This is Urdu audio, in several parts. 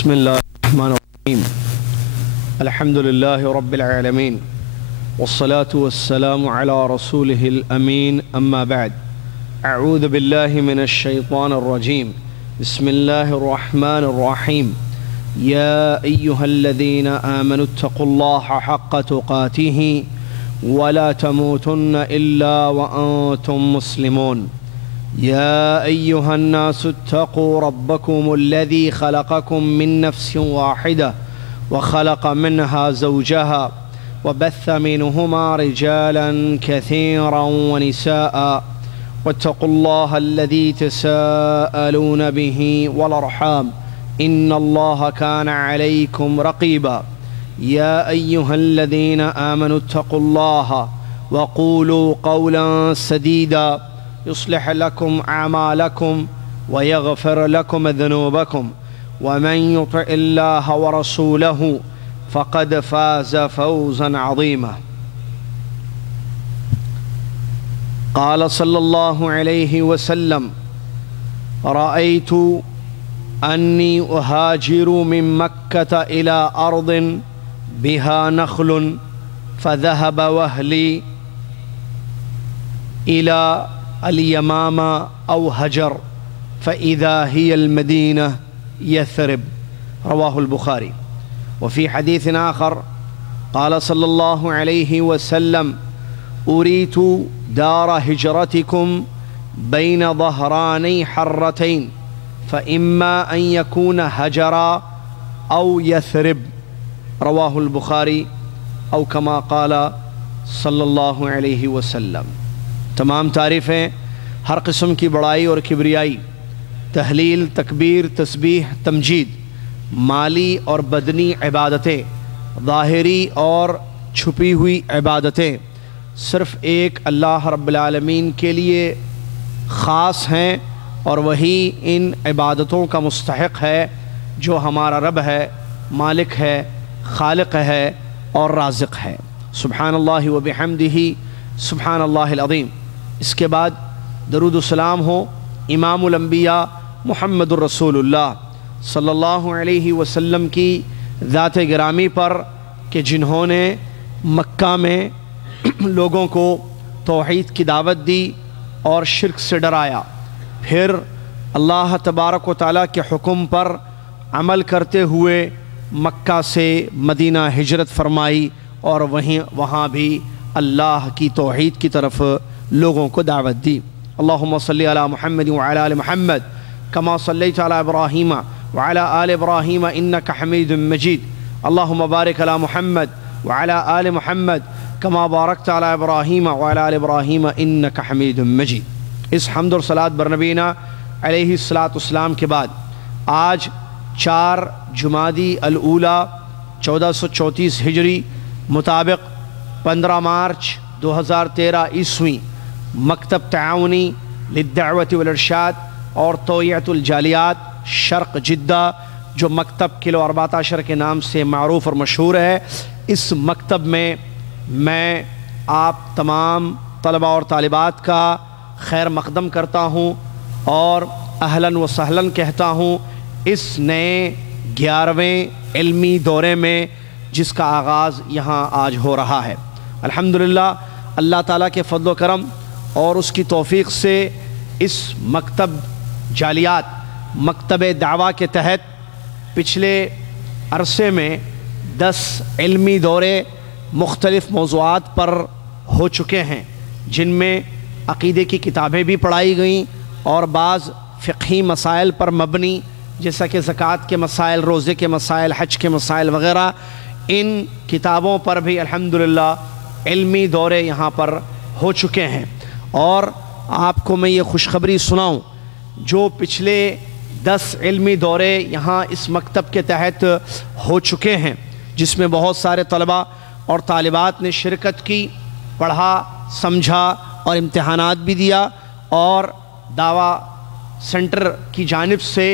بسم الله الرحمن الرحيم. الحمد لله رب العالمين والصلاة والسلام على رسوله الأمين. أما بعد، أعوذ بالله من الشيطان الرجيم. بسم الله الرحمن الرحيم. يا أيها الذين آمنوا اتقوا الله حق تقاته ولا تموتن إلا وأنتم مسلمون. يا أيها الناس اتقوا ربكم الذي خلقكم من نفس واحدة وخلق منها زوجها وبث منهما رجالا كثيرا ونساء واتقوا الله الذي تساءلون به والأرحام إن الله كان عليكم رقيبا. يا أيها الذين آمنوا اتقوا الله وقولوا قولا سديدا يصلح لكم أعمالكم ويغفر لكم ذنوبكم ومن يطع الله ورسوله فقد فاز فوزا عظيما. قال صلى الله عليه وسلم: رأيت أني أهاجر من مكة إلى أرض بها نخل فذهب وهلي إلى اليمامة أو هجر فإذا هي المدينة يثرب. رواه البخاري. وفي حديث آخر قال صلى الله عليه وسلم: أريت دار هجرتكم بين ظهراني حرتين فإما أن يكون هجرا أو يثرب. رواه البخاري أو كما قال صلی اللہ علیہ وسلم. تمام تعریفیں، ہر قسم کی بڑائی اور کبریائی، تحلیل، تکبیر، تسبیح، تمجید، مالی اور بدنی عبادتیں، ظاہری اور چھپی ہوئی عبادتیں صرف ایک اللہ رب العالمین کے لیے خاص ہیں، اور وہی ان عبادتوں کا مستحق ہے جو ہمارا رب ہے، مالک ہے، خالق ہے اور رازق ہے. سبحان اللہ و بحمدہ سبحان اللہ العظیم. اس کے بعد درود و سلام ہو امام الانبیاء محمد الرسول اللہ صلی اللہ علیہ وسلم کی ذات گرامی پر کہ جنہوں نے مکہ میں لوگوں کو توحید کی دعوت دی اور شرک سے ڈرایا، پھر اللہ تبارک و تعالیٰ کے حکم پر عمل کرتے ہوئے مکہ سے مدینہ ہجرت فرمائی اور وہاں بھی اللہ کی توحید کی طرف لوگوں کو دعوت دی. اللہم صلی علی محمد وعلی آل محمد کما صلیت علی ابراہیم وعلی آل ابراہیم انک حمید مجید. اللہم بارک علی محمد وعلی آل محمد کما بارکت علی ابراہیم وعلی آل ابراہیم انک حمید مجید. اس حمد اور صلاۃ بر نبینا علیہ السلام کے بعد آج 4 جمادی الاولی 1434 ہجری مطابق 15 مارچ 2013 عیسوی مکتب تعاونی للدعوت والارشاد اور توعیت الجالیات شرق جدہ، جو مکتب کلو 14 کے نام سے معروف اور مشہور ہے، اس مکتب میں آپ تمام طلبہ اور طالبات کا خیر مقدم کرتا ہوں اور اہلاً و سہلاً کہتا ہوں اس نئے 11ویں علمی دورے میں جس کا آغاز یہاں آج ہو رہا ہے. الحمدللہ اللہ تعالیٰ کے فضل و کرم اور اس کی توفیق سے اس مکتب جالیات، مکتب دعویٰ کے تحت پچھلے عرصے میں 10 علمی دورے مختلف موضوعات پر ہو چکے ہیں، جن میں عقیدے کی کتابیں بھی پڑھائی گئیں اور بعض فقہی مسائل پر مبنی جیسا کہ زکوٰۃ کے مسائل، روزے کے مسائل، حج کے مسائل وغیرہ، ان کتابوں پر بھی الحمدللہ علمی دورے یہاں پر ہو چکے ہیں. اور آپ کو میں یہ خوشخبری سناؤں، جو پچھلے 10 علمی دورے یہاں اس مکتب کے تحت ہو چکے ہیں، جس میں بہت سارے طلبہ اور طالبات نے شرکت کی، پڑھا، سمجھا اور امتحانات بھی دیا، اور دعویٰ سینٹر کی جانب سے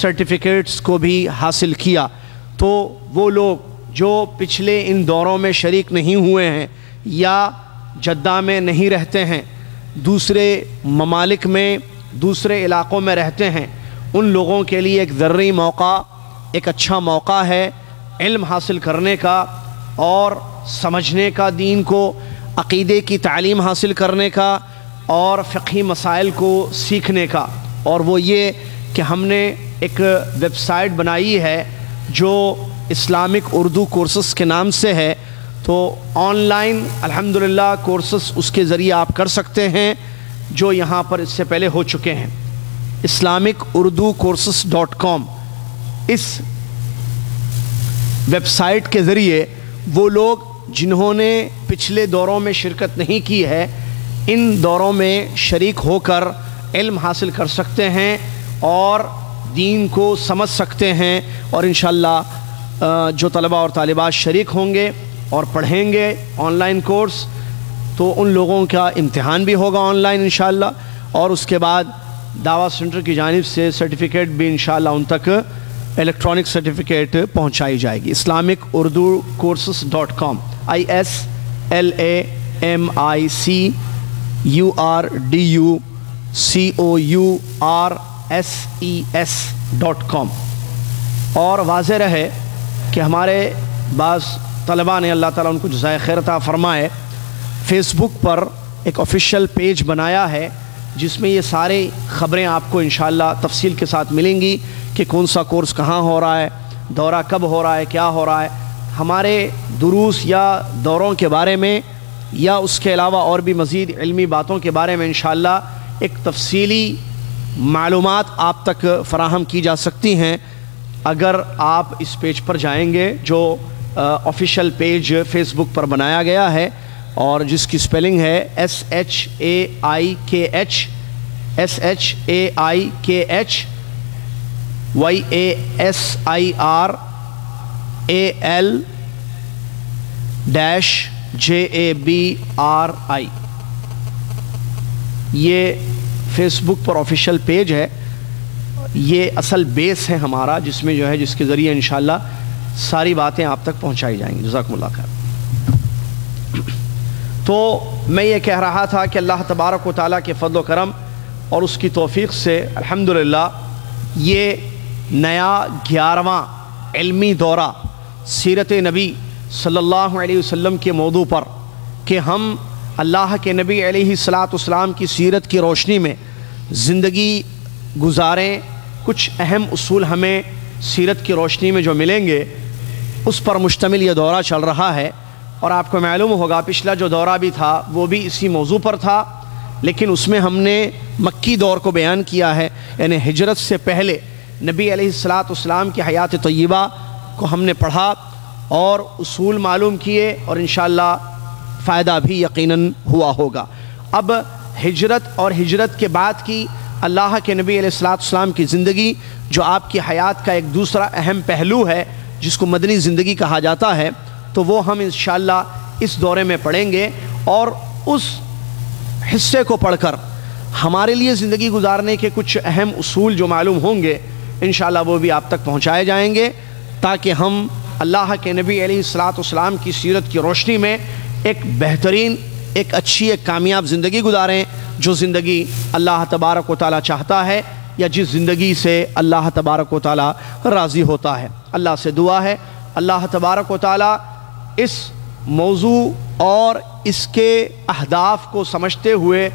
سرٹیفکیٹس کو بھی حاصل کیا. تو وہ لوگ جو پچھلے ان دوروں میں شریک نہیں ہوئے ہیں یا جدہ میں نہیں رہتے ہیں، دوسرے ممالک میں، دوسرے علاقوں میں رہتے ہیں، ان لوگوں کے لیے ایک ذرّی موقع ایک اچھا موقع ہے علم حاصل کرنے کا اور سمجھنے کا، دین کو، عقیدے کی تعلیم حاصل کرنے کا اور فقہی مسائل کو سیکھنے کا۔ اور وہ یہ کہ ہم نے ایک ویب سائٹ بنائی ہے جو اسلامک اردو کورسز کے نام سے ہے، تو آن لائن الحمدللہ کورسز اس کے ذریعے آپ کر سکتے ہیں جو یہاں پر اس سے پہلے ہو چکے ہیں۔ islamicurducourses.com اس ویب سائٹ کے ذریعے وہ لوگ جنہوں نے پچھلے دوروں میں شرکت نہیں کی ہے ان دوروں میں شریک ہو کر علم حاصل کر سکتے ہیں اور دین کو سمجھ سکتے ہیں، اور انشاءاللہ جو طلبہ اور طالبات شریک ہوں گے اور پڑھیں گے آن لائن کورس تو ان لوگوں کا امتحان بھی ہوگا آن لائن انشاءاللہ، اور اس کے بعد دعوت سینٹر کی جانب سے سرٹیفکیٹ بھی انشاءاللہ ان تک الیکٹرانک سرٹیفکیٹ پہنچائی جائے گی۔ islamicurducourses.com islamicurducourses.com۔ اور واضح رہے کہ ہمارے بعض طلباء نے، اللہ تعالیٰ ان کو جزائے خیر عطا فرمائے، فیس بک پر ایک آفیشیل پیج بنایا ہے جس میں یہ سارے خبریں آپ کو انشاءاللہ تفصیل کے ساتھ ملیں گی کہ کون سا کورس کہاں ہو رہا ہے، دورہ کب ہو رہا ہے، کیا ہو رہا ہے، ہمارے دروس یا دوروں کے بارے میں یا اس کے علاوہ اور بھی مزید علمی باتوں کے بارے میں انشاءاللہ ایک تفصیلی معلومات آپ تک فراہم کی جا سکتی ہیں اگر آپ اس پیج پر جائیں گے جو آفیشیل پیج فیس بک پر بنایا گیا ہے اور جس کی سپیلنگ ہے SHAIKHYASIRAL-JABRI۔ یہ فیس بک پر آفیشیل پیج ہے، یہ اصل بیس ہے ہمارا جس میں جو ہے جس کے ذریعے انشاءاللہ ساری باتیں آپ تک پہنچائی جائیں گی۔ جزاکم اللہ خیر۔ تو میں یہ کہہ رہا تھا کہ اللہ تبارک و تعالیٰ کے فضل و کرم اور اس کی توفیق سے الحمدللہ یہ نیا 11واں علمی دورہ سیرت نبی صلی اللہ علیہ وسلم کے موضوع پر کہ ہم اللہ کے نبی علیہ السلام کی سیرت کی روشنی میں زندگی گزاریں، کچھ اہم اصول ہمیں سیرت کی روشنی میں جو ملیں گے اس پر مشتمل یہ دورہ چل رہا ہے۔ اور آپ کو معلوم ہوگا پچھلا جو دورہ بھی تھا وہ بھی اسی موضوع پر تھا، لیکن اس میں ہم نے مکی دور کو بیان کیا ہے، یعنی ہجرت سے پہلے نبی علیہ السلام کی حیات طیبہ کو ہم نے پڑھا اور اصول معلوم کیے اور انشاءاللہ فائدہ بھی یقیناً ہوا ہوگا۔ اب ہجرت اور ہجرت کے بعد کی اللہ کے نبی علیہ السلام کی زندگی جو آپ کی حیات کا ایک دوسرا اہم پہلو ہے جس کو مدنی زندگی کہا جاتا ہے، تو وہ ہم انشاءاللہ اس دورے میں پڑھیں گے اور اس حصے کو پڑھ کر ہمارے لیے زندگی گزارنے کے کچھ اہم اصول جو معلوم ہوں گے انشاءاللہ وہ بھی آپ تک پہنچائے جائیں گے تاکہ ہم اللہ کے نبی علیہ السلام کی سیرت کی روشنی میں ایک بہترین، ایک اچھی، ایک کامیاب زندگی گزاریں، جو زندگی اللہ تبارک و تعالیٰ چاہتا ہے یا جس زندگی سے اللہ تبارک و تعالیٰ راضی ہوتا ہے۔ اللہ سے دعا ہے اللہ تبارک و تعالیٰ اس موضوع اور اس کے اہداف کو سمجھتے ہوئے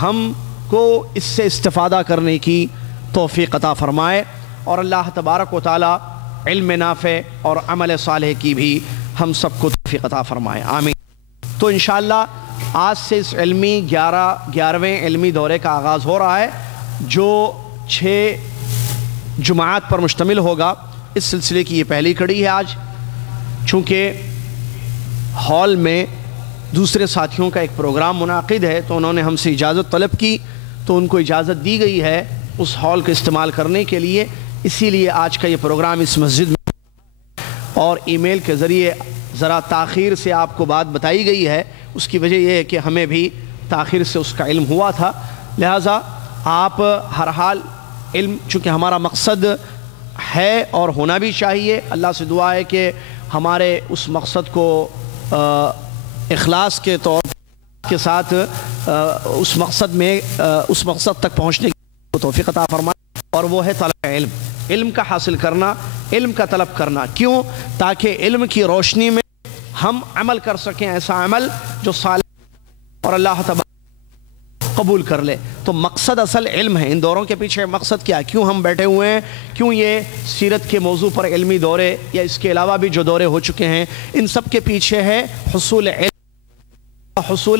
ہم کو اس سے استفادہ کرنے کی توفیق عطا فرمائے، اور اللہ تبارک و تعالیٰ علم نافع اور عمل صالح کی بھی ہم سب کو توفیق عطا فرمائے، آمین۔ تو انشاءاللہ آج سے اس علمی 11ویں علمی دورے کا آغاز ہو رہا ہے جو 6 جمعات پر مشتمل ہوگا۔ اس سلسلے کی یہ پہلی کڑی ہے آج، چونکہ ہال میں دوسرے ساتھیوں کا ایک پروگرام منعقد ہے تو انہوں نے ہم سے اجازت طلب کی تو ان کو اجازت دی گئی ہے اس ہال کا استعمال کرنے کے لیے، اسی لیے آج کا یہ پروگرام اس مسجد میں اور ای میل کے ذریعے ذرا تاخیر سے آپ کو بات بتائی گئی ہے۔ اس کی وجہ یہ ہے کہ ہمیں بھی تاخیر سے اس کا علم ہوا تھا، لہٰذا آپ ہر حال علم چونکہ ہمارا مقصد ہے اور ہونا بھی چاہیے، اللہ سے دعا ہے کہ ہمارے اس مقصد کو اخلاص کے طور کے ساتھ اس مقصد تک پہنچنے کی توفیق عطا فرمائے، اور وہ ہے طلب علم کا حاصل کرنا، علم کا طلب کرنا. کیوں؟ تاکہ علم کی روشنی میں ہم عمل کر سکیں، ایسا عمل جو صالح اور اللہ تبارک قبول کر لے. تو مقصد اصل علم ہے. ان دوروں کے پیچھے مقصد کیا ہے؟ کیوں ہم بیٹھے ہوئے ہیں؟ کیوں یہ سیرت کے موضوع پر علمی دورے یا اس کے علاوہ بھی جو دورے ہو چکے ہیں، ان سب کے پیچھے ہے حصول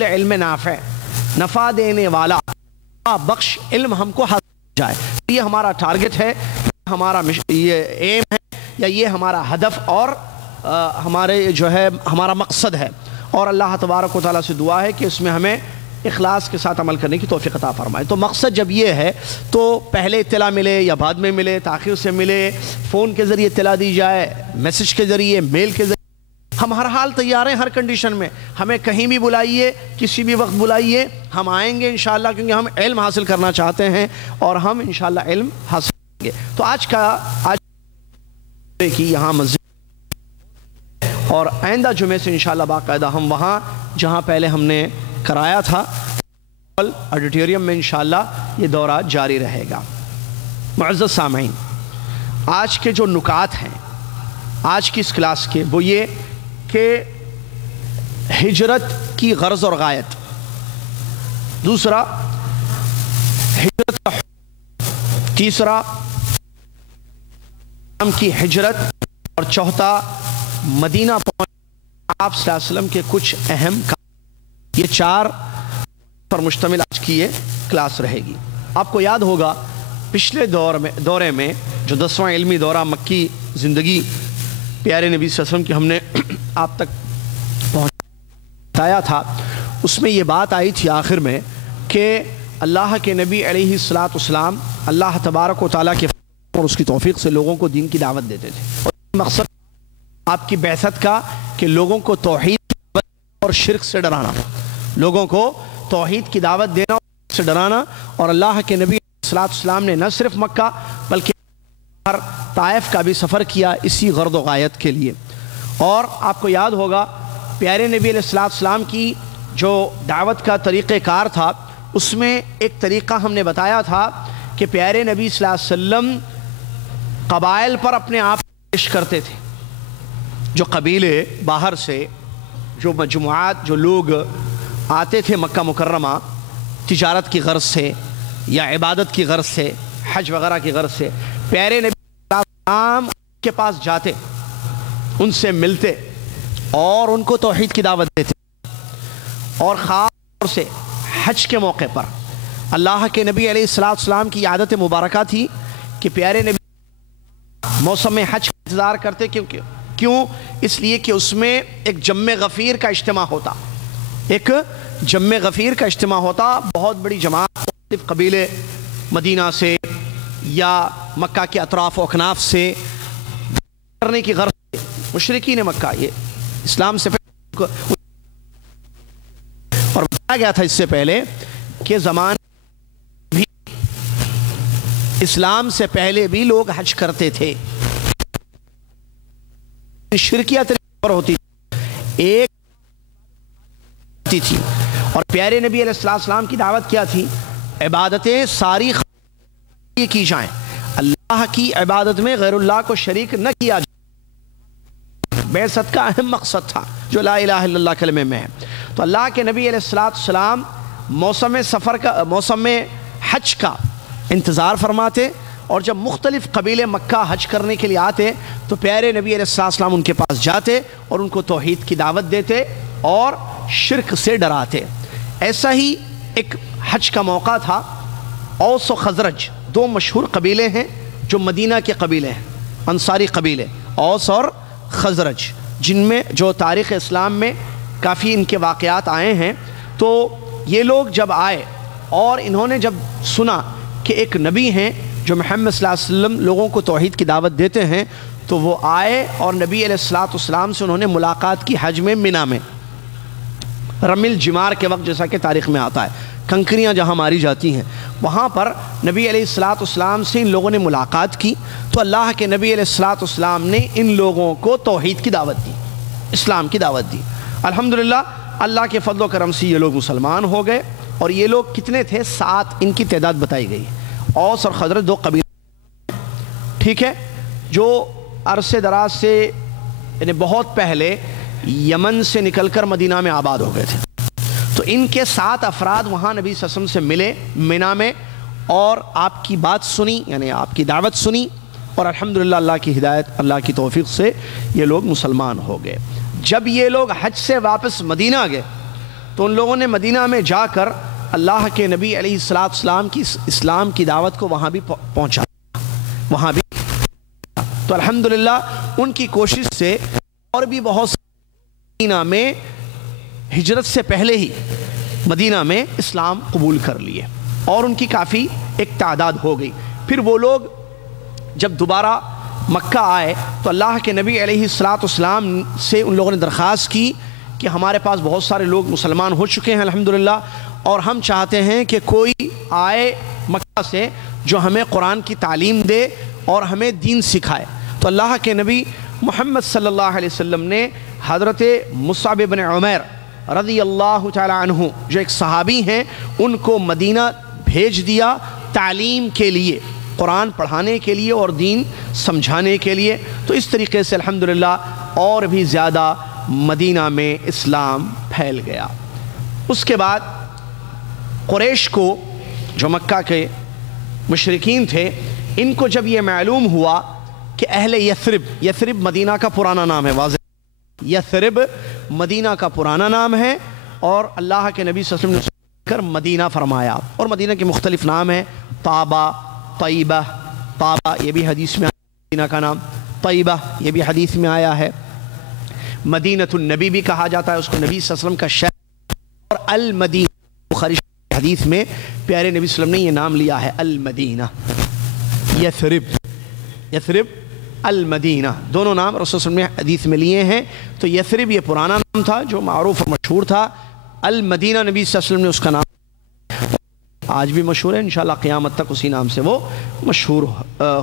علم نافع، نفع دینے والا بخش علم ہم کو حاصل ہو جائے. یہ ہمارا ٹارگٹ ہے، ہمارا یہ ایم ہے، یا یہ ہمارا ہدف اور ہمارے جو ہے ہمارا مقصد ہے. اور اللہ تبارک و تعالیٰ سے دعا ہے کہ اس میں ہمیں اخلاص کے ساتھ عمل کرنے کی توفیق عطا فرمائے. تو مقصد جب یہ ہے تو پہلے اطلاع ملے یا بعد میں ملے، تاخیر سے ملے، فون کے ذریعے اطلاع دی جائے، میسج کے ذریعے، میل کے ذریعے، ہم ہر حال تیار ہیں. ہر کنڈیشن میں ہمیں کہیں بھی بلائیے، کسی بھی وقت بلائیے، ہم آئیں گے انشاءاللہ، کیونکہ ہم علم حاصل کرنا چاہتے ہیں اور ہم انشاءاللہ علم حاصل کریں گے. تو آج کی یہاں مسجد، اور آئندہ جمعے سے انشاءاللہ باقاعدہ ہم وہاں جہاں پہلے ہم نے کرایا تھا آڈیٹوریم میں انشاءاللہ یہ دورہ جاری رہے گا. معزز سامعین، آج کے جو نکات ہیں آج کی اس کلاس کے، وہ یہ کہ ہجرت کی غرض اور غایت، دوسرا ہجرت کا حکم، تیسرا اسلام کی ہجرت، اور چوتھا مدینہ پہنچ آپ صلی اللہ علیہ وسلم کے کچھ اہم کام. یہ 4 پر مشتمل آج کی یہ کلاس رہے گی. آپ کو یاد ہوگا پچھلے دورے میں جو 10واں علمی دورہ مکی زندگی پیارے نبی صلی اللہ علیہ وسلم کی ہم نے آپ تک پہنچایا تھا، اس میں یہ بات آئی تھی آخر میں کہ اللہ کے نبی علیہ الصلاۃ والسلام اللہ تبارک و تعالیٰ کے اور اس کی توفیق سے لوگوں کو دین کی دعوت دیتے تھے. اور مقصد آپ کی بعثت کا کہ لوگوں کو توحید کی دعوت اور شرک سے ڈرانا، لوگوں کو توحید کی دعوت دینا اور شرک سے ڈرانا. اور اللہ کے نبی علیہ الصلاۃ والسلام نے نہ صرف مکہ بلکہ طائف کا بھی سفر کیا اسی غرض و غایت کے لیے. اور آپ کو یاد ہوگا پیارے نبی علیہ الصلاۃ والسلام کی جو دعوت کا طریقہ کار تھا، اس میں ایک طریقہ ہم نے بتایا تھا کہ پیارے نبی صلی اللہ علیہ وسلم قبائل پر اپنے آپ پیش کرتے تھے. جو قبیلے باہر سے، جو مجموعات، جو لوگ آتے تھے مکہ مکرمہ تجارت کی غرض سے یا عبادت کی غرض سے، حج وغیرہ کی غرض سے، پیارے نبی صلی اللہ علیہ وسلم کے پاس جاتے، ان سے ملتے اور ان کو توحید کی دعوت دیتے. اور خاص طور سے حج کے موقع پر اللہ کے نبی علیہ الصلوۃ والسلام کی عادت مبارکہ تھی کہ پیارے نبی موسم حج کا انتظار کرتے. کیوں؟ اس لیے کہ اس میں ایک جم غفیر کا اجتماع ہوتا، ایک جم غفیر کا اجتماع ہوتا. بہت بڑی جماعت مختلف قبیلے مدینہ سے یا مکہ کے اطراف و اکناف سے کرنے کی غرض سے، مشرکین مکہ یہ اسلام سے پہلے، اور بتایا گیا تھا اس سے پہلے کہ زمان بھی اسلام سے پہلے بھی لوگ حج کرتے تھے. شرکیہ طریقے پر ہوتی ایک تھی. اور پیارے نبی علیہ السلام کی دعوت کیا تھی؟ عبادتیں ساری کی جائیں، اللہ کی عبادت میں غیر اللہ کو شریک نہ کیا جائے. بعثت کا اہم مقصد تھا جو لا الہ الا اللہ کلمے میں ہے. تو اللہ کے نبی علیہ السلام موسم حج کا انتظار فرماتے، اور جب مختلف قبیلے مکہ حج کرنے کے لیے آتے تو پیارے نبی علیہ السلام ان کے پاس جاتے اور ان کو توحید کی دعوت دیتے اور شرک سے ڈراتے. ایسا ہی ایک حج کا موقع تھا. اوس و خزرج 2 مشہور قبیلے ہیں جو مدینہ کے قبیلے ہیں، انصاری قبیلے اوس اور خزرج، جن میں جو تاریخ اسلام میں کافی ان کے واقعات آئے ہیں. تو یہ لوگ جب آئے اور انہوں نے جب سنا کہ ایک نبی ہیں جو محمد صلی اللہ علیہ وسلم لوگوں کو توحید کی دعوت دیتے ہیں، تو وہ آئے اور نبی علیہ السلام سے انہوں نے ملاقات کی حج میں، منی میں، رمی الجمار کے وقت، جیسا کہ تاریخ میں آتا ہے کنکریاں جہاں ماری جاتی ہیں، وہاں پر نبی علیہ السلام سے ان لوگوں نے ملاقات کی. تو اللہ کے نبی علیہ السلام نے ان لوگوں کو توحید کی دعوت دی، اسلام کی دعوت دی. الحمدللہ اللہ کے فضل و کرم سے یہ لوگ مسلمان ہو گئے. اور یہ لوگ کتنے تھے؟ 7 ان کی تعداد بتائی گئی. اوس اور خزرج 2 قبیلے، ٹھیک ہے، جو عرصے دراز سے یعنی بہت پہلے یمن سے نکل کر مدینہ میں آباد ہو گئے تھے. تو ان کے 7 افراد وہاں نبی صلی اللہ علیہ وسلم سے ملے منی میں اور آپ کی بات سنی, یعنی آپ کی دعوت سنی, اور الحمدللہ اللہ کی ہدایت, اللہ کی توفیق سے یہ لوگ مسلمان ہو گئے. جب یہ لوگ حج سے واپس مدینہ گئے تو ان لوگوں نے مدینہ میں جا کر اللہ کے نبی علیہ السلام کی اسلام کی دعوت کو وہاں بھی پہنچا, وہاں بھی. تو الحمدللہ ان کی کوشش سے اور بھی بہت مدینہ میں ہجرت سے پہلے ہی مدینہ میں اسلام قبول کر لیے اور ان کی کافی ایک تعداد ہو گئی. پھر وہ لوگ جب دوبارہ مکہ آئے تو اللہ کے نبی علیہ السلام سے ان لوگوں نے درخواست کی کہ ہمارے پاس بہت سارے لوگ مسلمان ہو چکے ہیں الحمدللہ, اور ہم چاہتے ہیں کہ کوئی آئے مکہ سے جو ہمیں قرآن کی تعلیم دے اور ہمیں دین سکھائے. تو اللہ کے نبی محمد صلی اللہ علیہ وسلم نے حضرت مصعب بن عمیر رضی اللہ تعالی عنہ جو ایک صحابی ہیں ان کو مدینہ بھیج دیا تعلیم کے لیے, قرآن پڑھانے کے لیے اور دین سمجھانے کے لیے. تو اس طریقے سے الحمدللہ اور بھی زیادہ مدینہ میں اسلام پھیل گیا. اس کے بعد قریش کو, جو مکہ کے مشرکین تھے, ان کو جب یہ معلوم ہوا کہ اہل یثرب مدینہ کا پرانا نام ہے, واضح یثرب مدینہ کا پرانا نام ہے, اور اللہ کے نبی صلی اللہ علیہ وسلم نے کر مدینہ فرمایا. اور مدینہ کے مختلف نام ہیں, طابہ, طیبہ. طابہ یہ بھی حدیث میں مدینہ کا نام, طیبہ یہ بھی حدیث میں آیا ہے, مدینۃ النبی بھی کہا جاتا ہے اس کو, نبی صلی اللہ علیہ وسلم کا شہر. اور المدینہ بخاری حدیث میں پیارے نبی صلی اللہ علیہ وسلم نے یہ نام لیا ہے المدینہ. یثرب المدینہ دونوں نام رسول صلی اللہ علیہ وسلم نے حدیث میں لیے ہیں. تو یثرب یہ پرانا نام تھا جو معروف اور مشہور تھا, المدینہ نبی صلی اللہ علیہ وسلم نے اس کا نام آج بھی مشہور ہے, انشاءاللہ قیامت تک اسی نام سے وہ مشہور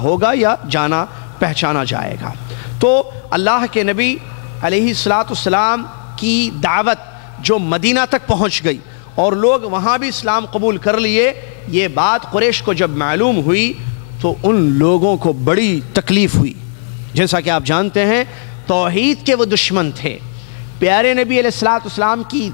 ہوگا یا جانا پہچانا جائے گا. تو اللہ کے نبی علیہ السلام کی دعوت جو مدینہ تک پہنچ گئی اور لوگ وہاں بھی اسلام قبول کر لیے, یہ بات قریش کو جب معلوم ہوئی تو ان لوگوں کو بڑی تکلیف ہوئی. جیسا کہ آپ جانتے ہیں توحید کے وہ دشمن تھے, پیارے نبی علیہ السلام کی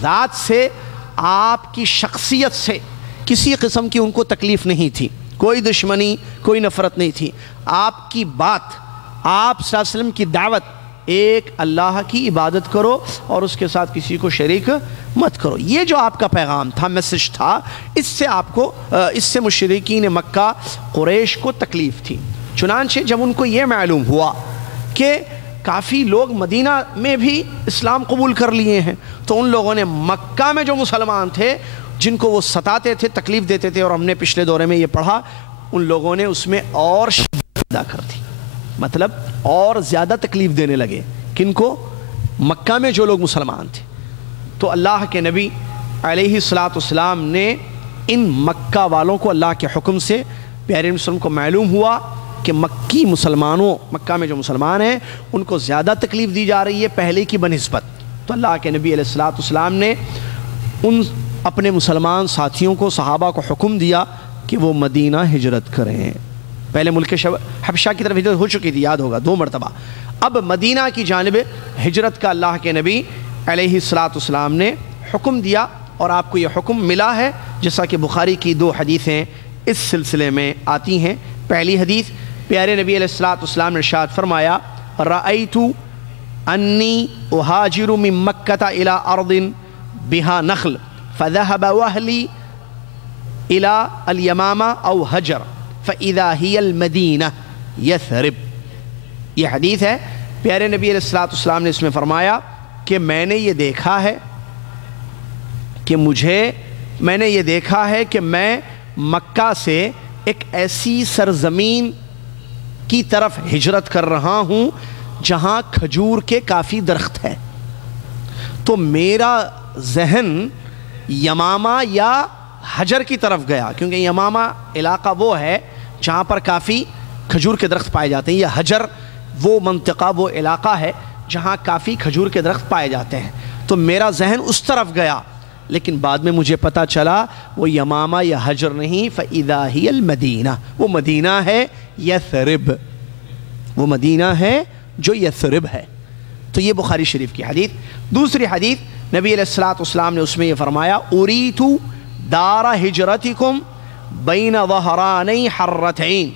ذات سے, آپ کی شخصیت سے کسی قسم کی ان کو تکلیف نہیں تھی, کوئی دشمنی, کوئی نفرت نہیں تھی. آپ کی بات, آپ صلی اللہ علیہ وسلم کی دعوت, ایک اللہ کی عبادت کرو اور اس کے ساتھ کسی کو شریک مت کرو, یہ جو آپ کا پیغام تھا, میسج تھا, اس سے آپ کو, اس سے مشرکین مکہ قریش کو تکلیف تھی. چنانچہ جب ان کو یہ معلوم ہوا کہ کافی لوگ مدینہ میں بھی اسلام قبول کر لیے ہیں, تو ان لوگوں نے مکہ میں جو مسلمان تھے جن کو وہ ستاتے تھے, تکلیف دیتے تھے, اور ہم نے پچھلے دورے میں یہ پڑھا, ان لوگوں نے اس میں اور شدت پیدا کر دی, مطلب اور زیادہ تکلیف دینے لگے. کن کو؟ مکہ میں جو لوگ مسلمان تھے. تو اللہ کے نبی علیہ السلام نے ان مکہ والوں کو اللہ کے حکم سے, پیارے نبی صلی اللہ علیہ وسلم کو معلوم ہوا کہ مکی مسلمانوں, مکہ میں جو مسلمان ہیں ان کو زیادہ تکلیف دی جا رہی ہے پہلے کی بنسبت. تو اللہ کے نبی علیہ السلام نے ان اپنے مسلمان ساتھیوں کو, صحابہ کو حکم دیا کہ وہ مدینہ ہجرت کریں. پہلے ملک حبشہ کی طرف ہجرت ہو چکی تھی, یاد ہوگا 2 مرتبہ. اب مدینہ کی جانب ہجرت کا اللہ کے نبی علیہ السلام نے حکم دیا, اور آپ کو یہ حکم ملا ہے جیسا کہ بخاری کی 2 حدیثیں اس سلسلے میں آتی ہیں. پہلی حدیث, پیارے نبی علیہ السلام نے ارشاد فرمایا, رأیت انی اہاجر من مکہ الی ارض بها نخل فذهب وهلی الی الیمامہ او حجر فاذا هی المدینہ یثرب. یہ حدیث ہے, پیارے نبی علیہ السلام نے اس میں فرمایا کہ میں نے یہ دیکھا ہے کہ میں مکہ سے ایک ایسی سرزمین کی طرف ہجرت کر رہا ہوں جہاں کھجور کے کافی درخت ہے. تو میرا ذہن یمامہ یا حجر کی طرف گیا, کیونکہ یمامہ علاقہ وہ ہے جہاں پر کافی کھجور کے درخت پائے جاتے ہیں, یا حجر وہ منطقہ, وہ علاقہ ہے جہاں کافی کھجور کے درخت پائے جاتے ہیں. تو میرا ذہن اس طرف گیا, لیکن بعد میں مجھے پتا چلا وہ یمامہ یا حجر نہیں, فَإِذَا هِيَ الْمَدِينَةِ, وہ مدینہ ہے یثرب. وہ مدینہ ہے جو یثرب ہے۔ تو یہ بخاری شریف کی حدیث۔ دوسری حدیث نبی علیہ الصلوۃ والسلام نے اس میں یہ فرمایا اریت دار ہجرتکم بین ظہرانی حرتین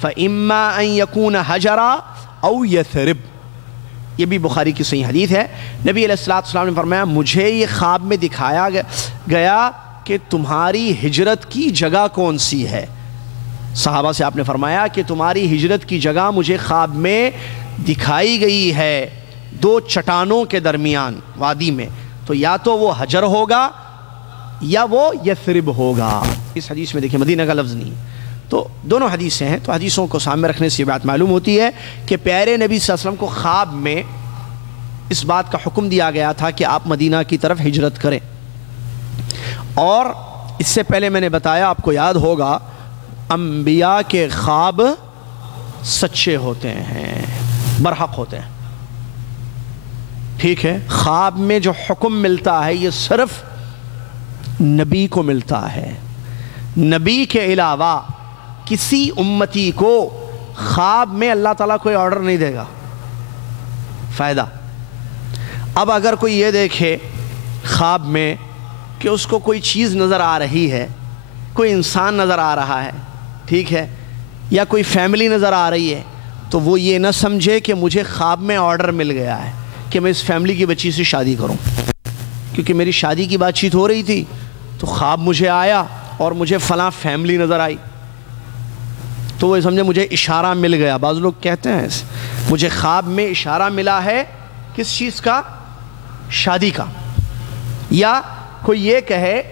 فاما ان یکون حجرا او یثرب۔ یہ بھی بخاری کی صحیح حدیث ہے۔ نبی علیہ الصلوۃ والسلام نے فرمایا مجھے یہ خواب میں دکھایا گیا کہ تمہاری ہجرت کی جگہ کون سی ہے۔ صحابہ سے آپ نے فرمایا کہ تمہاری ہجرت کی جگہ مجھے خواب میں دکھائی گئی ہے دو چٹانوں کے درمیان وادی میں، تو یا تو وہ حجر ہوگا یا وہ یثرب ہوگا۔ اس حدیث میں دیکھیں مدینہ کا لفظ نہیں، تو دونوں حدیثیں ہیں۔ تو حدیثوں کو سامنے رکھنے سے یہ بات معلوم ہوتی ہے کہ پیارے نبی صلی اللہ علیہ وسلم کو خواب میں اس بات کا حکم دیا گیا تھا کہ آپ مدینہ کی طرف ہجرت کریں۔ اور اس سے پہلے میں نے بتایا، آپ کو یاد ہوگا، انبیاء کے خواب سچے ہوتے ہیں، برحق ہوتے ہیں، ٹھیک ہے۔ خواب میں جو حکم ملتا ہے یہ صرف نبی کو ملتا ہے، نبی کے علاوہ کسی امتی کو خواب میں اللہ تعالیٰ کوئی آرڈر نہیں دے گا۔ فائدہ، اب اگر کوئی یہ دیکھے خواب میں کہ اس کو کوئی چیز نظر آ رہی ہے، کوئی انسان نظر آ رہا ہے، ٹھیک ہے، یا کوئی فیملی نظر آ رہی ہے، تو وہ یہ نہ سمجھے کہ مجھے خواب میں آرڈر مل گیا ہے کہ میں اس فیملی کی بچی سے شادی کروں، کیونکہ میری شادی کی بات چیت ہو رہی تھی تو خواب مجھے آیا اور مجھے فلاں فیملی نظر آئی، تو وہ سمجھے مجھے اشارہ مل گیا۔ بعض لوگ کہتے ہیں مجھے خواب میں اشارہ ملا ہے کس چیز کا؟ شادی کا۔ یا کوئی یہ کہے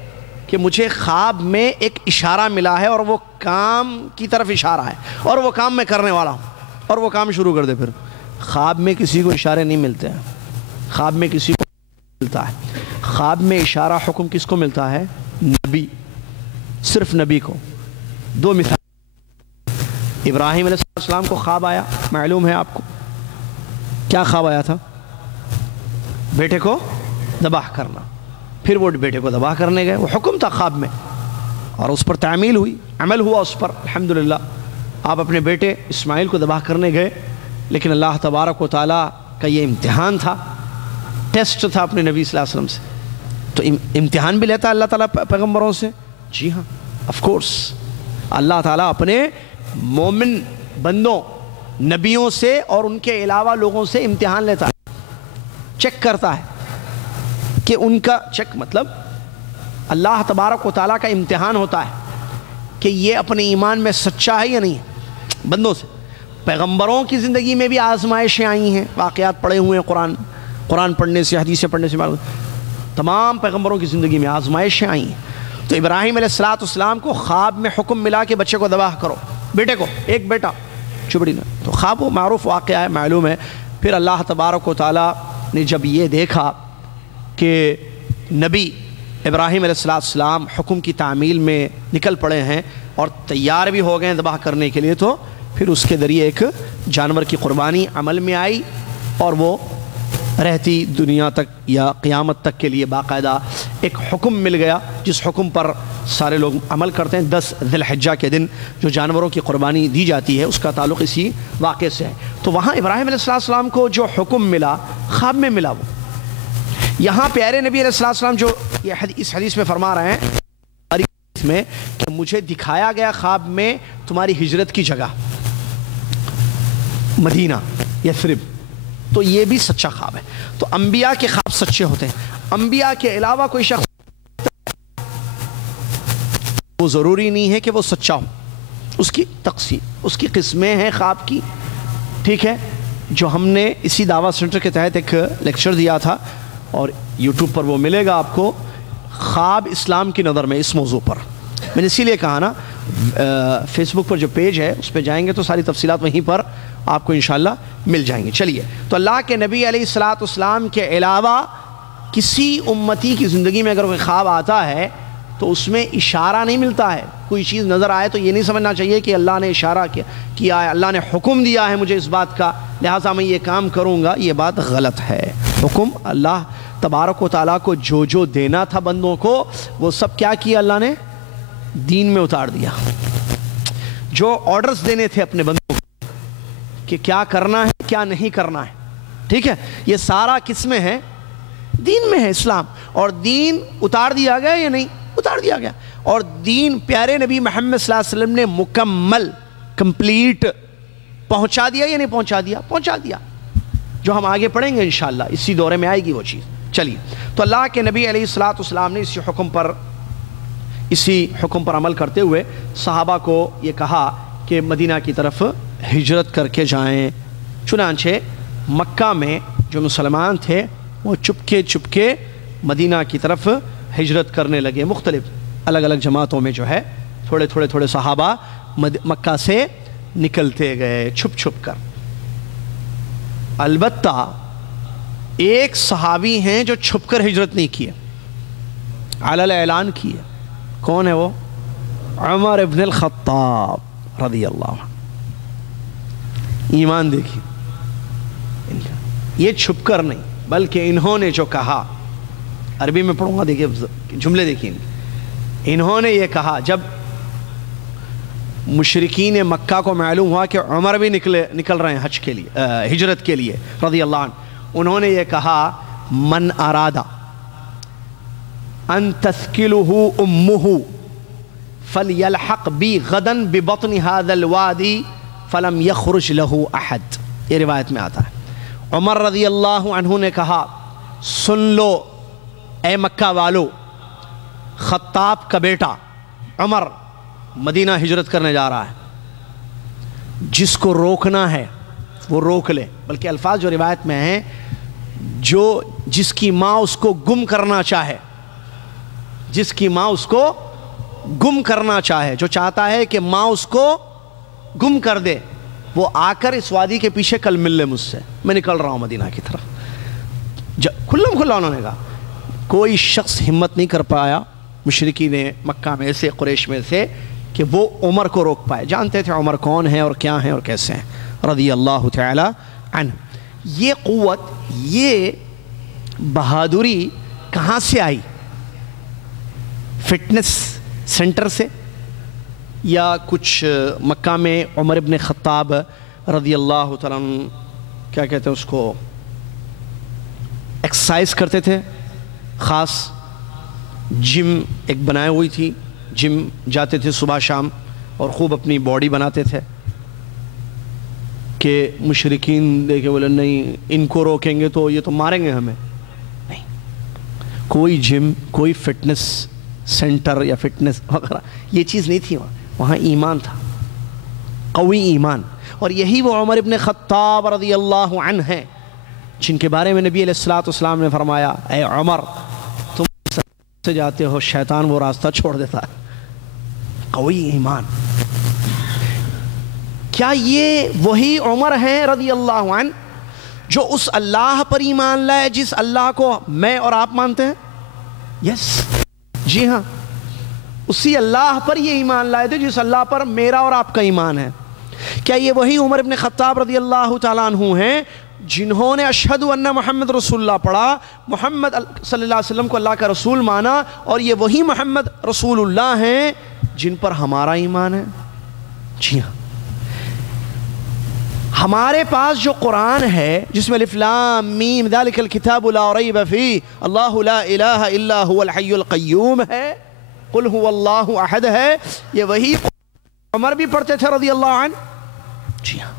کہ مجھے خواب میں ایک اشارہ ملا ہے اور وہ کام کی طرف اشارہ ہے اور وہ کام میں کرنے والا ہوں، اور وہ کام شروع کر دے۔ پھر خواب میں کسی کو اشارے نہیں ملتے ہیں، خواب میں کسی کو ملتا ہے۔ خواب میں اشارہ حکم کس کو ملتا ہے؟ نبی، صرف نبی کو۔ دو مثال، ابراہیم علیہ السلام کو خواب آیا، معلوم ہے آپ کو کیا خواب آیا تھا؟ بیٹے کو ذبح کرنا۔ پھر وہ بیٹے کو ذبح کرنے گئے، وہ حکم تھا خواب میں، اور اس پر تعمیل ہوئی، عمل ہوا اس پر، الحمدللہ۔ آپ اپنے بیٹے اسماعیل کو ذبح کرنے گئے، لیکن اللہ تبارک و تعالیٰ کا یہ امتحان تھا، ٹیسٹ تھا اپنے نبی صلی اللہ علیہ وسلم سے۔ تو امتحان بھی لیتا ہے اللہ تعالیٰ پیغمبروں سے؟ جی ہاں، آف کورس۔ اللہ تعالیٰ اپنے مومن بندوں، نبیوں سے اور ان کے علاوہ لوگوں سے امتحان لیتا ہے، چیک کرتا ہے کہ ان کا چیک مطلب اللہ تبارک و تعالیٰ کا امتحان ہوتا ہے کہ یہ اپنے ایمان میں سچا ہے یا نہیں ہے بندوں سے۔ پیغمبروں کی زندگی میں بھی آزمائشیں آئی ہیں، واقعات پڑھے ہوئے ہیں، قرآن پڑھنے سے، حدیثیں پڑھنے سے تمام پیغمبروں کی زندگی میں آزمائشیں آئی ہیں۔ تو ابراہیم علیہ السلام کو خواب میں حکم ملا کہ بچے کو ذبح کرو، بیٹے کو، ایک بیٹا چبڑی نہ، تو خواب وہ معروف واقعہ ہے، معلوم ہے۔ پھر اللہ تبارک و تعالیٰ نے جب یہ دیکھا کہ نبی ابراہیم علیہ السلام حکم کی تعمیل میں نکل پڑے ہیں اور تیار بھی ہو گئے ہیں ذبح کرنے کے لیے، تو پھر اس کے ذریعے ایک جانور کی قربانی عمل میں آئی، اور وہ رہتی دنیا تک یا قیامت تک کے لیے باقاعدہ ایک حکم مل گیا، جس حکم پر سارے لوگ عمل کرتے ہیں۔ 10 ذی الحجہ کے دن جو جانوروں کی قربانی دی جاتی ہے، اس کا تعلق اسی واقعے سے ہے۔ تو وہاں ابراہیم علیہ السلام کو جو حکم ملا، خواب میں ملا۔ وہ یہاں پیارے نبی علیہ السلام جو اس حدیث میں فرما رہے ہیں میں کہ مجھے دکھایا گیا خواب میں تمہاری ہجرت کی جگہ مدینہ یثرب، تو یہ بھی سچا خواب ہے۔ تو انبیاء کے خواب سچے ہوتے ہیں۔ انبیاء کے علاوہ کوئی شخص، وہ ضروری نہیں ہے کہ وہ سچا ہو، اس کی تقسیم، اس کی قسمیں ہیں خواب کی، ٹھیک ہے۔ جو ہم نے اسی دعویٰ سینٹر کے تحت ایک لیکچر دیا تھا، اور یوٹیوب پر وہ ملے گا آپ کو، خواب اسلام کی نظر میں، اس موضوع پر میں نے اسی لیے کہا نا، فیس بک پر جو پیج ہے اس پہ جائیں گے تو ساری تفصیلات وہیں پر آپ کو انشاءاللہ مل جائیں گے۔ چلیے، تو اللہ کے نبی علیہ السلام کے علاوہ کسی امتی کی زندگی میں اگر کوئی خواب آتا ہے تو اس میں اشارہ نہیں ملتا ہے۔ کوئی چیز نظر آئے تو یہ نہیں سمجھنا چاہیے کہ اللہ نے اشارہ کیا ہے، اللہ نے حکم دیا ہے مجھے اس بات کا، لہٰذا میں یہ کام کروں گا۔ یہ بات غلط ہے۔ حکم اللہ تبارک و تعالیٰ کو جو دینا تھا بندوں کو، وہ سب کیا کیا اللہ نے؟ دین میں اتار دیا۔ جو آرڈرز دینے تھے اپنے بندوں کو کہ کیا کرنا ہے کیا نہیں کرنا ہے. ٹھیک ہے, یہ سارا کس میں ہے؟ دین میں ہے, اسلام. اور دین اتار دیا گیا یا نہیں؟ اتار دیا گیا. اور دین پیارے نبی محمد صلی اللہ علیہ وسلم نے مکمل کمپلیٹ پہنچا دیا یا نہیں پہنچا دیا؟ پہنچا دیا. جو ہم آگے پڑھیں گے انشاءاللہ اسی دورے میں آئے گی وہ چیز. چلیے, تو اللہ کے نبی علیہ الصلوۃ والسلام نے اسی حکم پر عمل کرتے ہوئے صحابہ کو یہ کہا کہ مدینہ کی طرف ہجرت کر کے جائیں. چنانچہ مکہ میں جو مسلمان تھے وہ چپکے مدینہ کی طرف ہجرت کرنے لگے. مختلف الگ الگ جماعتوں میں جو ہے تھوڑے صحابہ مکہ سے نکلتے گئے چھپ کر. البتہ ایک صحابی ہیں جو چھپ کر ہجرت نہیں کیے, علی اعلان کیے. کون ہے وہ؟ عمر ابن الخطاب رضی اللہ عنہ. ایمان دیکھیے ان کا, یہ چھپ کر نہیں بلکہ انہوں نے جو کہا, عربی میں پڑھوں گا, دیکھیے جملے دیکھیں. انہوں نے یہ کہا جب مشرکین مکہ کو معلوم ہوا کہ عمر بھی نکل رہے ہیں حج کے لیے, ہجرت کے لیے رضی اللہ عنہ, انہوں نے یہ کہا من ارادہ ان تثقلہ امہ فلیلحق بی غدا ببطن هذا الوادی فلم یخرج لہ احد. یہ روایت میں آتا ہے. عمر رضی اللہ عنہ نے کہا سن لو اے مکہ والو, خطاب کا بیٹا عمر مدینہ ہجرت کرنے جا رہا ہے, جس کو روکنا ہے وہ روک لے. بلکہ الفاظ جو روایت میں ہیں, جس کی ماں اس کو گم کرنا چاہے, جس کی ماں اس کو گم کرنا چاہے, جو چاہتا ہے کہ ماں اس کو گم کر دے, وہ آ کر اس وادی کے پیچھے کل مل لے مجھ سے, میں نکل رہا ہوں مدینہ کی طرف. کھلا انہوں نے کہا. کوئی شخص ہمت نہیں کر پایا مشرکین مکہ میں سے, قریش میں سے, کہ وہ عمر کو روک پائے. جانتے تھے عمر کون ہیں اور کیا ہیں اور کیسے ہیں رضی اللہ تعالی عنہ. یہ قوت, یہ بہادری کہاں سے آئی؟ فٹنس سینٹر سے, یا کچھ مکہ میں عمر ابن خطاب رضی اللہ تعالیٰ عنہ کیا کہتے ہیں اس کو, ایکسرسائز کرتے تھے, خاص جم ایک بنائے ہوئی تھی, جم جاتے تھے صبح شام اور خوب اپنی باڈی بناتے تھے, کہ مشرکین دیکھے بولے نہیں ان کو روکیں گے تو یہ تو ماریں گے ہمیں. نہیں, کوئی جم, کوئی فٹنس سینٹر یا فٹنس وغیرہ یہ چیز نہیں تھی. وہاں ایمان تھا, قوی ایمان. اور یہی وہ عمر ابن خطاب رضی اللہ عنہ ہیں جن کے بارے میں نبی علیہ الصلوۃ والسلام نے فرمایا اے عمر تم سے جاتے ہو شیطان وہ راستہ چھوڑ دیتا ہے. قوی ایمان. کیا یہ وہی عمر ہیں رضی اللہ عنہ جو اس اللہ پر ایمان لائے جس اللہ کو میں اور آپ مانتے ہیں؟ یس, جی ہاں, اسی اللہ پر یہ ایمان لائے تھے جس اللہ پر میرا اور آپ کا ایمان ہے. کیا یہ وہی عمر ابن خطاب رضی اللہ تعالیٰ عنہ ہیں جنہوں نے اشہد ان محمد رسول اللہ پڑھا, محمد صلی اللہ علیہ وسلم کو اللہ کا رسول مانا, اور یہ وہی محمد رسول اللہ ہیں جن پر ہمارا ایمان ہے؟ جی ہاں. ہمارے پاس جو قرآن ہے جس میں الف لام میم ذالک الکتاب لا ریب فیہ اللہ لا الہ الا هو الحی القیوم ہے, قل هو اللہ احد ہے, یہ وہی عمر بھی پڑھتے تھے رضی اللہ عنہ. جی ہاں.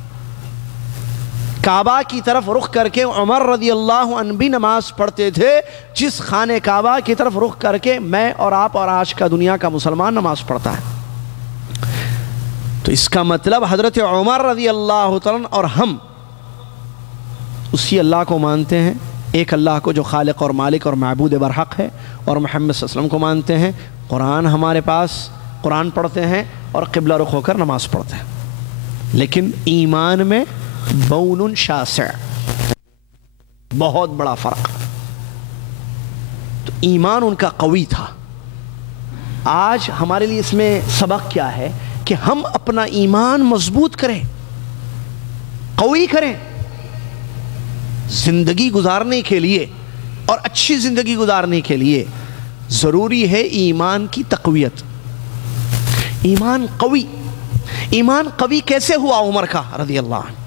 کعبہ کی طرف رخ کر کے عمر رضی اللہ عنہ بھی نماز پڑھتے تھے جس خانہ کعبہ کی طرف رخ کر کے میں اور آپ اور آج کا دنیا کا مسلمان نماز پڑھتا ہے. تو اس کا مطلب حضرت عمر رضی اللہ تعالیٰ اور ہم اسی اللہ کو مانتے ہیں, ایک اللہ کو جو خالق اور مالک اور معبود برحق ہے, اور محمد صلی اللہ علیہ وسلم کو مانتے ہیں. قرآن ہمارے پاس, قرآن پڑھتے ہیں اور قبلہ رخ ہو کر نماز پڑھتے ہیں. لیکن ایمان میں بون شاسع, بہت بڑا فرق. تو ایمان ان کا قوی تھا. آج ہمارے لیے اس میں سبق کیا ہے کہ ہم اپنا ایمان مضبوط کریں, قوی کریں. زندگی گزارنے کے لیے اور اچھی زندگی گزارنے کے لیے ضروری ہے ایمان کی تقویت. ایمان قوی. ایمان قوی کیسے ہوا عمر کا رضی اللہ عنہ؟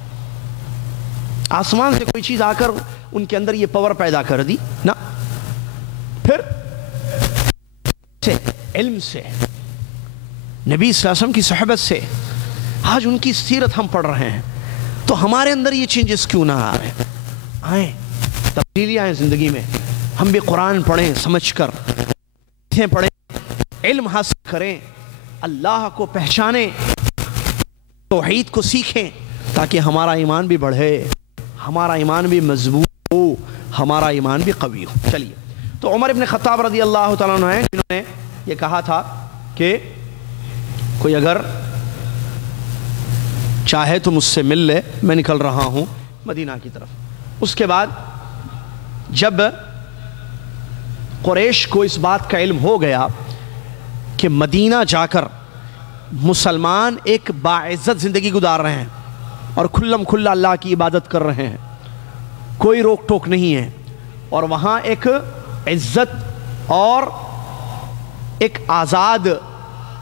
آسمان سے کوئی چیز آ کر ان کے اندر یہ پاور پیدا کر دی نا، پھر علم سے، نبی صلی اللہ علیہ وسلم کی صحبت سے آج ان کی سیرت ہم پڑھ رہے ہیں، تو ہمارے اندر یہ چینجز کیوں نہ آ رہے ہیں؟ آئیں، تبدیلی آئیں زندگی میں، ہم بھی قرآن پڑھیں سمجھ کر، پڑھیں، علم حاصل کریں، اللہ کو پہچانیں، توحید کو سیکھیں، تاکہ ہمارا ایمان بھی بڑھے، ہمارا ایمان بھی مضبوط ہو، ہمارا ایمان بھی قوی ہو۔ چلیے، تو عمر ابن خطاب رضی اللہ تعالیٰ عنہ ہیں جنہوں نے یہ کہا تھا کہ کوئی اگر چاہے تو مجھ سے مل لے، میں نکل رہا ہوں مدینہ کی طرف۔ اس کے بعد جب قریش کو اس بات کا علم ہو گیا کہ مدینہ جا کر مسلمان ایک باعزت زندگی گزار رہے ہیں اور کھلم کھلا اللہ کی عبادت کر رہے ہیں، کوئی روک ٹوک نہیں ہے، اور وہاں ایک عزت اور ایک آزاد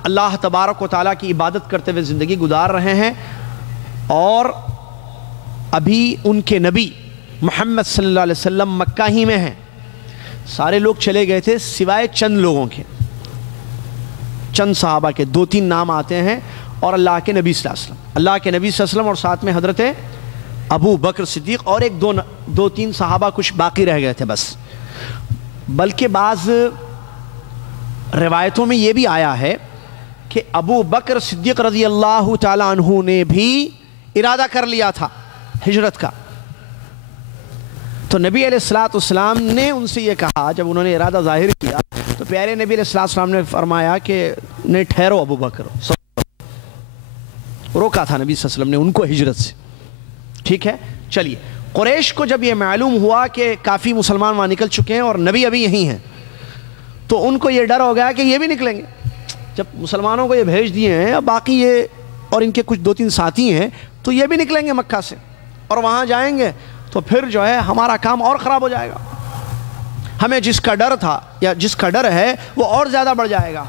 اللہ تبارک و تعالیٰ کی عبادت کرتے ہوئے زندگی گزار رہے ہیں، اور ابھی ان کے نبی محمد صلی اللہ علیہ وسلم مکہ ہی میں ہیں، سارے لوگ چلے گئے تھے سوائے چند لوگوں کے، چند صحابہ کے 2-3 نام آتے ہیں، اور اللہ کے نبی صلی اللہ علیہ وسلم، اللہ کے نبی صلی اللہ علیہ وسلم، اور ساتھ میں حضرت ابو بکر صدیق، اور ایک 2-3 صحابہ کچھ باقی رہ گئے تھے بس۔ بلکہ بعض روایتوں میں یہ بھی آیا ہے کہ ابو بکر صدیق رضی اللہ تعالیٰ عنہ نے بھی ارادہ کر لیا تھا ہجرت کا، تو نبی علیہ السلام نے ان سے یہ کہا، جب انہوں نے ارادہ ظاہر کیا تو پیارے نبی علیہ السلام نے فرمایا کہ نہیں، ٹھہرو ابو بکر، روکا تھا نبی صلی اللہ علیہ وسلم نے ان کو ہجرت سے، ٹھیک ہے۔ چلیے، قریش کو جب یہ معلوم ہوا کہ کافی مسلمان وہاں نکل چکے ہیں اور نبی ابھی یہیں ہیں، تو ان کو یہ ڈر ہو گیا کہ یہ بھی نکلیں گے، جب مسلمانوں کو یہ بھیج دیے ہیں، اب باقی یہ اور ان کے کچھ 2-3 ساتھی ہیں تو یہ بھی نکلیں گے مکہ سے اور وہاں جائیں گے، تو پھر جو ہے ہمارا کام اور خراب ہو جائے گا، ہمیں جس کا ڈر تھا یا جس کا ڈر ہے وہ اور زیادہ بڑھ جائے گا۔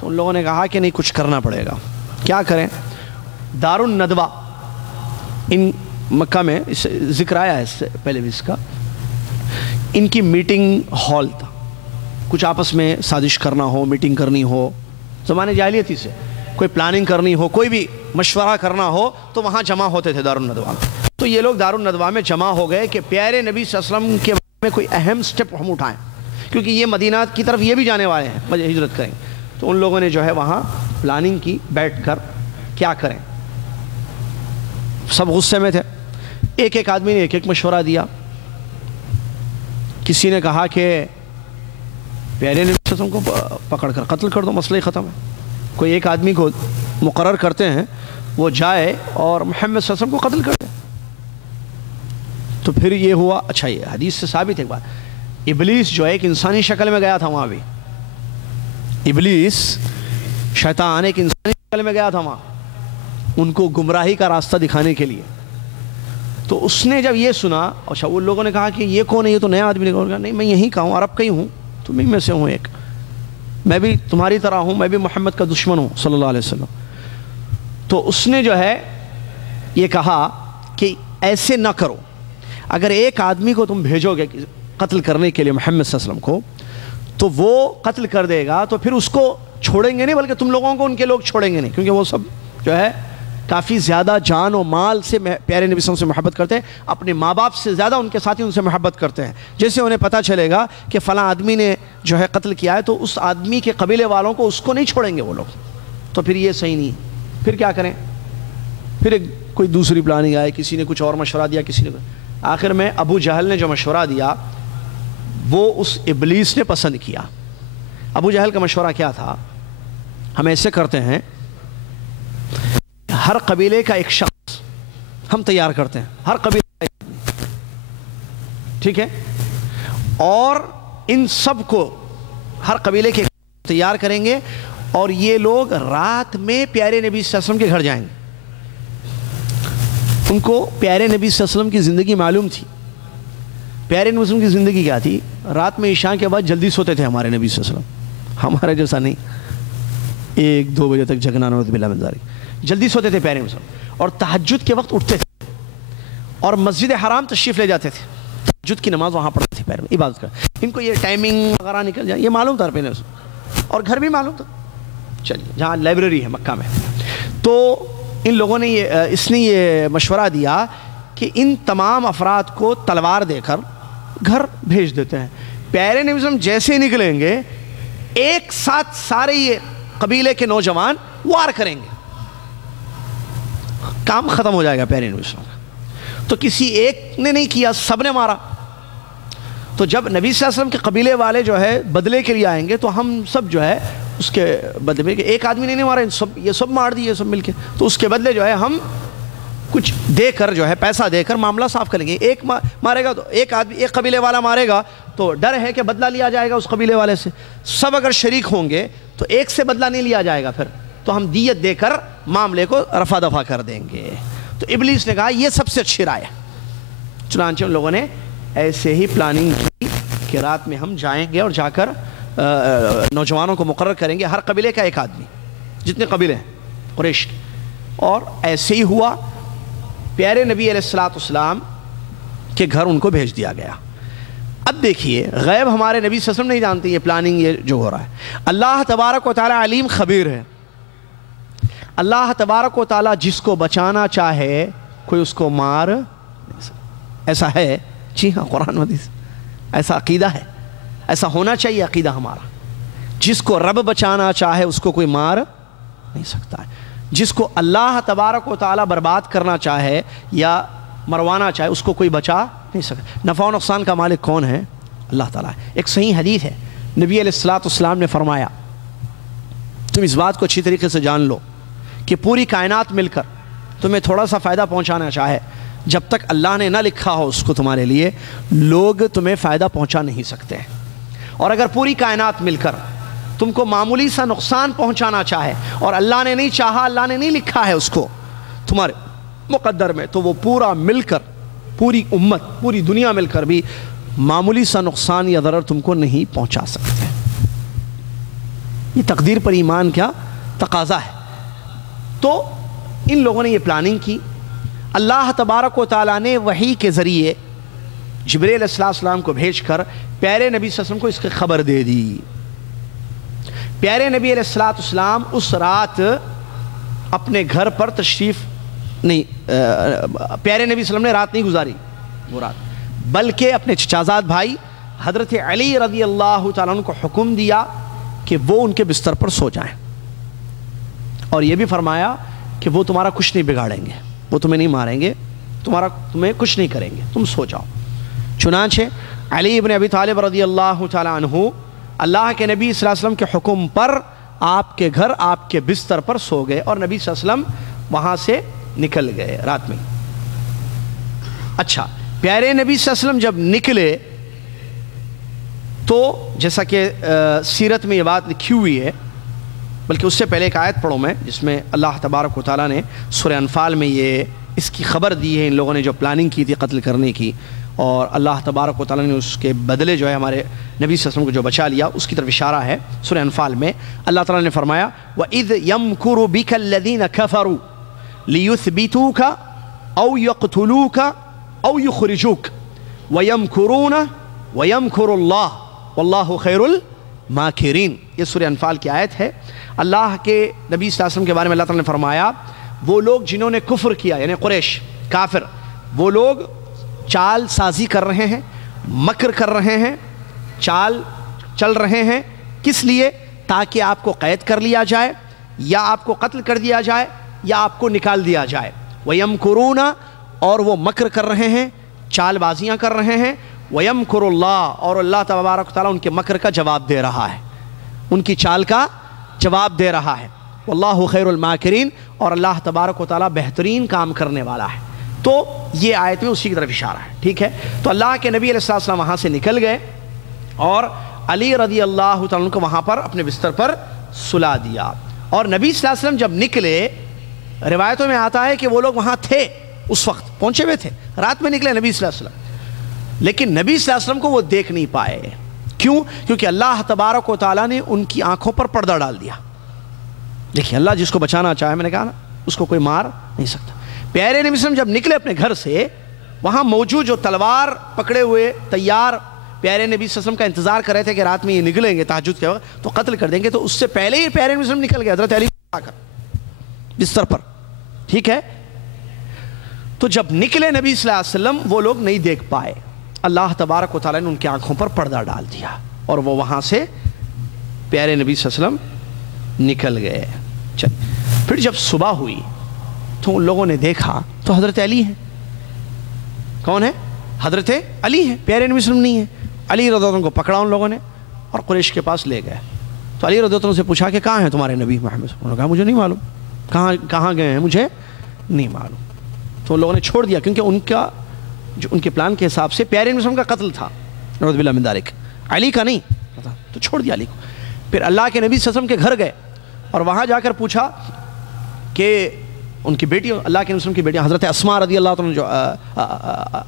تو ان لوگوں نے کہا کہ نہیں، کچھ کرنا پڑے گا، کیا کریں؟ دار الندوہ ان مکہ میں، اس ذکر آیا ہے اس سے پہلے بھی اس کا، ان کی میٹنگ ہال تھا، کچھ آپس میں سازش کرنا ہو، میٹنگ کرنی ہو، زمانے جاہلیتی سے کوئی پلاننگ کرنی ہو، کوئی بھی مشورہ کرنا ہو تو وہاں جمع ہوتے تھے دار الندوہ میں۔ تو یہ لوگ دار الندوہ میں جمع ہو گئے کہ پیارے نبی صلی اللہ علیہ وسلم کے بارے میں کوئی اہم سٹیپ ہم اٹھائیں، کیونکہ یہ مدینہ کی طرف یہ بھی جانے والے ہیں، ہجرت کریں۔ تو ان لوگوں نے جو ہے وہاں پلاننگ کی، بیٹھ کر کیا کریں، سب غصے میں تھے، ایک آدمی نے ایک مشورہ دیا۔ کسی نے کہا کہ پیارے نبی صلی اللہ علیہ وسلم کو پکڑ کر قتل کر دو، مسئلہ ختم ہے۔ کوئی ایک آدمی کو مقرر کرتے ہیں، وہ جائے اور محمد صلی اللہ علیہ وسلم کو قتل کر دے۔ تو پھر یہ ہوا، اچھا یہ حدیث سے ثابت ہے ایک بات، ابلیس جو ہے ایک انسانی شکل میں گیا تھا وہاں بھی، ابلیس شیطان ایک انسانی شکل میں گیا تھا وہاں ان کو گمراہی کا راستہ دکھانے کے لیے۔ تو اس نے جب یہ سنا، اچھا وہ لوگوں نے کہا کہ یہ کون ہے، یہ تو نیا آدمی نے، نہیں میں یہیں کا ہوں، عرب کا ہی ہوں، تم ہی میں سے ہوں ایک، میں بھی تمہاری طرح ہوں، میں بھی محمد کا دشمن ہوں صلی اللہ علیہ وسلم۔ تو اس نے جو ہے یہ کہا کہ ایسے نہ کرو، اگر ایک آدمی کو تم بھیجو گے قتل کرنے کے لیے محمد صلی اللہ علیہ وسلم کو، تو وہ قتل کر دے گا، تو پھر اس کو چھوڑیں گے نہیں، بلکہ تم لوگوں کو ان کے لوگ چھوڑیں گے نہیں، کیونکہ وہ سب جو ہے کافی زیادہ جان و مال سے پیارے نبی صلی اللہ علیہ وسلم سے محبت کرتے ہیں، اپنے ماں باپ سے زیادہ ان کے ساتھی ان سے محبت کرتے ہیں۔ جیسے انہیں پتہ چلے گا کہ فلاں آدمی نے جو ہے قتل کیا ہے، تو اس آدمی کے قبیلے والوں کو اس کو نہیں چھوڑیں گے وہ لوگ، تو پھر یہ صحیح نہیں، پھر کیا کریں؟ پھر ایک کوئی دوسری پلاننگ آئے، کسی نے کچھ اور مشورہ دیا، کسی نے، آخر میں ابو جہل نے جو مشورہ دیا وہ اس ابلیس نے پسند کیا۔ ابو جہل کا مشورہ کیا تھا؟ ہم ایسے کرتے ہیں، ہر قبیلے کا ایک شخص ہم تیار کرتے ہیں، ہر قبیلے کا ایک آدمی، ٹھیک ہے، اور ان سب کو ہر قبیلے کے تیار کریں گے، اور یہ لوگ رات میں پیارے نبی صلی اللہ علیہ وسلم کے گھر جائیں گے۔ ان کو پیارے نبی صلی اللہ علیہ وسلم کی زندگی معلوم تھی۔ پیارے نبی صلی اللہ علیہ وسلم کی زندگی کیا تھی؟ رات میں عشاء کے بعد جلدی سوتے تھے ہمارے نبی صلی اللہ علیہ وسلم، ہمارے جیسا نہیں 1-2 بجے تک جگنا، نعوذ باللہ من ذالک، جلدی سوتے تھے پیارے نبی صلی اللہ علیہ وسلم، اور تہجد کے وقت اٹھتے تھے، اور مسجد حرام تشریف لے جاتے تھے، تہجد کی نماز وہاں پڑھتے تھے، پیر میں عبادت کر. ان کو یہ ٹائمنگ وغیرہ نکل جائے یہ معلوم تھا پہلے، اور گھر بھی معلوم تھا. چلیے جہاں لائبریری ہے مکہ میں، تو ان لوگوں نے اس نے یہ مشورہ دیا کہ ان تمام افراد کو تلوار دے کر گھر بھیج دیتے ہیں. پیارے نبی صلی اللہ علیہ وسلم جیسے ہی نکلیں گے ایک ساتھ سارے یہ قبیلے کے نوجوان وار کریں گے، کام ختم ہو جائے گا پیارے نبی صلی اللہ علیہ وسلم. تو کسی ایک نے نہیں کیا، سب نے مارا. تو جب نبی صلی اللہ علیہ وسلم کے قبیلے والے جو ہے بدلے کے لیے آئیں گے تو ہم سب جو ہے اس کے بدلے میں، ایک آدمی نے نہیں مارا، یہ سب مار دیے سب مل کے، تو اس کے بدلے جو ہے ہم کچھ دے کر جو ہے پیسہ دے کر معاملہ صاف کریں گے. ایک مارے گا تو ایک آدمی، ایک قبیلے والا مارے گا تو ڈر ہے کہ بدلہ لیا جائے گا اس قبیلے والے سے. سب اگر شریک ہوں گے تو ایک سے بدلہ نہیں لیا جائے گا، پھر تو ہم دیت دے کر معاملے کو رفع دفع کر دیں گے. تو ابلیس نے کہا یہ سب سے اچھی رائے ہے. چنانچہ ان لوگوں نے ایسے ہی پلاننگ کی کہ رات میں ہم جائیں گے اور جا کر نوجوانوں کو مقرر کریں گے، ہر قبیلے کا ایک آدمی، جتنے قبیلے ہیں قریش کے. اور ایسے ہی ہوا، پیارے نبی علیہ السلام کے گھر ان کو بھیج دیا گیا. اب دیکھیے غیب ہمارے نبی صلی اللہ علیہ وسلم نہیں جانتے، یہ پلاننگ یہ جو ہو رہا ہے. اللہ تبارک و تعالی علیم خبیر ہے. اللہ تبارک و تعالی جس کو بچانا چاہے کوئی اس کو مار نہیں سکتا. ایسا ہے؟ جی ہاں، قرآن حدیث ایسا عقیدہ ہے، ایسا ہونا چاہیے عقیدہ ہمارا. جس کو رب بچانا چاہے اس کو کوئی مار نہیں سکتا ہے. جس کو اللہ تبارک و تعالی برباد کرنا چاہے یا مروانا چاہے اس کو کوئی بچا نہیں سکتا. نفع و نقصان کا مالک کون ہے؟ اللہ تعالیٰ. ایک صحیح حدیث ہے، نبی علیہ السلام نے فرمایا، تم اس بات کو اچھی طریقے سے جان لو کہ پوری کائنات مل کر تمہیں تھوڑا سا فائدہ پہنچانا چاہے، جب تک اللہ نے نہ لکھا ہو اس کو تمہارے لیے، لوگ تمہیں فائدہ پہنچا نہیں سکتے. اور اگر پوری کائنات مل کر تم کو معمولی سا نقصان پہنچانا چاہے اور اللہ نے نہیں چاہا، اللہ نے نہیں لکھا ہے اس کو تمہارے مقدر میں، تو وہ پورا مل کر، پوری امت، پوری دنیا مل کر بھی معمولی سا نقصان یا ضرر تم کو نہیں پہنچا سکتے. یہ تقدیر پر ایمان کیا تقاضا ہے. تو ان لوگوں نے یہ پلاننگ کی. اللہ تبارک و تعالیٰ نے وحی کے ذریعے جبریل علیہ السلام کو بھیج کر پیارے نبی صلی اللہ علیہ وسلم کو اس کی خبر دے دی. پیارے نبی علیہ السلام اس رات اپنے گھر پر تشریف نہیں، پیارے نبی صلی اللہ علیہ وسلم نے رات نہیں گزاری وہ رات، بلکہ اپنے چچازاد بھائی حضرت علی رضی اللہ تعالیٰ عنہ کو حکم دیا کہ وہ ان کے بستر پر سو جائیں، اور یہ بھی فرمایا کہ وہ تمہارا کچھ نہیں بگاڑیں گے، وہ تمہیں نہیں ماریں گے، تمہیں کچھ نہیں کریں گے، تم سو جاؤ. چنانچہ علی ابن ابی طالب رضی اللہ تعالیٰ عنہ اللہ کے نبی صلی اللہ علیہ وسلم کے حکم پر آپ کے گھر، آپ کے بستر پر سو گئے، اور نبی صلی اللہ علیہ وسلم وہاں سے نکل گئے رات میں. اچھا، پیارے نبی صلی اللہ علیہ وسلم جب نکلے تو جیسا کہ سیرت میں یہ بات لکھی ہوئی ہے، بلکہ اس سے پہلے ایک آیت پڑھوں میں جس میں اللہ تبارک و تعالیٰ نے سورہ انفال میں یہ اس کی خبر دی ہے ان لوگوں نے جو پلاننگ کی تھی قتل کرنے کی، اور اللہ تبارک و تعالیٰ نے اس کے بدلے جو ہے ہمارے نبی صلی اللہ علیہ وسلم کو جو بچا لیا، اس کی طرف اشارہ ہے. سورہ انفال میں اللہ تعالیٰ نے فرمایا وَإِذْ يَمْكُرُ بِكَ الَّذِينَ كَفَرُوا لِيُثْبِتُوكَ أَوْ يَقْتُلُوكَ أَوْ يُخْرِجُوكَ وَيَمْكُرُونَ وَيَمْكُرُ اللَّهُ وَاللَّهُ خَيْرُ الْمَاكِرِينَ. یہ سورہ انفال کی آیت ہے. اللہ کے نبی صلی اللہ علیہ وسلم کے بارے میں اللہ تعالیٰ نے فرمایا وہ لوگ جنہوں نے کفر کیا، یعنی قریش کافر، وہ لوگ چال سازی کر رہے ہیں، مکر کر رہے ہیں، چال چل رہے ہیں. کس لیے؟ تاکہ آپ کو قید کر لیا جائے، یا آپ کو قتل کر دیا جائے، یا آپ کو نکال دیا جائے. وَيَمْكُرُونَ، اور وہ مکر کر رہے ہیں، چال بازیاں کر رہے ہیں. وَيَمْكُرُ اللَّهُ، اور اللہ تبارک و تعالیٰ ان کے مکر کا جواب دے رہا ہے، ان کی چال کا جواب دے رہا ہے. واللہ خیر الماکرین، اور اللہ تبارک و تعالیٰ بہترین کام کرنے والا ہے. تو یہ آیت میں اسی کی طرف اشارہ ہے. ٹھیک ہے، تو اللہ کے نبی علیہ السلام وہاں سے نکل گئے اور علی رضی اللہ تعالیٰ کو وہاں پر اپنے بستر پر سلا دیا. اور نبی صلی اللہ علیہ وسلم جب نکلے، روایتوں میں آتا ہے کہ وہ لوگ وہاں تھے، اس وقت پہنچے ہوئے تھے، رات میں نکلے نبی صلی اللہ علیہ وسلم، لیکن نبی صلی اللہ علیہ وسلم کو وہ دیکھ نہیں پائے. کیوں؟ کیونکہ اللہ تبارک و تعالیٰ نے ان کی آنکھوں پر پردہ ڈال دیا. دیکھیں، اللہ جس کو بچانا چاہے، میں نے کہا نا، اس کو کوئی مار نہیں سکتا. پیارے نبی صلی اللہ علیہ وسلم جب نکلے اپنے گھر سے وہاں موجود جو تلوار پکڑے ہوئے تیار پیارے نبی صلی اللہ علیہ وسلم کا انتظار کر رہے تھے کہ رات میں یہ نکلیں گے تہجد کے وقت تو قتل کر دیں گے، تو اس سے پہلے ہی پیارے نبی صلی اللہ علیہ وسلم نکل گئے حضرت علی کو آ کر بستر پر، ٹھیک ہے. تو جب نکلے نبی صلی اللہ علیہ وسلم وہ لوگ نہیں دیکھ پائے، اللہ تبارک و تعالیٰ نے ان کی آنکھوں پر پردہ ڈال دیا اور وہ وہاں سے پیارے نبی صلی اللہ علیہ وسلم نکل گئے. پھر جب صبح ہوئی تو ان لوگوں نے دیکھا تو حضرت علی ہیں. کون ہے؟ حضرت علی ہیں، پیارے نبی صلی اللہ علیہ وسلم نہیں ہیں. علی رضی اللہ عنہ کو پکڑا ان لوگوں نے اور قریش کے پاس لے گئے. تو علی رضی اللہ عنہ سے پوچھا کہ کہاں ہیں تمہارے نبی محمد؟ انہوں نے کہا مجھے نہیں معلوم، کہاں گئے ہیں مجھے نہیں معلوم. تو ان لوگوں نے چھوڑ دیا کیونکہ ان کے پلان کے حساب سے پیارے نبی صلی اللہ علیہ وسلم کا قتل تھا، نعوذ باللہ من ذالک، علی کا نہیں تھا، تو چھوڑ دیا علی کو. پھر اللہ کے نبی صلی اللہ علیہ وسلم کے گھر گئے اور وہاں جا کر پوچھا کہ ان کی بیٹی، اللہ کے نبی صلی اللہ علیہ وسلم کی بیٹی حضرت اسماء رضی اللہ عنہ، جو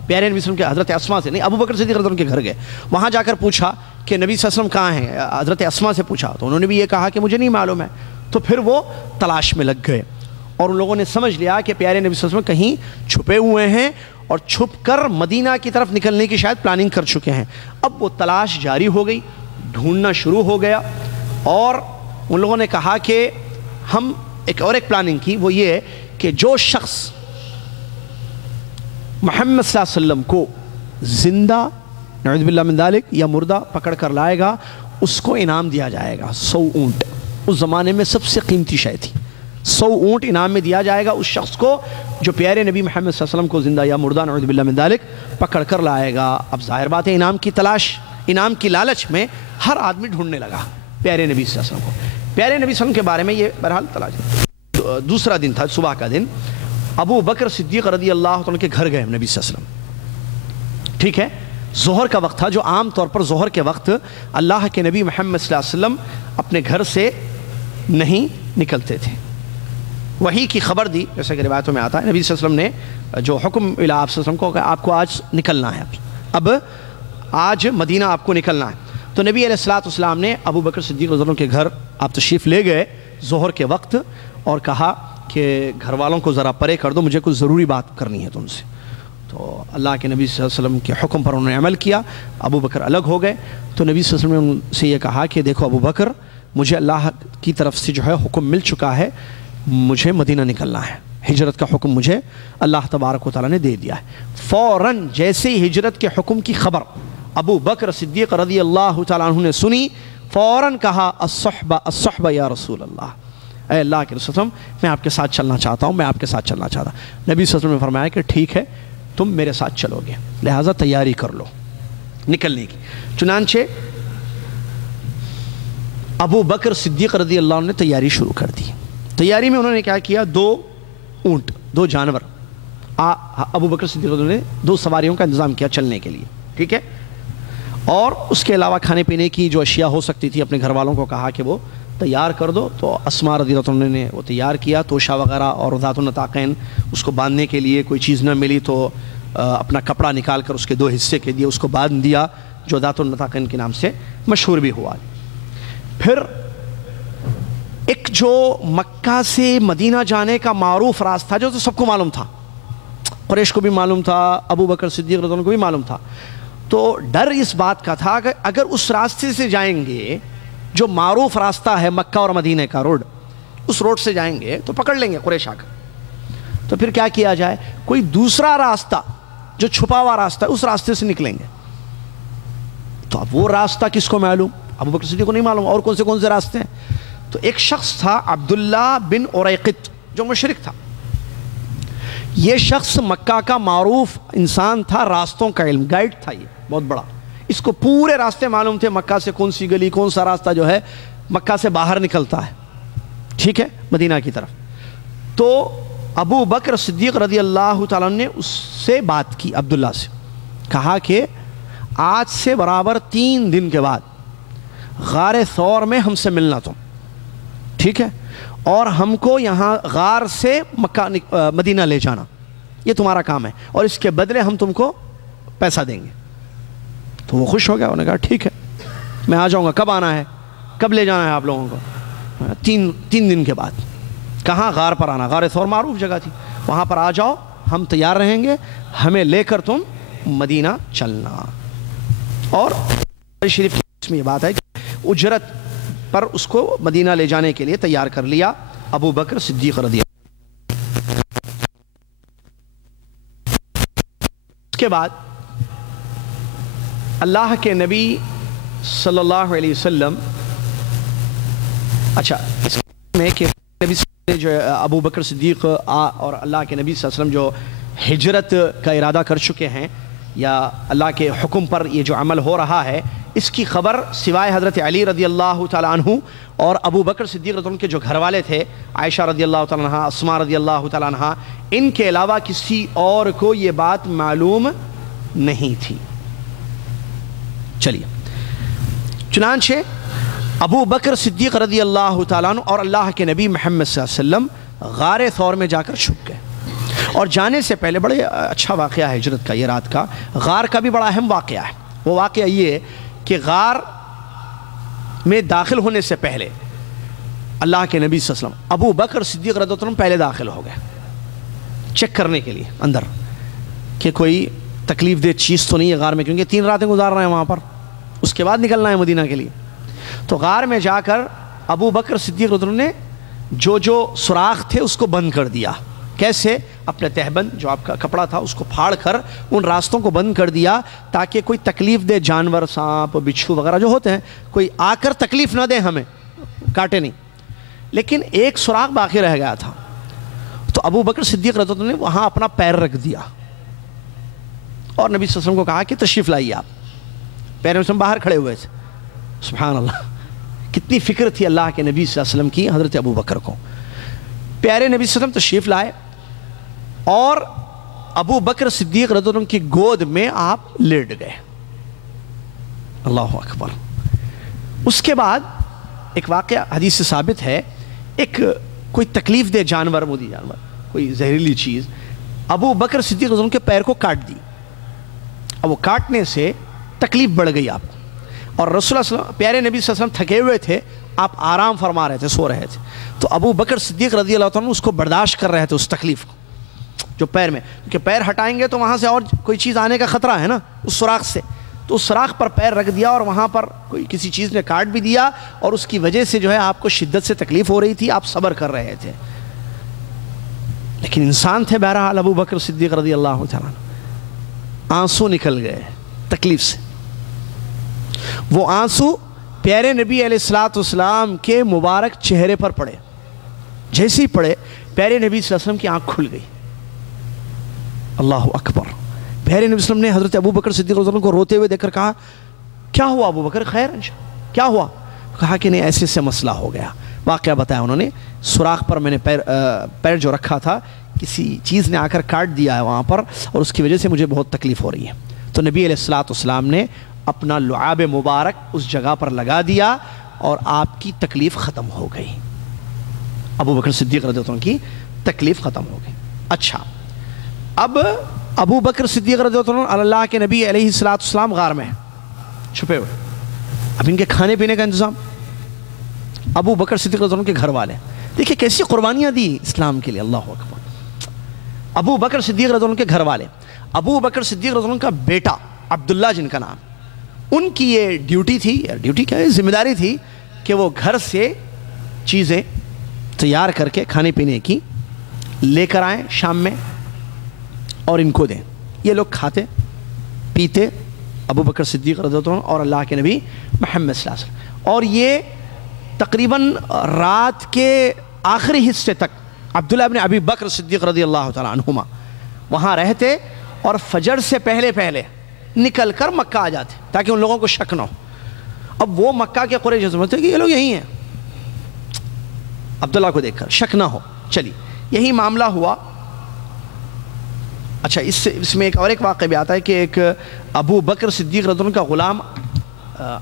پیارے نبی صلی اللہ علیہ وسلم کے حضرت اسماء سے نہیں، ابو بکر صدیق رضی اللہ عنہ کے گھر گئے. وہاں جا کر پوچھا کہ نبی صلی اللہ علیہ وسلم کہاں ہیں، حضرت اسماء سے پوچھا تو انہوں نے بھی یہ کہا کہ مجھے نہیں معلوم ہے. تو پھر وہ تلاش میں لگ گئے اور ان لوگوں نے سمجھ لیا کہ پیارے نبی صلی اللہ علیہ وسلم کہیں چھپے ہوئے ہیں اور چھپ کر مدینہ کی طرف نکلنے کی شاید پلاننگ کر چکے ہیں. اب وہ تلاش جاری ہو گئی، ڈھونڈنا شروع ہو گیا اور ان لوگوں نے کہا کہ ہم ایک پلاننگ کی، وہ یہ ہے کہ جو شخص محمد صلی اللہ علیہ وسلم کو زندہ نعوذ باللہ من ذالک یا مردہ پکڑ کر لائے گا اس کو انعام دیا جائے گا 100 اونٹ. اس زمانے میں سب سے قیمتی شے تھی. 100 اونٹ انعام میں دیا جائے گا اس شخص کو جو پیارے نبی محمد صلی اللہ علیہ وسلم کو زندہ یا مردہ نعوذ باللہ من ذالک پکڑ کر لائے گا. اب ظاہر بات ہے انعام کی تلاش، انعام کی لالچ میں ہر آدمی ڈھونڈنے لگا پیارے نبی صلی اللہ علیہ وسلم کو. پیارے نبی صلی اللہ علیہ وسلم کے بارے میں یہ بہرحال تلاش. دوسرا دن تھا، صبح کا دن. ابو بکر صدیق رضی اللہ عنہ کے گھر گئے نبی صلی اللہ علیہ وسلم، ٹھیک ہے. ظہر کا وقت تھا، جو عام طور پر ظہر کے وقت اللہ کے نبی محمد صلی اللہ علیہ وسلم اپنے گھر سے نہیں نکلتے تھے. وحی کی خبر دی، جیسا کہ روایتوں میں آتا ہے، نبی صلی اللہ علیہ وسلم نے جو حکم ملا آپ صلی اللہ علیہ وسلم کو کہ آپ کو آج نکلنا ہے، اب آج مدینہ آپ کو نکلنا ہے. تو نبی علیہ الصلوۃ والسلام نے ابو بکر صدیق رضی اللہ عنہ کے گھر آپ تشریف لے گئے ظہر کے وقت اور کہا کہ گھر والوں کو ذرا پرے کر دو، مجھے کچھ ضروری بات کرنی ہے تم سے. تو اللہ کے نبی صلی اللہ علیہ وسلم کے حکم پر انہوں نے عمل کیا. ابو بکر الگ ہو گئے. تو نبی صلی اللہ علیہ وسلم نے ان سے یہ کہا کہ دیکھو ابو بکر، مجھے اللہ کی طرف سے جو ہے حکم مل چکا ہے، مجھے مدینہ نکلنا ہے، ہجرت کا حکم مجھے اللہ تبارک و تعالیٰ نے دے دیا ہے. فوراً جیسے ہی ہجرت کے حکم کی خبر ابو بکر صدیق رضی اللہ تعالیٰ عنہ نے سنی، فوراً کہا الصحبہ الصحبہ یا رسول اللہ، اے اللہ کے رسول، میں آپ کے ساتھ چلنا چاہتا ہوں، میں آپ کے ساتھ چلنا چاہتا ہوں. نبی صلی اللہ علیہ وسلم نے فرمایا کہ ٹھیک ہے، تم میرے ساتھ چلو گے، لہٰذا تیاری کر لو نکلنے کی. چنانچہ ابو بکر صدیق رضی اللہ عنہ نے تیاری شروع کر دی. تیاری میں انہوں نے کیا کیا؟ 2 اونٹ، 2 جانور، ابو بکر صدیق رضی اللہ عنہ نے 2 سواریوں کا انتظام کیا چلنے کے لیے، ٹھیک ہے. اور اس کے علاوہ کھانے پینے کی جو اشیاء ہو سکتی تھی اپنے گھر والوں کو کہا کہ وہ تیار کر دو. تو اسماء رضی اللہ عنہ نے وہ تیار کیا، توشہ وغیرہ، اور ذات النطاقین اس کو باندھنے کے لیے کوئی چیز نہ ملی تو اپنا کپڑا نکال کر اس کے 2 حصے کے دیے، اس کو باندھ دیا، جو ذات النطاقین کے نام سے مشہور بھی ہوا. پھر ایک جو مکہ سے مدینہ جانے کا معروف راستہ جو تو سب کو معلوم تھا، قریش کو بھی معلوم تھا، ابو بکر صدیق رضی اللہ عنہ کو بھی معلوم تھا. تو ڈر اس بات کا تھا کہ اگر اس راستے سے جائیں گے جو معروف راستہ ہے مکہ اور مدینہ کا روڈ، اس روڈ سے جائیں گے تو پکڑ لیں گے قریش آ کر. تو پھر کیا کیا جائے؟ کوئی دوسرا راستہ جو چھپا ہوا راستہ ہے اس راستے سے نکلیں گے. تو اب وہ راستہ کس کو معلوم؟ ابو بکر صدیق کو نہیں معلوم. اور کون سے راستے ہیں؟ تو ایک شخص تھا عبداللہ بن اریقط جو مشرک تھا. یہ شخص مکہ کا معروف انسان تھا، راستوں کا علم، گائیڈ تھا، یہ بہت بڑا. اس کو پورے راستے معلوم تھے، مکہ سے کون سی گلی، کون سا راستہ جو ہے مکہ سے باہر نکلتا ہے، ٹھیک ہے، مدینہ کی طرف. تو ابو بکر صدیق رضی اللہ تعالیٰ نے اس سے بات کی، عبداللہ سے کہا کہ آج سے برابر 3 دن کے بعد غار ثور میں ہم سے ملنا تم، ٹھیک ہے، اور ہم کو یہاں غار سے مدینہ لے جانا، یہ تمہارا کام ہے، اور اس کے بدلے ہم تم کو پیسہ دیں گے. تو وہ خوش ہو گیا، انہوں نے کہا ٹھیک ہے میں آ جاؤں گا. کب آنا ہے؟ کب لے جانا ہے آپ لوگوں کو؟ 3 دن کے بعد. کہاں؟ غار پر آنا. غار ثور معروف جگہ تھی، وہاں پر آ جاؤ ہم تیار رہیں گے، ہمیں لے کر تم مدینہ چلنا۔ اور شریف کی میں یہ بات ہے کہ اجرت پر اس کو مدینہ لے جانے کے لیے تیار کر لیا ابو بکر صدیق رضی اللہ۔ اس کے بعد اللہ کے نبی صلی اللہ علیہ وسلم، اچھا اس میں کہ نبی جو ابو بکر صدیق اور اللہ کے نبی صلی اللہ علیہ وسلم جو ہجرت کا ارادہ کر چکے ہیں یا اللہ کے حکم پر یہ جو عمل ہو رہا ہے، اس کی خبر سوائے حضرت علی رضی اللہ تعالیٰ عنہ اور ابو بکر صدیق رضی اللہ عنہ کے جو گھر والے تھے، عائشہ رضی اللہ تعالیٰ عنہ، اسماء رضی اللہ تعالیٰ عنہ، ان کے علاوہ کسی اور کو یہ بات معلوم نہیں تھی۔ چلیے، چنانچہ ابو بکر صدیق رضی اللہ تعالیٰ عنہ اور اللہ کے نبی محمد صلی اللہ علیہ وسلم غار ثور میں جا کر چھپ گئے، اور جانے سے پہلے بڑے اچھا واقعہ ہے ہجرت کا، یہ رات کا غار کا بھی بڑا اہم واقعہ ہے۔ وہ واقعہ یہ ہے کہ غار میں داخل ہونے سے پہلے اللہ کے نبی صلی اللہ علیہ وسلم ابو بکر صدیق رضی اللہ عنہ پہلے داخل ہو گئے چیک کرنے کے لیے اندر کہ کوئی تکلیف دہ چیز تو نہیں ہے غار میں، کیونکہ 3 راتیں گزار رہے ہیں وہاں پر، اس کے بعد نکلنا ہے مدینہ کے لیے۔ تو غار میں جا کر ابو بکر صدیق رضی اللہ عنہ نے جو سوراخ تھے اس کو بند کر دیا۔ کیسے؟ اپنے تہبند جو آپ کا کپڑا تھا اس کو پھاڑ کر ان راستوں کو بند کر دیا تاکہ کوئی تکلیف دہ جانور، سانپ، بچھو وغیرہ جو ہوتے ہیں، کوئی آ کر تکلیف نہ دے، ہمیں کاٹے نہیں۔ لیکن ایک سوراخ باقی رہ گیا تھا، تو ابو بکر صدیق رضی اللہ عنہ نے وہاں اپنا پیر رکھ دیا اور نبی صلی اللہ علیہ وسلم کو کہا کہ تشریف لائیے آپ۔ پیر میں باہر کھڑے ہوئے تھے، سبحان اللہ، کتنی فکر تھی اللہ کے نبی صلی اللہ علیہ وسلم کی حضرت ابو بکر کو۔ پیارے نبی صلی اللہ علیہ وسلم تشریف لائے اور ابو بکر صدیق رضی اللہ عنہ کی گود میں آپ لیٹ گئے۔ اللہ اکبر۔ اس کے بعد ایک واقعہ حدیث سے ثابت ہے، ایک کوئی تکلیف دہ جانور، مودی جانور، کوئی زہریلی چیز ابو بکر صدیق رضی اللہ عنہ کے پیر کو کاٹ دی، اب وہ کاٹنے سے تکلیف بڑھ گئی آپ کو، اور رسول اللہ صلی اللہ علیہ وسلم، پیارے نبی صلی اللہ علیہ وسلم تھکے ہوئے تھے، آپ آرام فرما رہے تھے، سو رہے تھے، تو ابو بکر صدیق رضی اللہ عنہ اس کو برداشت کر رہے تھے، اس تکلیف کو جو پیر میں، کیونکہ پیر ہٹائیں گے تو وہاں سے اور کوئی چیز آنے کا خطرہ ہے نا اس سوراخ سے، تو اس سوراخ پر پیر رکھ دیا اور وہاں پر کوئی کسی چیز نے کاٹ بھی دیا، اور اس کی وجہ سے جو ہے آپ کو شدت سے تکلیف ہو رہی تھی، آپ صبر کر رہے تھے، لیکن انسان تھے بہرحال ابو بکر صدیق رضی اللہ تعالیٰ عنہ، آنسو نکل گئے تکلیف سے۔ وہ آنسو پیارے نبی علیہ السلام کے مبارک چہرے پر پڑے، جیسے ہی پڑے پیارے نبی صلی اللہ علیہ وسلم کی آنکھ کھل گئی۔ اللہ اکبر۔ پیارے نبی صلی اللہ علیہ وسلم نے حضرت ابو بکر صدیق رضی اللہ عنہ کو روتے ہوئے دیکھ کر کہا، کیا ہوا ابو بکر، خیر کیا ہوا؟ کہا کہ نہیں، ایسے سے مسئلہ ہو گیا۔ واقعہ بتایا انہوں نے، سوراخ پر میں نے پیر جو رکھا تھا کسی چیز نے آ کر کاٹ دیا ہے وہاں پر، اور اس کی وجہ سے مجھے بہت تکلیف ہو رہی ہے۔ تو نبی علیہ السلام نے اپنا لعاب مبارک اس جگہ پر لگا دیا اور آپ کی تکلیف ختم ہو گئی، ابو بکر صدیق رضی اللہ عنہ کی تکلیف ختم ہو گئی۔ اچھا، اب ابو بکر صدیق رضی اللہ عنہ اللہ کے نبی علیہ السلام غار میں ہیں چھپے ہوئے، اب ان کے کھانے پینے کا انتظام، ابو بکر صدیق رضی اللہ عنہ کے گھر والے، دیکھیں کیسی قربانیاں دی اسلام کے لیے، اللہ اکبر۔ ابو بکر صدیق رضی اللہ عنہ کے گھر والے، ابو بکر صدیق رضی اللہ عنہ کا بیٹا عبداللہ جن کا نام، ان کی یہ ڈیوٹی تھی، ڈیوٹی کیا ہے، ذمہ داری تھی کہ وہ گھر سے چیزیں تیار کر کے کھانے پینے کی لے کر آئیں شام میں اور ان کو دیں، یہ لوگ کھاتے پیتے، ابو بکر صدیق رضی اللہ عنہ اور اللہ کے نبی محمد صلی اللہ علیہ وسلم، اور یہ تقریباً رات کے آخری حصے تک عبداللہ ابن ابی بکر صدیق رضی اللہ تعالیٰ عنہما وہاں رہتے، اور فجر سے پہلے پہلے نکل کر مکہ آ جاتے تاکہ ان لوگوں کو شک نہ ہو۔ اب وہ مکہ کے قریش سمجھتے کہ یہ لوگ یہی ہیں، عبداللہ کو دیکھ کر شک نہ ہو۔ چلی یہی معاملہ ہوا۔ اچھا، اس میں ایک واقعہ بھی آتا ہے کہ ایک ابو بکر صدیق رضی اللہ عنہ کا غلام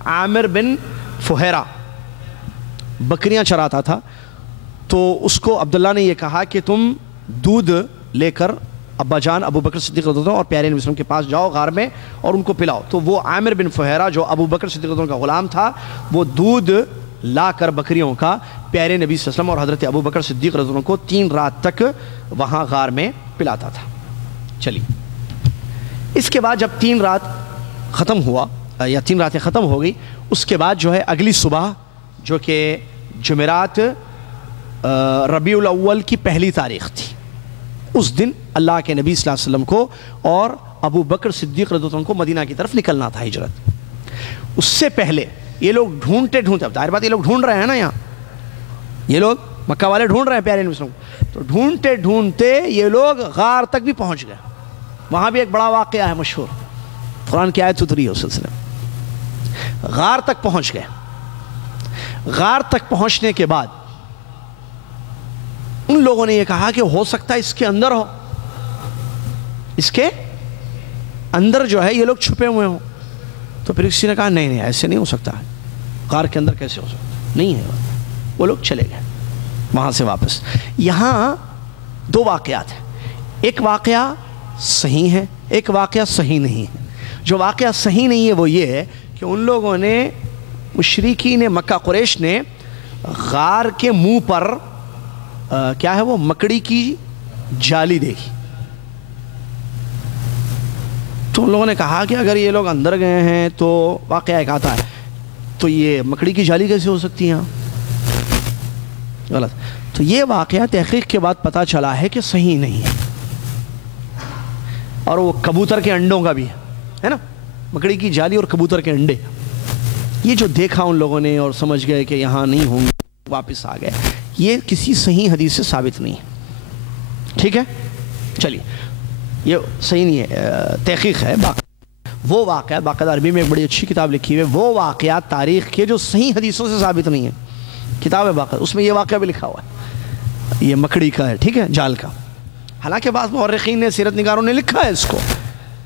عامر بن فہیرہ بکریاں چراتا تھا، تو اس کو عبداللہ نے یہ کہا کہ تم دودھ لے کر ابا جان ابو بکر صدیق رضی اللہ عنہ اور پیارے نبی صلی اللہ علیہ وسلم کے پاس جاؤ غار میں اور ان کو پلاؤ۔ تو وہ عامر بن فہیرہ جو ابو بکر صدیق رضی اللہ عنہ کا غلام تھا، وہ دودھ لا کر بکریوں کا پیارے نبی صلی اللہ علیہ وسلم اور حضرت ابو بکر صدیق رضی اللہ عنہ کو 3 رات تک وہاں غار میں پلاتا تھا۔ چلیے اس کے بعد جب 3 رات ختم ہوا یا 3 راتیں ختم ہو گئی، اس کے بعد جو ہے اگلی صبح جو کہ جمعرات ربیع الاول کی پہلی تاریخ تھی، اس دن اللہ کے نبی صلی اللہ علیہ وسلم کو اور ابو بکر صدیق رضی اللہ عنہ کو مدینہ کی طرف نکلنا تھا ہجرت۔ اس سے پہلے یہ لوگ ڈھونڈتے اب ظاہر بات یہ لوگ ڈھونڈ رہے ہیں نا، یہاں یہ لوگ مکہ والے ڈھونڈ رہے ہیں پیارے نبی صلی اللہ علیہ وسلم کو، تو ڈھونڈتے یہ لوگ غار تک بھی پہنچ گئے۔ وہاں بھی ایک بڑا واقعہ ہے مشہور، قرآن کی آیت اتری ہے اس سلسلے میں۔ غار تک پہنچ گئے، غار تک پہنچنے کے بعد ان لوگوں نے یہ کہا کہ ہو سکتا ہے اس کے اندر ہو، اس کے اندر جو ہے یہ لوگ چھپے ہوئے ہوں۔ تو پھر کسی نے کہا نہیں ایسے نہیں ہو سکتا ہے، غار کے اندر کیسے ہو سکتا نہیں ہے۔ وہ لوگ چلے گئے وہاں سے واپس۔ یہاں 2 واقعات ہیں، ایک واقعہ صحیح ہے، ایک واقعہ صحیح نہیں ہے۔ جو واقعہ صحیح نہیں ہے وہ یہ ہے کہ ان لوگوں نے مشرکین مکہ قریش نے غار کے منہ پر کیا ہے وہ مکڑی کی جالی دیکھی، تو ان لوگوں نے کہا کہ اگر یہ لوگ اندر گئے ہیں تو واقعہ ایک آتا ہے تو یہ مکڑی کی جالی کیسے ہو سکتی ہے یہاں؟ غلط۔ تو یہ واقعہ تحقیق کے بعد پتہ چلا ہے کہ صحیح نہیں ہے، اور وہ کبوتر کے انڈوں کا بھی ہے نا، مکڑی کی جالی اور کبوتر کے انڈے، یہ جو دیکھا ان لوگوں نے اور سمجھ گئے کہ یہاں نہیں ہوں گے واپس آ گئے، یہ کسی صحیح حدیث سے ثابت نہیں ہے۔ ٹھیک ہے چلیے، یہ صحیح نہیں ہے، تحقیق ہے۔ وہ واقعات باقاعدہ عربی میں ایک بڑی اچھی کتاب لکھی ہوئی ہے، وہ واقعات تاریخ کے جو صحیح حدیثوں سے ثابت نہیں ہے، کتاب ہے باقاعدہ، اس میں یہ واقعہ بھی لکھا ہوا ہے، یہ مکڑی کا ہے، ٹھیک ہے، جال کا۔ حالانکہ بعض مورخین نے سیرت نگاروں نے لکھا ہے اس کو،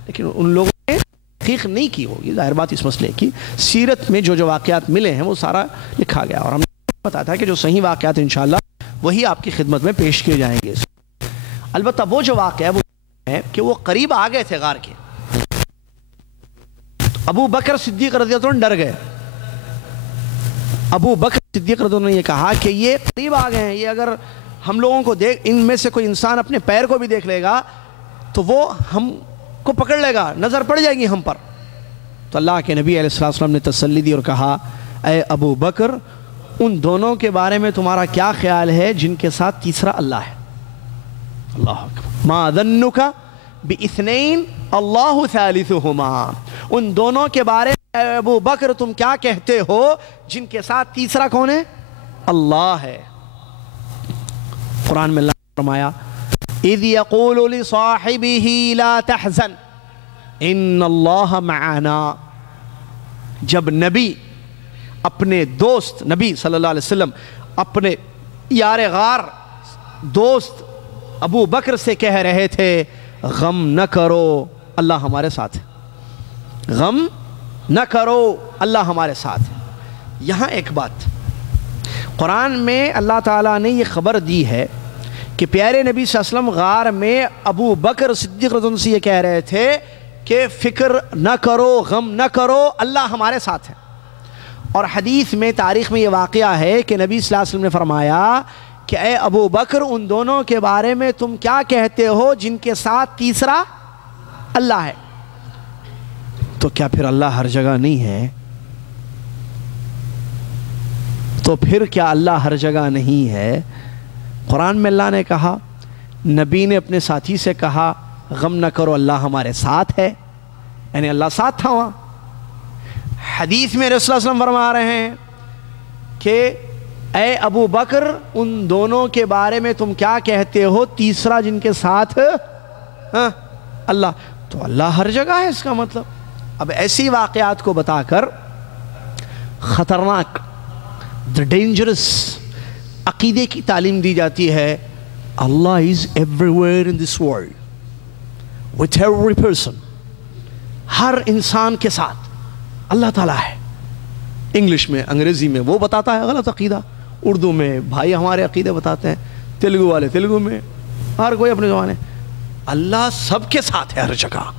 لیکن ان لوگوں نے تحقیق نہیں کی ہوگی، ظاہر بات اس مسئلے کی۔ سیرت میں جو واقعات ملے ہیں وہ سارا لکھا گیا، اور ہم نے بتایا تھا کہ جو صحیح واقعات انشاءاللہ وہی آپ کی خدمت میں پیش کیے جائیں گے۔ البتہ وہ جو واقعہ ہے وہ ہے کہ وہ قریب آ گئے تھے غار کے، ابو بکر صدیق رضی اللہ عنہ ڈر گئے۔ ابو بکر صدیق رضی اللہ عنہ نے یہ کہا کہ یہ قریب آ گئے ہیں، یہ اگر ہم لوگوں کو دیکھ، ان میں سے کوئی انسان اپنے پیر کو بھی دیکھ لے گا تو وہ ہم کو پکڑ لے گا، نظر پڑ جائے گی ہم پر۔ تو اللہ کے نبی علیہ الصلوۃ والسلام نے تسلی دی اور کہا اے ابو بکر، ان دونوں کے بارے میں تمہارا کیا خیال ہے جن کے ساتھ تیسرا اللہ ہے؟ اللہ اکبر، ما ظنک باثنین اللہ ثالثہما، ان دونوں کے بارے میں اے ابو بکر تم کیا کہتے ہو جن کے ساتھ تیسرا کون ہے؟ اللہ ہے۔ قرآن میں اللہ نے فرمایا اذ یقول لصاحبہ لا تحزن ان اللہ معنا، جب نبی اپنے دوست، نبی صلی اللہ علیہ وسلم اپنے یار غار دوست ابو بکر سے کہہ رہے تھے غم نہ کرو اللہ ہمارے ساتھ ہے، غم نہ کرو اللہ ہمارے ساتھ ہے۔ یہاں ایک بات قرآن میں اللہ تعالیٰ نے یہ خبر دی ہے کہ پیارے نبی صلی اللہ علیہ وسلم غار میں ابو بکر صدیق رضی اللہ عنہ سے یہ کہہ رہے تھے کہ فکر نہ کرو، غم نہ کرو، اللہ ہمارے ساتھ ہے۔ اور حدیث میں، تاریخ میں یہ واقعہ ہے کہ نبی صلی اللہ علیہ وسلم نے فرمایا کہ اے ابو بکر، ان دونوں کے بارے میں تم کیا کہتے ہو جن کے ساتھ تیسرا اللہ ہے؟ تو کیا پھر اللہ ہر جگہ نہیں ہے؟ تو پھر کیا اللہ ہر جگہ نہیں ہے؟ قرآن میں اللہ نے کہا، نبی نے اپنے ساتھی سے کہا غم نہ کرو اللہ ہمارے ساتھ ہے، یعنی اللہ ساتھ تھا وہاں۔ حدیث میں رسول اللہ صلی اللہ علیہ وسلم فرما رہے ہیں کہ اے ابو بکر، ان دونوں کے بارے میں تم کیا کہتے ہو تیسرا جن کے ساتھ اللہ؟ تو اللہ ہر جگہ ہے اس کا مطلب۔ اب ایسی واقعات کو بتا کر خطرناک، the dangerous عقیدے کی تعلیم دی جاتی ہے۔ اللہ is everywhere in this world with every person، ہر انسان کے ساتھ اللہ تعالیٰ ہے۔ انگلش میں، انگریزی میں وہ بتاتا ہے غلط عقیدہ، اردو میں بھائی ہمارے عقیدے بتاتے ہیں، تیلگو والے تیلگو میں، ہر کوئی اپنے زبان ہے۔ اللہ سب کے ساتھ ہے ہر جگہ،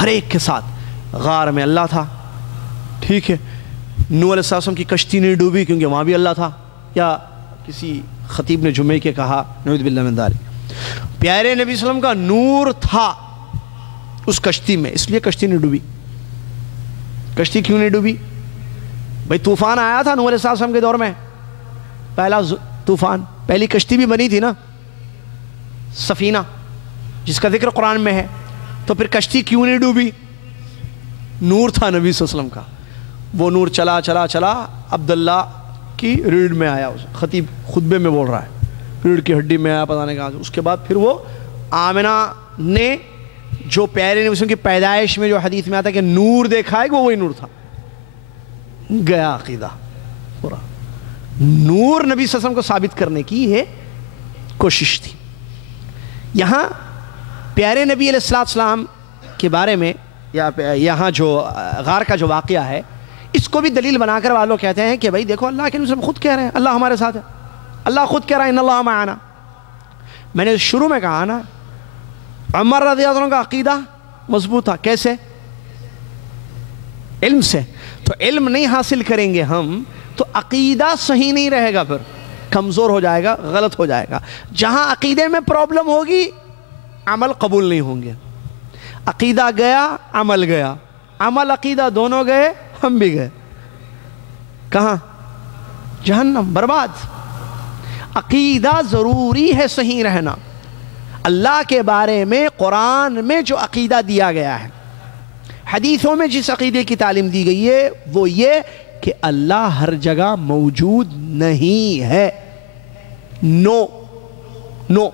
ہر ایک کے ساتھ۔ غار میں اللہ تھا، ٹھیک ہے، نوح علیہ السلام کی کشتی نہیں ڈوبی کیونکہ وہاں بھی اللہ تھا، یا کسی خطیب نے جمعے کے کہا نعوذ باللہ من ذالک۔ پیارے نبی صلی اللہ علیہ وسلم کا نور تھا اس کشتی میں، اس لیے کشتی نہیں ڈوبی۔ کشتی کیوں نہیں ڈوبی؟ بھئی طوفان آیا تھا نوح علیہ السلام کے دور میں، پہلا طوفان، پہلی کشتی بھی بنی تھی نا، سفینہ، جس کا ذکر قرآن میں ہے، تو پھر کشتی کیوں نہیں ڈوبی؟ نور تھا نبی صلی اللہ علیہ وسلم کا، وہ نور چلا چلا چلا عبداللہ کی ریڑھ میں آیا، خطیب خطبے میں بول رہا ہے، ریڑھ کی ہڈی میں آیا، پتہ نہیں کہاں سے، اس کے بعد پھر وہ آمنہ نے جو پیارے نبی صلی اللہ علیہ وسلم کی پیدائش میں جو حدیث میں آتا ہے کہ نور دیکھا ہے کہ وہ وہی نور تھا، گیا عقیدہ پورا۔ نور نبی صلی اللہ علیہ وسلم کو ثابت کرنے کی یہ کوشش تھی۔ یہاں پیارے نبی علیہ السلام کے بارے میں یہاں جو غار کا جو واقعہ ہے، اس کو بھی دلیل بنا کر والوں کہتے ہیں کہ بھائی دیکھو اللہ کے نبی صلی اللہ علیہ وسلم خود کہہ رہے ہیں اللہ ہمارے ساتھ ہے، اللہ خود کہہ رہا ہے ان اللہ معنا۔ میں نے شروع میں کہا نا عمر رضی اللہ عنہ کا عقیدہ مضبوط تھا، کیسے؟ علم سے۔ تو علم نہیں حاصل کریں گے ہم تو عقیدہ صحیح نہیں رہے گا، پھر کمزور ہو جائے گا، غلط ہو جائے گا۔ جہاں عقیدے میں پرابلم ہوگی عمل قبول نہیں ہوں گے۔ عقیدہ گیا، عمل گیا، عمل عقیدہ دونوں گئے، ہم بھی گئے کہاں؟ جہنم، برباد۔ عقیدہ ضروری ہے صحیح رہنا۔ اللہ کے بارے میں قرآن میں جو عقیدہ دیا گیا ہے، حدیثوں میں جس عقیدے کی تعلیم دی گئی ہے، وہ یہ کہ اللہ ہر جگہ موجود نہیں ہے۔ No no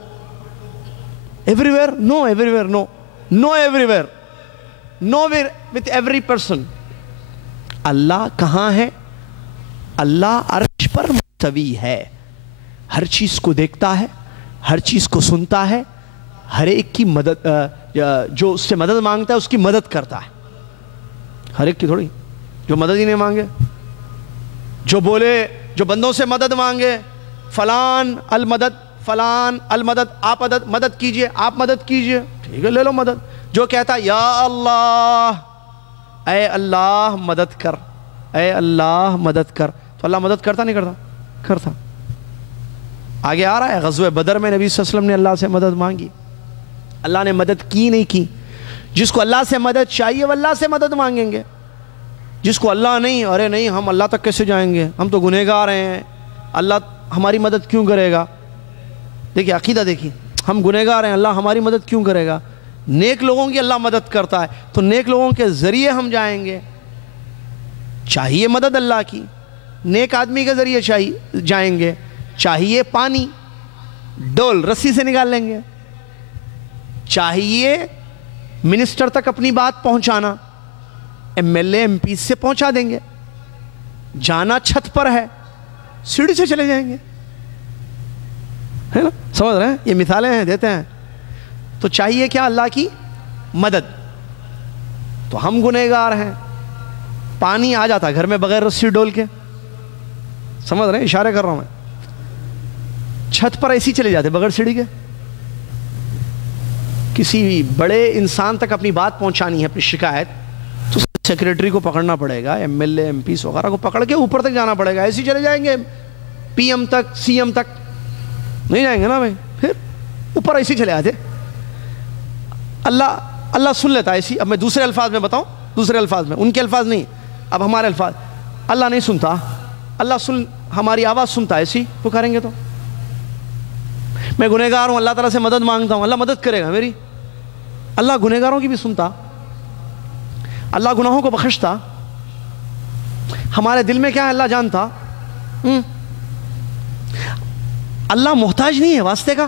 everywhere, no everywhere, no no everywhere, no with every person. اللہ کہاں ہے؟ اللہ عرش پر مستوی ہے، ہر چیز کو دیکھتا ہے، ہر چیز کو سنتا ہے، ہر ایک کی مدد، جو اس سے مدد مانگتا ہے اس کی مدد کرتا ہے۔ ہر ایک کی تھوڑی، جو مدد ہی نہیں مانگے، جو بولے، جو بندوں سے مدد مانگے، فلان المدد، فلان المدد، آپ مدد کیجئے، آپ مدد کیجئے، ٹھیک ہے لے لو مدد۔ جو کہتا یا اللہ، اے اللہ مدد کر، اے اللہ مدد کر، تو اللہ مدد کرتا نہیں کرتا؟ کرتا۔ آگے آ رہا ہے غزوہ بدر میں نبی صلی اللہ علیہ وسلم نے اللہ سے مدد مانگی، اللہ نے مدد کی نہیں کی۔ جس کو اللہ سے مدد چاہیے وہ اللہ سے مدد مانگیں گے، جس کو اللہ نہیں، ارے نہیں ہم اللہ تک کیسے جائیں گے، ہم تو گنہگار ہیں، اللہ ہماری مدد کیوں کرے گا؟ دیکھیے عقیدہ دیکھیے، ہم گنہگار ہیں، اللہ ہماری مدد کیوں کرے گا؟ نیک لوگوں کی اللہ مدد کرتا ہے، تو نیک لوگوں کے ذریعے ہم جائیں گے، چاہیے مدد اللہ کی، نیک آدمی کے ذریعے جائیں گے، چاہیے پانی ڈول رسی سے نکال لیں گے، چاہیے منسٹر تک اپنی بات پہنچانا، M L A M P سے پہنچا دیں گے، جانا چھت پر ہے سیڑھی سے چلے جائیں گے، ہے نا؟ سمجھ رہے ہیں؟ یہ مثالیں ہیں دیتے ہیں۔ تو چاہیے کیا؟ اللہ کی مدد۔ تو ہم گنہگار ہیں، پانی آ جاتا گھر میں بغیر رسی ڈول کے، سمجھ رہے ہیں؟ اشارے کر رہا ہوں میں، چھت پر ایسی چلے جاتے بغیر سیڑھی کے۔ کسی بڑے انسان تک اپنی بات پہنچانی ہے، اپنی شکایت، تو سیکریٹری کو پکڑنا پڑے گا، M L A MPs وغیرہ کو پکڑ کے اوپر تک جانا پڑے گا، ایسی چلے جائیں گے پی ایم تک، سی ایم تک نہیں جائیں گے نا بھائی، پھر اوپر ایسی چلے آتے۔ اللہ سن لیتا ہے ایسی۔ اب میں دوسرے الفاظ میں بتاؤں، دوسرے الفاظ میں، ان کے الفاظ نہیں، اب ہمارے الفاظ۔ اللہ نہیں سنتا، اللہ ہماری آواز سنتا ہے ایسی پکاریں گے تو۔ میں گنہگار ہوں، اللہ تعالیٰ سے مدد مانگتا ہوں، اللہ مدد کرے گا میری۔ اللہ گنہگاروں کی بھی سنتا، اللہ گناہوں کو بخشتا، ہمارے دل میں کیا ہے اللہ جانتا۔ اللہ محتاج نہیں ہے واسطے کا،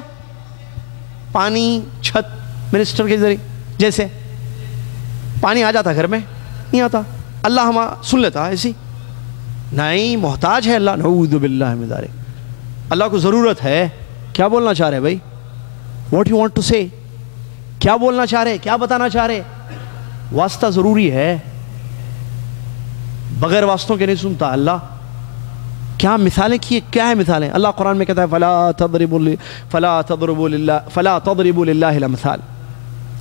پانی، چھت، منسٹر کے ذریعے، جیسے پانی آ جاتا گھر میں، نہیں آتا، اللہ ہمارا سن لیتا ایسی؟ نہیں، محتاج ہے اللہ، نعوذ باللہ من ذالک۔ اللہ کو ضرورت ہے۔ کیا بولنا چاہ رہے بھائی؟ واٹ یو وانٹ ٹو سے؟ کیا بولنا چاہ رہے، کیا بتانا چاہ رہے؟ واسطہ ضروری ہے، بغیر واسطوں کے نہیں سنتا اللہ۔ کیا مثالیں کیے، کیا ہے مثالیں؟ اللہ قرآن میں کہتا ہے فلا تضربوا للہ الامثال،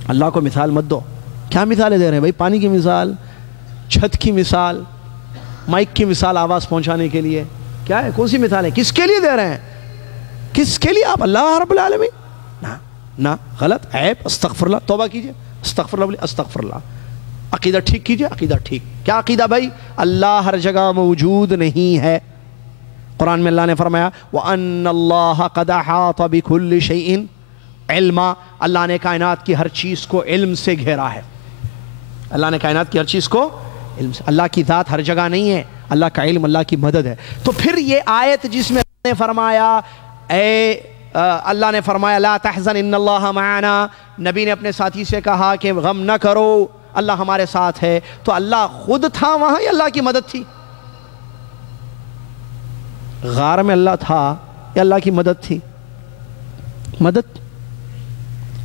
اللہ کو مثال مت دو۔ کیا مثالیں دے رہے ہیں بھائی؟ پانی کی مثال، چھت کی مثال، مائک کی مثال آواز پہنچانے کے لیے، کیا ہے؟ کون سی مثال ہے؟ کس کے لیے دے رہے ہیں؟ کس کے لیے آپ؟ اللہ رب العالمین۔ نہ غلط عیب استغفر اللہ، توبہ کیجئے، استغفر اللہ بولیے، استغفر اللہ، عقیدہ ٹھیک کیجئے، عقیدہ ٹھیک. کیا عقیدہ بھائی؟ اللہ ہر جگہ موجود نہیں ہے. قرآن میں اللہ نے فرمایا وَأَنَّ اللَّهَ قَدْ أَحَاطَ بِكُلِّ شَيْءٍ عِلْمًا، اللہ نے کائنات کی ہر چیز کو علم سے گھیرا ہے. اللہ نے کائنات کی ہر چیز کو علم سے. اللہ کی ذات ہر جگہ نہیں ہے، اللہ کا علم اللہ کی مدد ہے. تو پھر یہ آیت جس میں اللہ نے فرمایا اللہ نے فرمایا لا تحزن ان اللہ معنا، نبی نے اپنے ساتھی سے کہا کہ غم نہ کرو اللہ ہمارے ساتھ ہے، تو اللہ خود تھا وہاں یا اللہ کی مدد تھی؟ غار میں اللہ تھا یا اللہ کی مدد تھی؟ مدد،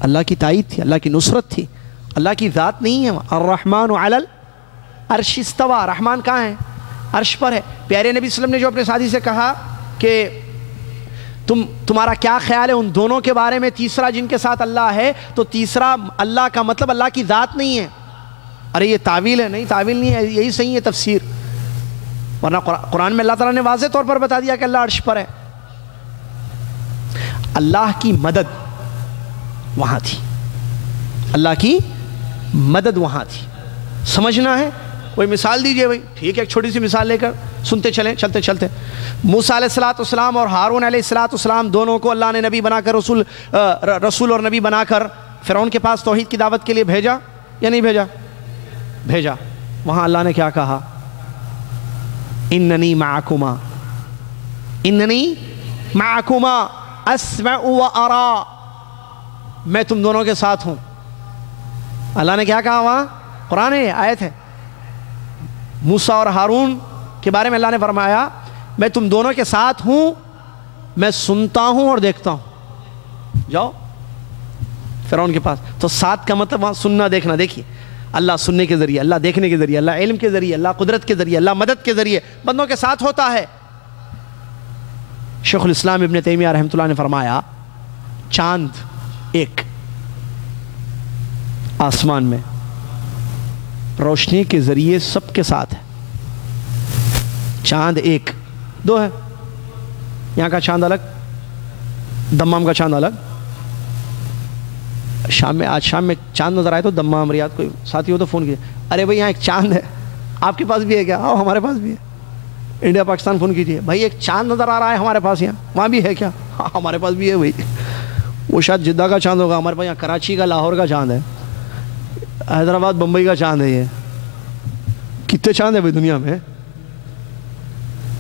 اللہ کی تائید تھی، اللہ کی نصرت تھی. اللہ کی ذات نہیں ہے. الرحمن علی العرش استوى، رحمان کہاں ہے؟ عرش پر ہے. پیارے نبی صلی اللہ علیہ وسلم نے جو اپنے ساتھی سے کہا کہ تمہارا کیا خیال ہے ان دونوں کے بارے میں، تیسرا جن کے ساتھ اللہ ہے، تو تیسرا اللہ کا مطلب اللہ کی ذات نہیں ہے. ارے یہ تعویل ہے. نہیں تعویل نہیں ہے، یہی صحیح ہے تفسیر. ورنہ قرآن میں اللہ تعالیٰ نے واضح طور پر بتا دیا کہ اللہ عرش پر ہے. اللہ کی مدد وہاں تھی، اللہ کی مدد وہاں تھی. سمجھنا ہے؟ کوئی مثال دیجئے بھائی. ٹھیک ہے، ایک چھوٹی سی مثال لے کر سنتے چلیں، چلتے چلتے. موسیٰ علیہ السلام اور ہارون علیہ السلام دونوں کو اللہ نے نبی بنا کر رسول اور نبی بنا کر فرعون کے پاس توحید کی دعوت کے لیے بھیجا یا نہیں بھیجا؟ بھیجا. وہاں اللہ نے کیا کہا؟ اننی معکما، اننی معکما اسمع و ارا، میں تم دونوں کے ساتھ ہوں. اللہ نے کیا کہا وہاں؟ قرآن ہے، آیت ہے. موسیٰ اور ہارون کے بارے میں اللہ نے فرمایا میں تم دونوں کے ساتھ ہوں، میں سنتا ہوں اور دیکھتا ہوں. جاؤ فرعون کے پاس. تو ساتھ کا مطلب وہاں سننا دیکھنا. دیکھیے اللہ سننے کے ذریعے، اللہ دیکھنے کے ذریعے، اللہ علم کے ذریعے، اللہ قدرت کے ذریعے، اللہ مدد کے ذریعے بندوں کے ساتھ ہوتا ہے. شیخ الاسلام ابن تیمیہ رحمۃ اللہ نے فرمایا چاند ایک آسمان میں روشنی کے ذریعے سب کے ساتھ ہے. چاند ایک، دو ہے. یہاں کا چاند الگ، دمام کا چاند الگ. آج شام میں چاند نظر آئے تو دمام ریاض کوئی ساتھی ہو تو فون کیجیے، ارے بھائی یہاں ایک چاند ہے، آپ کے پاس بھی ہے کیا؟ آؤ ہمارے پاس بھی ہے. انڈیا پاکستان فون کیجیے، بھائی ایک چاند نظر آ رہا ہے ہمارے پاس، یہاں وہاں بھی ہے کیا؟ ہاں ہمارے پاس بھی ہے بھائی. وہ شاید جدہ کا چاند ہوگا، ہمارے پاس یہاں کراچی کا، لاہور کا چاند ہے، حیدرآباد بمبئی کا چاند ہے. یہ کتنے چاند ہے بھائی دنیا میں؟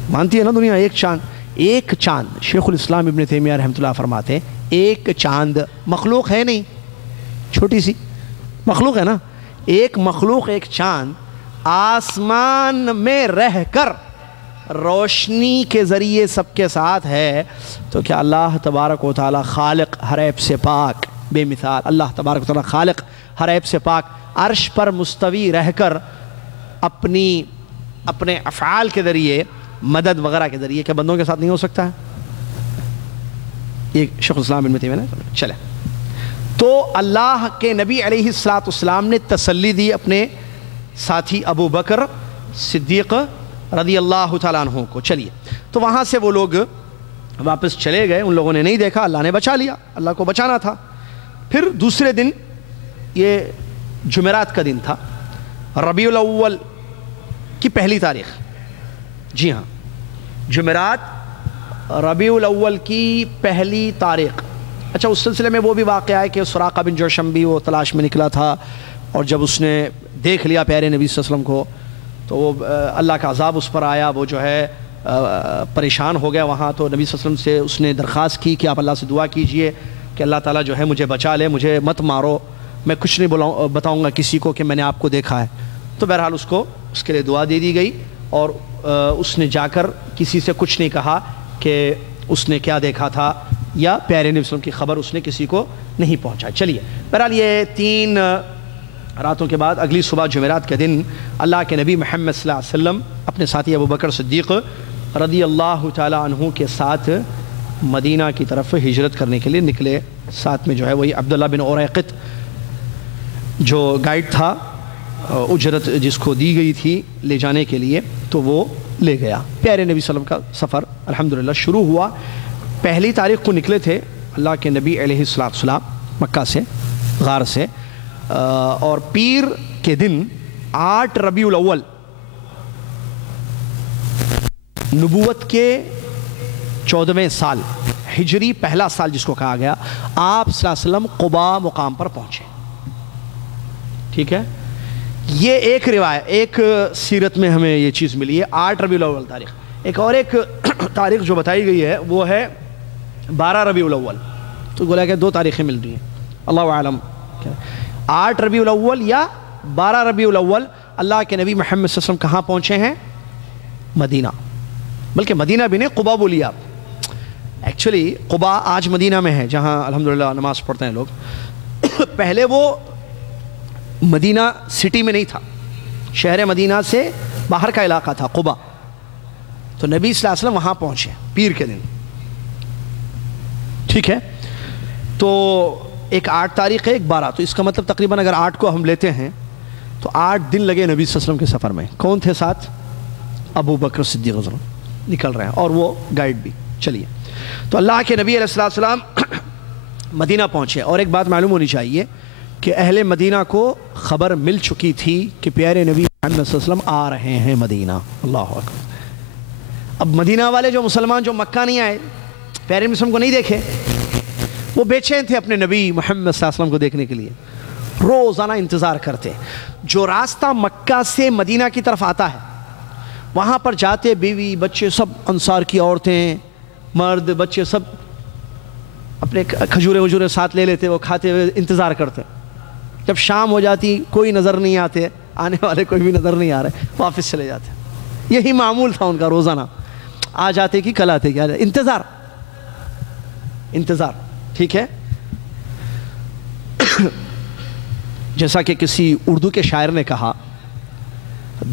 مانتی ہے نا دنیا؟ ایک چاند. ایک چاند. شیخ الاسلام ابن تیمیہ رحمۃ اللہ فرماتے ہیں ایک چاند مخلوق ہے نہیں، چھوٹی سی مخلوق ہے نا. ایک مخلوق، ایک چاند آسمان میں رہ کر روشنی کے ذریعے سب کے ساتھ ہے، تو کیا اللہ تبارک و تعالی خالق ہر عیب سے پاک بے مثال، اللہ تبارک و تعالی خالق ہر عیب سے پاک عرش پر مستوی رہ کر اپنے افعال کے ذریعے، مدد وغیرہ کے ذریعے کیا بندوں کے ساتھ نہیں ہو سکتا ہے؟ یہ شیخ الاسلام ابن تیمیہ نے چلے. تو اللہ کے نبی علیہ السلام نے تسلی دی اپنے ساتھی ابو بکر صدیق رضی اللہ تعالیٰ عنہ کو. چلیے تو وہاں سے وہ لوگ واپس چلے گئے، ان لوگوں نے نہیں دیکھا، اللہ نے بچا لیا، اللہ کو بچانا تھا. پھر دوسرے دن، یہ جمعرات کا دن تھا، ربیع الاول کی پہلی تاریخ. جی ہاں، جمعرات ربیع الاول کی پہلی تاریخ. اچھا، اس سلسلے میں وہ بھی واقعہ ہے کہ سراقہ بن جوشم بھی وہ تلاش میں نکلا تھا، اور جب اس نے دیکھ لیا پیارے نبی صلی اللہ علیہ وسلم کو تو وہ اللہ کا عذاب اس پر آیا، وہ جو ہے پریشان ہو گیا وہاں. تو نبی صلی اللہ علیہ وسلم سے اس نے درخواست کی کہ آپ اللہ سے دعا کیجئے کہ اللہ تعالیٰ جو ہے مجھے بچا لے، مجھے مت مارو، میں کچھ نہیں بتاؤں گا کسی کو کہ میں نے آپ کو دیکھا ہے. تو بہرحال اس کے لیے دعا دے دی گئی، اور اس نے جا کر کسی سے کچھ نہیں کہا کہ اس نے کیا دیکھا تھا، یا پیارے نبی صلی اللہ علیہ وسلم کی خبر اس نے کسی کو نہیں پہنچائی. چلیے بہرحال یہ 3 راتوں کے بعد اگلی صبح جمعرات کے دن اللہ کے نبی محمد صلی اللہ علیہ وسلم اپنے ساتھی ابو بکر صدیق رضی اللہ تعالیٰ عنہ کے ساتھ مدینہ کی طرف ہجرت کرنے کے لیے نکلے. ساتھ میں جو ہے وہی عبداللہ بن اریقط جو گائیڈ تھا، اجرت جس کو دی گئی تھی لے جانے کے لیے، تو وہ لے گیا. پیارے نبی صلی اللہ علیہ وسلم کا سفر الحمدللہ شروع ہوا. پہلی تاریخ کو نکلے تھے اللہ کے نبی علیہ السلام، مکہ سے، غار سے، اور پیر کے دن 8 ربیع الاول نبوت کے 14ویں سال، ہجری پہلا سال جس کو کہا گیا، آپ صلی اللہ علیہ وسلم قباء مقام پر پہنچے. ٹھیک ہے، یہ ایک روایت، ایک سیرت میں ہمیں یہ چیز ملی ہے 8 ربیع الاول تاریخ. ایک اور ایک تاریخ جو بتائی گئی ہے وہ ہے 12 ربیع الاول. تو گویا کہ 2 تاریخیں مل رہی ہیں، اللہ اعلم 8 ربیع الاول یا 12 ربیع الاول. اللہ کے نبی محمد صلی اللہ علیہ وسلم کہاں پہنچے ہیں؟ مدینہ. بلکہ مدینہ بھی نہیں، قباء بولیے آپ. ایکچولی قباء آج مدینہ میں ہے جہاں الحمدللہ نماز پڑھتے ہیں لوگ. پہلے وہ مدینہ سٹی میں نہیں تھا، شہر مدینہ سے باہر کا علاقہ تھا قباء. تو نبی صلی اللہ علیہ وسلم وہاں پہنچے پیر کے دن. ٹھیک ہے، تو ایک 8 تاریخ ہے، ایک 12. تو اس کا مطلب تقریباً اگر 8 کو ہم لیتے ہیں تو 8 دن لگے نبی صلی اللہ علیہ وسلم کے سفر میں. کون تھے ساتھ؟ ابو بکر صدیق رضی اللہ عنہ نکل رہے ہیں، اور وہ گائیڈ بھی. چلیے، تو اللہ کے نبی علیہ السلام مدینہ پہنچے. اور ایک بات معلوم ہونی چاہیے کہ اہل مدینہ کو خبر مل چکی تھی کہ پیارے نبی محمد صلی اللہ علیہ وسلم آ رہے ہیں مدینہ. اللہ اکبر. اب مدینہ والے جو مسلمان جو مکہ نہیں آئے، پیارے نبی صلی اللہ علیہ وسلم کو نہیں دیکھے، وہ بے چین تھے اپنے نبی محمد صلی اللہ علیہ وسلم کو دیکھنے کے لیے، روزانہ انتظار کرتے. جو راستہ مکہ سے مدینہ کی طرف آتا ہے وہاں پر جاتے، بیوی بچے سب، انصار کی عورتیں، مرد بچے سب اپنے کھجورے وجورے ساتھ لے لیتے، وہ کھاتے ہوئے انتظار کرتے. جب شام ہو جاتی کوئی نظر نہیں آتے، آنے والے کوئی بھی نظر نہیں آ رہے، واپس چلے جاتے. یہی معمول تھا ان کا روزانہ. آ جاتے کہ کل آتے کیا، انتظار انتظار. ٹھیک ہے، جیسا کہ کسی اردو کے شاعر نے کہا،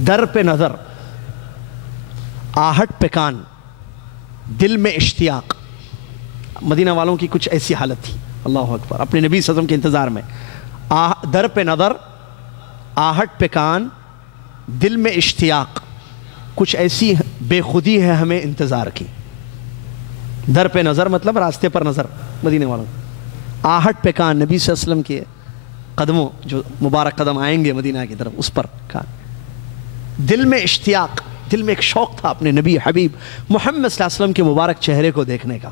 در پہ نظر، آہٹ پہ کان، دل میں اشتیاق. مدینہ والوں کی کچھ ایسی حالت تھی، اللہ اکبر، اپنے نبی صلی اللہ علیہ وسلم کے انتظار میں. در پہ نظر، آہٹ پہ کان، دل میں اشتیاق. کچھ ایسی بے خودی ہے ہمیں انتظار کی. در پہ نظر مطلب راستے پر نظر مدینہ والوں. آہٹ پہ کان، نبی صلی اللہ علیہ وسلم کے قدموں، جو مبارک قدم آئیں گے مدینہ کی طرف، اس پر کان. دل میں اشتیاق، دل میں ایک شوق تھا اپنے نبی حبیب محمد صلی اللہ علیہ وسلم کے مبارک چہرے کو دیکھنے کا.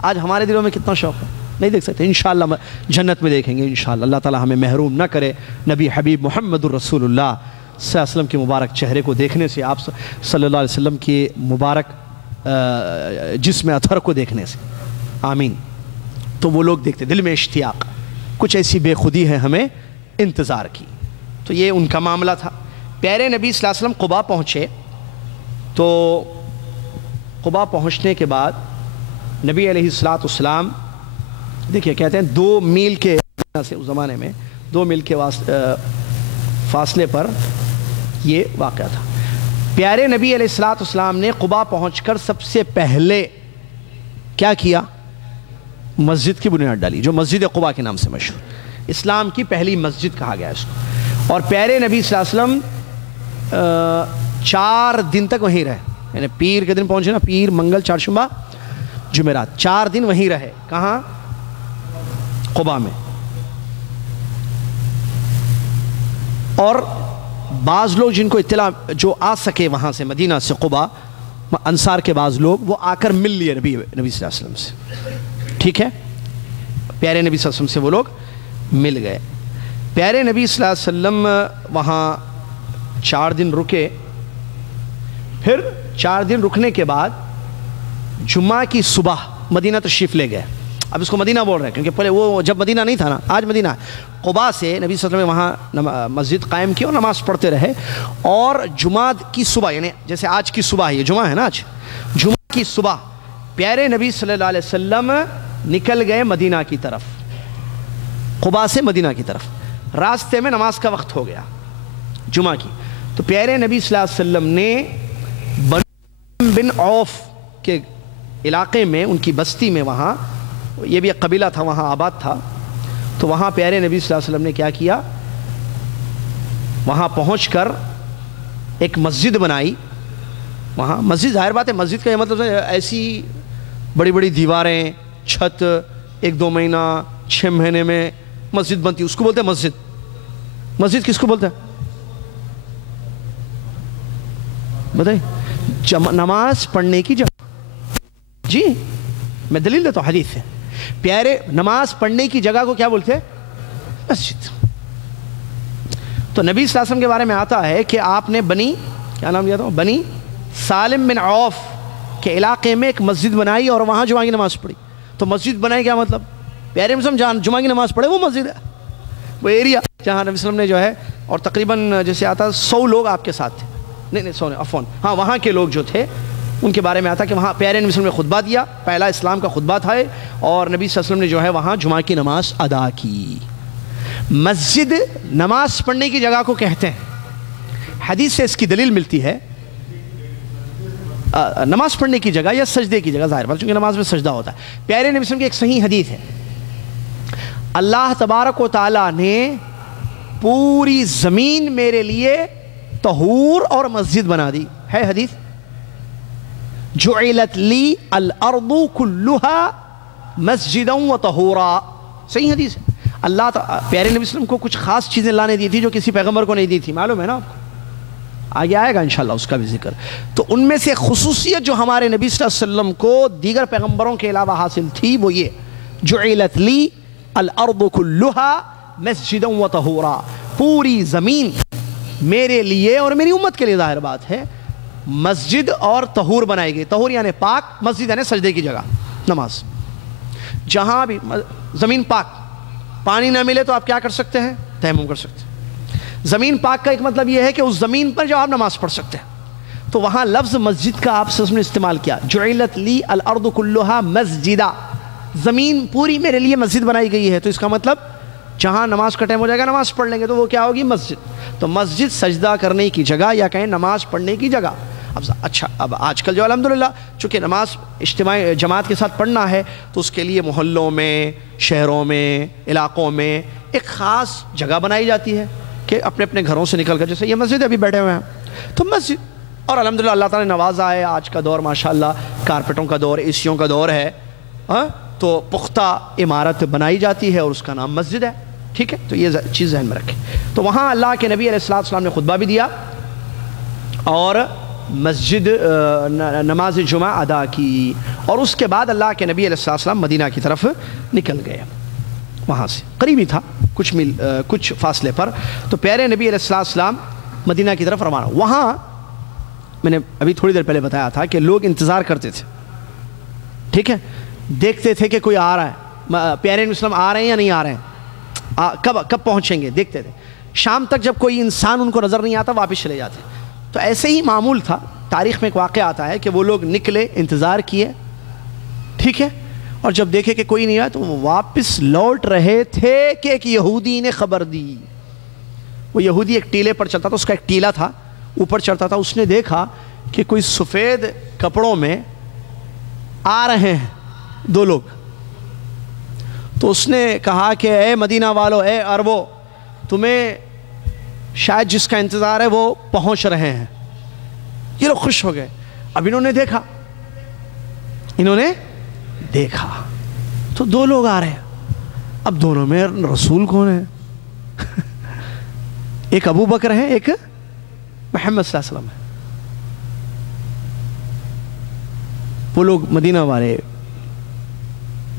آج ہمارے دلوں میں کتنا شوق ہے، نہیں دیکھ سکتے. انشاءاللہ جنت میں دیکھیں گے انشاءاللہ. اللہ تعالی ہمیں محروم نہ کرے نبی حبیب محمد الرسول اللہ صلی اللہ علیہ وسلم کے مبارک چہرے کو دیکھنے سے، آپ صلی اللہ علیہ وسلم کے مبارک جسم اطہر کو دیکھنے سے. آمین. تو وہ لوگ دیکھتے، دل میں اشتیاق، کچھ ایسی بے خودی ہے ہمیں انتظار کی. تو یہ ان کا معاملہ تھا. پیارے نبی صلی اللہ علیہ وسلم قباء پہنچے. تو قباء پہنچنے کے بعد نبی علیہ السلام، دیکھیے کہتے ہیں 2 میل کے سے اس زمانے میں 2 میل کے فاصلے پر یہ واقعہ تھا. پیارے نبی علیہ السلام نے قباء پہنچ کر سب سے پہلے کیا کیا؟ مسجد کی بنیاد ڈالی، جو مسجد قباء کے نام سے مشہور، اسلام کی پہلی مسجد کہا گیا اس کو. اور پیارے نبی صلی اللہ علیہ وسلم 4 دن تک وہیں رہے. یعنی پیر کے دن پہنچے نا، پیر، منگل، چہارشنبہ، جمعرات، 4 دن وہیں رہے. کہاں؟ قباء میں. اور بعض لوگ جن کو اطلاع جو آ سکے وہاں سے، مدینہ سے قباء، انصار کے بعض لوگ، وہ آ کر مل لیے نبی صلی اللہ علیہ وسلم سے. ٹھیک ہے، پیارے نبی صلی اللہ علیہ وسلم سے وہ لوگ مل گئے. پیارے نبی صلی اللہ علیہ وسلم وہاں 4 دن رکے. پھر 4 دن رکنے کے بعد جمعہ کی صبح مدینہ تشریف لے گئے. اب اس کو مدینہ بول رہے ہیں کیونکہ پہلے وہ جب مدینہ نہیں تھا نا، آج مدینہ ہے. قباء سے نبی صلی اللہ علیہ وسلم نے وہاں مسجد قائم کی اور نماز پڑھتے رہے. اور جمعہ کی صبح، یعنی جیسے آج کی صبح، یہ جمعہ ہے نا، آج جمعہ کی صبح پیارے نبی صلی اللہ علیہ وسلم نکل گئے مدینہ کی طرف، قباء سے مدینہ کی طرف. راستے میں نماز کا وقت ہو گیا جمعہ کی. تو پیارے نبی صلی اللہ علیہ وسلم نے بن عوف کے علاقے میں، ان کی بستی میں، وہاں یہ بھی ایک قبیلہ تھا، وہاں آباد تھا. تو وہاں پیارے نبی صلی اللہ علیہ وسلم نے کیا کیا؟ وہاں پہنچ کر ایک مسجد بنائی. وہاں مسجد، ظاہر بات ہے مسجد کا یہ مطلب ایسی بڑی بڑی دیواریں، چھت، 1-2 مہینہ 6 مہینے میں مسجد بنتی، اس کو بولتے ہیں مسجد. مسجد کس کو بولتے ہیں بتائیے؟ نماز پڑھنے کی جگہ. جی میں دلیل دیتا ہوں حدیث سے. پیارے نماز پڑھنے کی جگہ کو کیا بولتے ہیں؟ مسجد. تو نبی صلی اللہ علیہ وسلم کے بارے میں آتا ہے کہ آپ نے کیا نام لیا تھا، بنی سالم بن عوف کے علاقے میں ایک مسجد بنائی اور وہاں جمعہ کی نماز پڑھی. تو مسجد بنائی کیا مطلب؟ پیارے مسلم جہاں جمعہ کی نماز پڑھے وہ مسجد ہے، وہ ایریا جہاں نبی صلی اللہ علیہ وسلم نے جو ہے، اور تقریباً جیسے آتا 100 لوگ آپ کے ساتھ تھے، نہیں 100 عفواً، ہاں وہاں کے لوگ جو تھے ان کے بارے میں آتا کہ وہاں پیارے نبی صلی اللہ علیہ وسلم نے خطبہ دیا، پہلا اسلام کا خطبہ تھا، اور نبی صلی اللہ علیہ وسلم نے جو ہے وہاں جمعہ کی نماز ادا کی. مسجد نماز پڑھنے کی جگہ کو کہتے ہیں. حدیث سے اس کی دلیل ملتی ہے. نماز پڑھنے کی جگہ یا سجدے کی جگہ، ظاہر بات چونکہ نماز میں سجدہ ہوتا ہے. پیارے نبی صلی اللہ علیہ وسلم کی ایک صحیح حدیث ہے، اللہ تبارک و تعالیٰ نے پوری زمین میرے لیے طہور اور مسجد بنا دی. ہے حدیث، جعلت لی الارض کلھا مسجدا و طہورا. صحیح حدیث ہے. اللہ پیارے نبی صلی اللہ علیہ وسلم کو کچھ خاص چیزیں لانے دی تھی جو کسی پیغمبر کو نہیں دی تھی، معلوم ہے نا آپ کو، آگے آئے گا انشاءاللہ اس کا بھی ذکر. تو ان میں سے خصوصیت جو ہمارے نبی صلی اللہ علیہ وسلم کو دیگر پیغمبروں کے علاوہ حاصل تھی وہ یہ، جعلت لی الارض کلھا مسجدا و طہورا. پوری زمین میرے لیے اور میری امت کے لیے ظاہر بات ہے مسجد اور طہور بنائی گئی. طہور یعنی پاک، مسجد یعنی سجدے کی جگہ، نماز. جہاں بھی زمین پاک، پانی نہ ملے تو آپ کیا کر سکتے ہیں؟ تیمم کر سکتے ہیں. زمین پاک کا ایک مطلب یہ ہے کہ اس زمین پر جو آپ نماز پڑھ سکتے ہیں. تو وہاں لفظ مسجد کا آپ نے استعمال کیا، جعلت لی الارض کلھا مسجدا، زمین پوری میرے لیے مسجد بنائی گئی ہے. تو اس کا مطلب جہاں نماز کا ٹائم ہو جائے گا نماز پڑھ لیں گے تو وہ کیا ہوگی؟ مسجد. تو مسجد سجدہ کرنے کی جگہ یا کہیں نماز پڑھنے کی جگہ. اچھا اب آج کل جو الحمدللہ چونکہ نماز اجتماعی جماعت کے ساتھ پڑھنا ہے تو اس کے لیے محلوں میں، شہروں میں، علاقوں میں ایک خاص جگہ بنائی جاتی ہے کہ اپنے اپنے گھروں سے نکل کر، جیسے یہ مسجد ابھی بیٹھے ہوئے ہیں تو مسجد. اور الحمدللہ اللہ تعالیٰ نے نوازا ہے، آج کا دور ماشاءاللہ کارپیٹوں کا دور، اے سیوں کا دور ہے، تو پختہ عمارت بنائی جاتی ہے اور اس کا نام مسجد ہے. ٹھیک ہے، تو یہ چیز ذہن میں رکھیں. تو وہاں اللہ کے نبی علیہ السلام نے خطبہ بھی دیا اور مسجد نماز جمعہ ادا کی، اور اس کے بعد اللہ کے نبی علیہ السلام مدینہ کی طرف نکل گئے. وہاں سے قریبی تھا کچھ فاصلے پر. تو پیارے نبی علیہ السلام مدینہ کی طرف روانہ. وہاں میں نے ابھی تھوڑی دیر پہلے بتایا تھا کہ لوگ انتظار کرتے تھے. ٹھیک ہے، دیکھتے تھے کہ کوئی آ رہا ہے، پیارے نبی وسلم آ رہے ہیں یا نہیں آ رہے ہیں، کب پہنچیں گے دیکھتے تھے. شام تک جب کوئی انسان ان کو نظر نہیں آتا واپس چلے جاتے. تو ایسے ہی معمول تھا. تاریخ میں ایک واقعہ آتا ہے کہ وہ لوگ نکلے، انتظار کیے، ٹھیک ہے، اور جب دیکھے کہ کوئی نہیں آیا تو وہ واپس لوٹ رہے تھے کہ ایک یہودی نے خبر دی. وہ یہودی ایک ٹیلے پر چلتا تھا، اس کا ایک ٹیلا تھا، اوپر چڑھتا تھا. اس نے دیکھا کہ کوئی سفید کپڑوں میں آ رہے ہیں 2 لوگ. تو اس نے کہا کہ اے مدینہ والو، اے عربو، تمہیں شاید جس کا انتظار ہے وہ پہنچ رہے ہیں. یہ لوگ خوش ہو گئے. اب انہوں نے دیکھا تو 2 لوگ آ رہے ہیں. اب دونوں میں رسول کون ہے؟ ایک ابو بکر ہے، ایک محمد صلی اللہ علیہ وسلم ہے. وہ لوگ مدینہ والے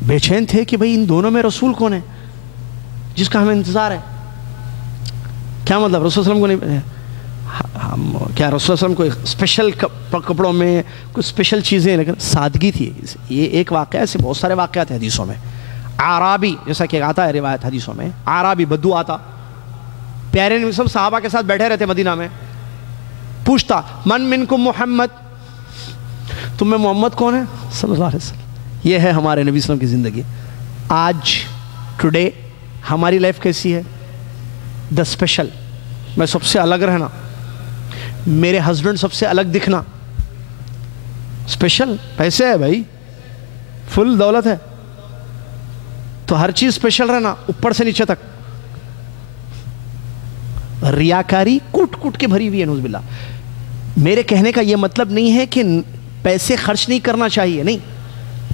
بے چین تھے کہ بھئی ان دونوں میں رسول کون ہے جس کا ہمیں انتظار ہے. کیا مطلب رسول صلی اللہ علیہ وسلم کو نہیں، کیا رسول صلی اللہ علیہ وسلم کو اسپیشل کپڑوں میں کچھ اسپیشل چیزیں، لیکن سادگی تھی. یہ ایک واقعہ، ایسے بہت سارے واقعات ہیں حدیثوں میں. عرابی، جیسا کہ آتا ہے روایت حدیثوں میں، عرابی بدو آتا، پیارے نبی صلی اللہ علیہ وسلم صحابہ کے ساتھ بیٹھے رہتے مدینہ میں، پوچھتا من منکم محمد، تم میں محمد کون ہے صلی اللہ علیہ وسلم. یہ ہے ہمارے نبی صلی اللہ علیہ وسلم کی زندگی. آج ٹوڈے ہماری لائف کیسی ہے؟ دا اسپیشل، میں سب سے الگ رہنا، میرے ہسبینڈ سب سے الگ دکھنا، اسپیشل. پیسے ہے بھائی، فل دولت ہے تو ہر چیز اسپیشل رہنا، اوپر سے نیچے تک. ریاکاری کوٹ کے بھری ہوئی ہے، نعوذ باللہ. میرے کہنے کا یہ مطلب نہیں ہے کہ پیسے خرچ نہیں کرنا چاہیے، نہیں،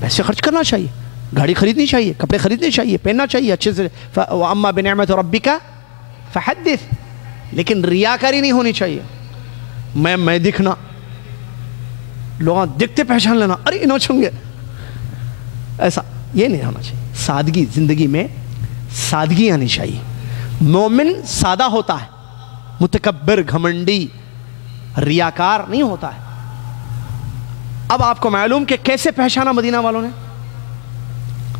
پیسے خرچ کرنا چاہیے، گاڑی خریدنی چاہیے، کپڑے خریدنے چاہیے، پہننا چاہیے اچھے سے، وَأَمَّا بِنِعْمَةِ رَبِّكَ فَحَدِّثْ، لیکن ریاکاری نہیں ہونی چاہیے، میں دکھنا، لوگاں دکھتے پہچان لینا، ارے انہوں چھوں گے، ایسا یہ نہیں ہونا چاہیے. سادگی، زندگی میں سادگی آنی چاہیے. مومن سادہ ہوتا ہے، متکبر، گھمنڈی، ریاکار نہیں ہوتا ہے. اب آپ کو معلوم کہ کیسے پہچانا مدینہ والوں نے؟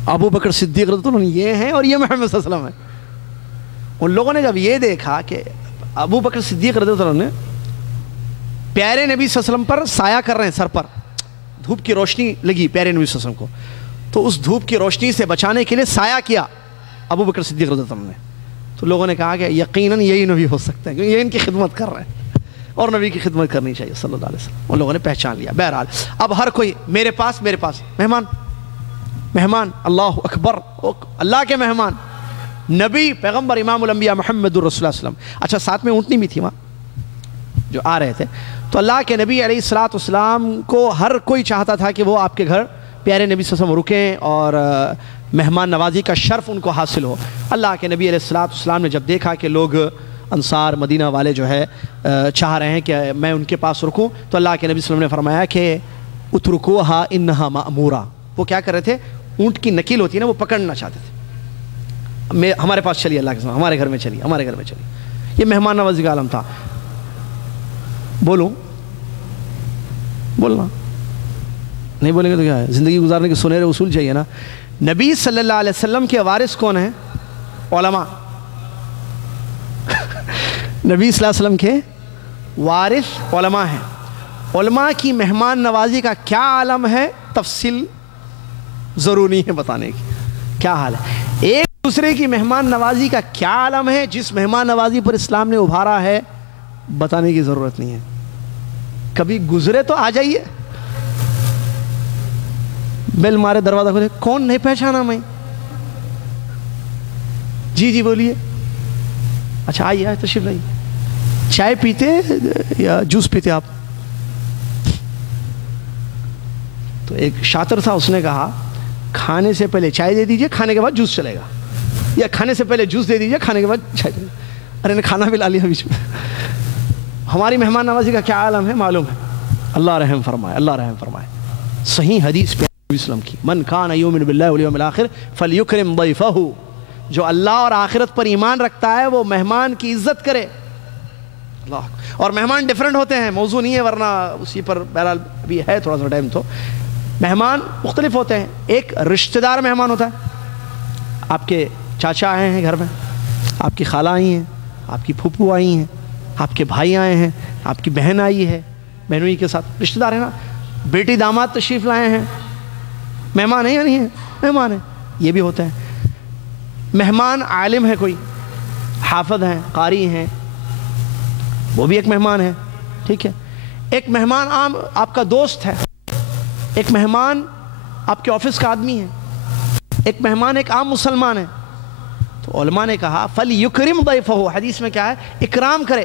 ابو بکر صدیق رضی اللہ عنہ یہ ہیں اور یہ محمد صلی اللہ علیہ وسلم ہے. ان لوگوں نے جب یہ دیکھا کہ ابو بکر صدیق رضی اللہ عنہ نے پیارے نبی صلی اللہ علیہ وسلم پر سایہ کر رہے ہیں، سر پر دھوپ کی روشنی لگی پیارے نبی صلی اللہ علیہ وسلم کو، تو اس دھوپ کی روشنی سے بچانے کے لیے سایہ کیا ابو بکر صدیق رضی اللہ عنہ نے. تو لوگوں نے کہا کہ یقیناً یہی نبی ہو سکتے ہیں، کیونکہ یہ ان کی خدمت کر رہے ہیں اور نبی کی خدمت کرنی چاہیے صلی اللہ علیہ وسلم. ان لوگوں نے پہچان لیا. بہرحال اب ہر کوئی میرے پاس مہمان، اللہ اکبر، اللہ کے مہمان، نبی، پیغمبر، امام الانبیاء محمد الرسول صلی اللہ علیہ وسلم. اچھا ساتھ میں اونٹنی بھی تھی وہاں جو آ رہے تھے. تو اللہ کے نبی علیہ السلام کو ہر کوئی چاہتا تھا کہ وہ آپ کے گھر پیارے نبی صلی اللہ علیہ وسلم رکیں اور مہمان نوازی کا شرف ان کو حاصل ہو. اللہ کے نبی علیہ السلام نے جب دیکھا کہ لوگ انصار مدینہ والے جو ہے چاہ رہے ہیں کہ میں ان کے پاس رکوں، تو اللہ کے نبی صلی اللہ علیہ وسلم نے فرمایا کہ اترکوہا انہا مأمورا. وہ کیا کر رہے تھے؟ اونٹ کی نکیل ہوتی ہے نا، وہ پکڑنا چاہتے تھے. ہمارے پاس چلیے، اللہ کے سامنے ہمارے گھر میں چلیے، ہمارے گھر میں چلیے. یہ مہمان نوازی کا عالم تھا. بولنا نہیں بولیں گے تو کیا ہے؟ زندگی گزارنے کے سنہرے اصول چاہیے نا. نبی صلی اللہ علیہ وسلم کے وارث کون ہیں؟ علماء. نبی صلی اللہ علیہ وسلم کے وارث علماء ہیں. علماء کی مہمان نوازی کا کیا عالم ہے، تفصیل ضروری ہے بتانے کی. کیا حال ہے؟ ایک دوسرے کی مہمان نوازی کا کیا عالم ہے، جس مہمان نوازی پر اسلام نے ابھارا ہے، بتانے کی ضرورت نہیں ہے. کبھی گزرے تو آ جائیے، بیل مارے، دروازہ کھولے، کون نہیں پہچانا میں؟ جی بولیے. اچھا آئیے تشریف لائیے. چائے پیتے یا جوس پیتے آپ؟ تو ایک شاطر تھا، اس نے کہا کھانے سے پہلے چائے دے دیجئے، کھانے کے بعد جوس چلے گا، یا کھانے سے پہلے جوس دے دیجئے، کھانے کے بعد چائے دے دیجئے. ارے نے کھانا بھی لا لیا بیچ میں. ہماری مہمان نوازی کا کیا عالم ہے معلوم ہے. اللہ رحم فرمائے، اللہ رحم فرمائے. صحیح حدیث پہ اسلام کی، من کان یؤمن باللہ والیوم الاخر فلیکرم ضیفہ. جو اللہ اور آخرت پر ایمان رکھتا ہے وہ مہمان کی عزت کرے. اللہ. اور مہمان ڈیفرنٹ ہوتے ہیں، موضوع نہیں ہے ورنہ اسی پر بہرحال ابھی ہے تھوڑا سا ٹائم. تو مہمان مختلف ہوتے ہیں. ایک رشتہ دار مہمان ہوتا ہے، آپ کے چاچا آئے ہیں گھر میں، آپ کی خالہ آئی ہیں، آپ کی پھوپھو آئی ہیں، آپ کے بھائی آئے ہیں، آپ کی بہن آئی ہے، بہنوئی کے ساتھ رشتہ دار ہے نا. بیٹی داماد تشریف لائے ہیں، مہمان ہے یا نہیں ہے؟ مہمان ہے. یہ بھی ہوتا ہے. مہمان عالم ہے، کوئی حافظ ہیں، قاری ہیں، وہ بھی ایک مہمان ہے. ٹھیک ہے. ایک مہمان عام آپ کا دوست ہے، ایک مہمان آپ کے آفس کا آدمی ہے، ایک مہمان ایک عام مسلمان ہے. تو علماء نے کہا فَلْيُكْرِمْ ضَيْفَهُ. حدیث میں کیا ہے؟ اکرام کرے.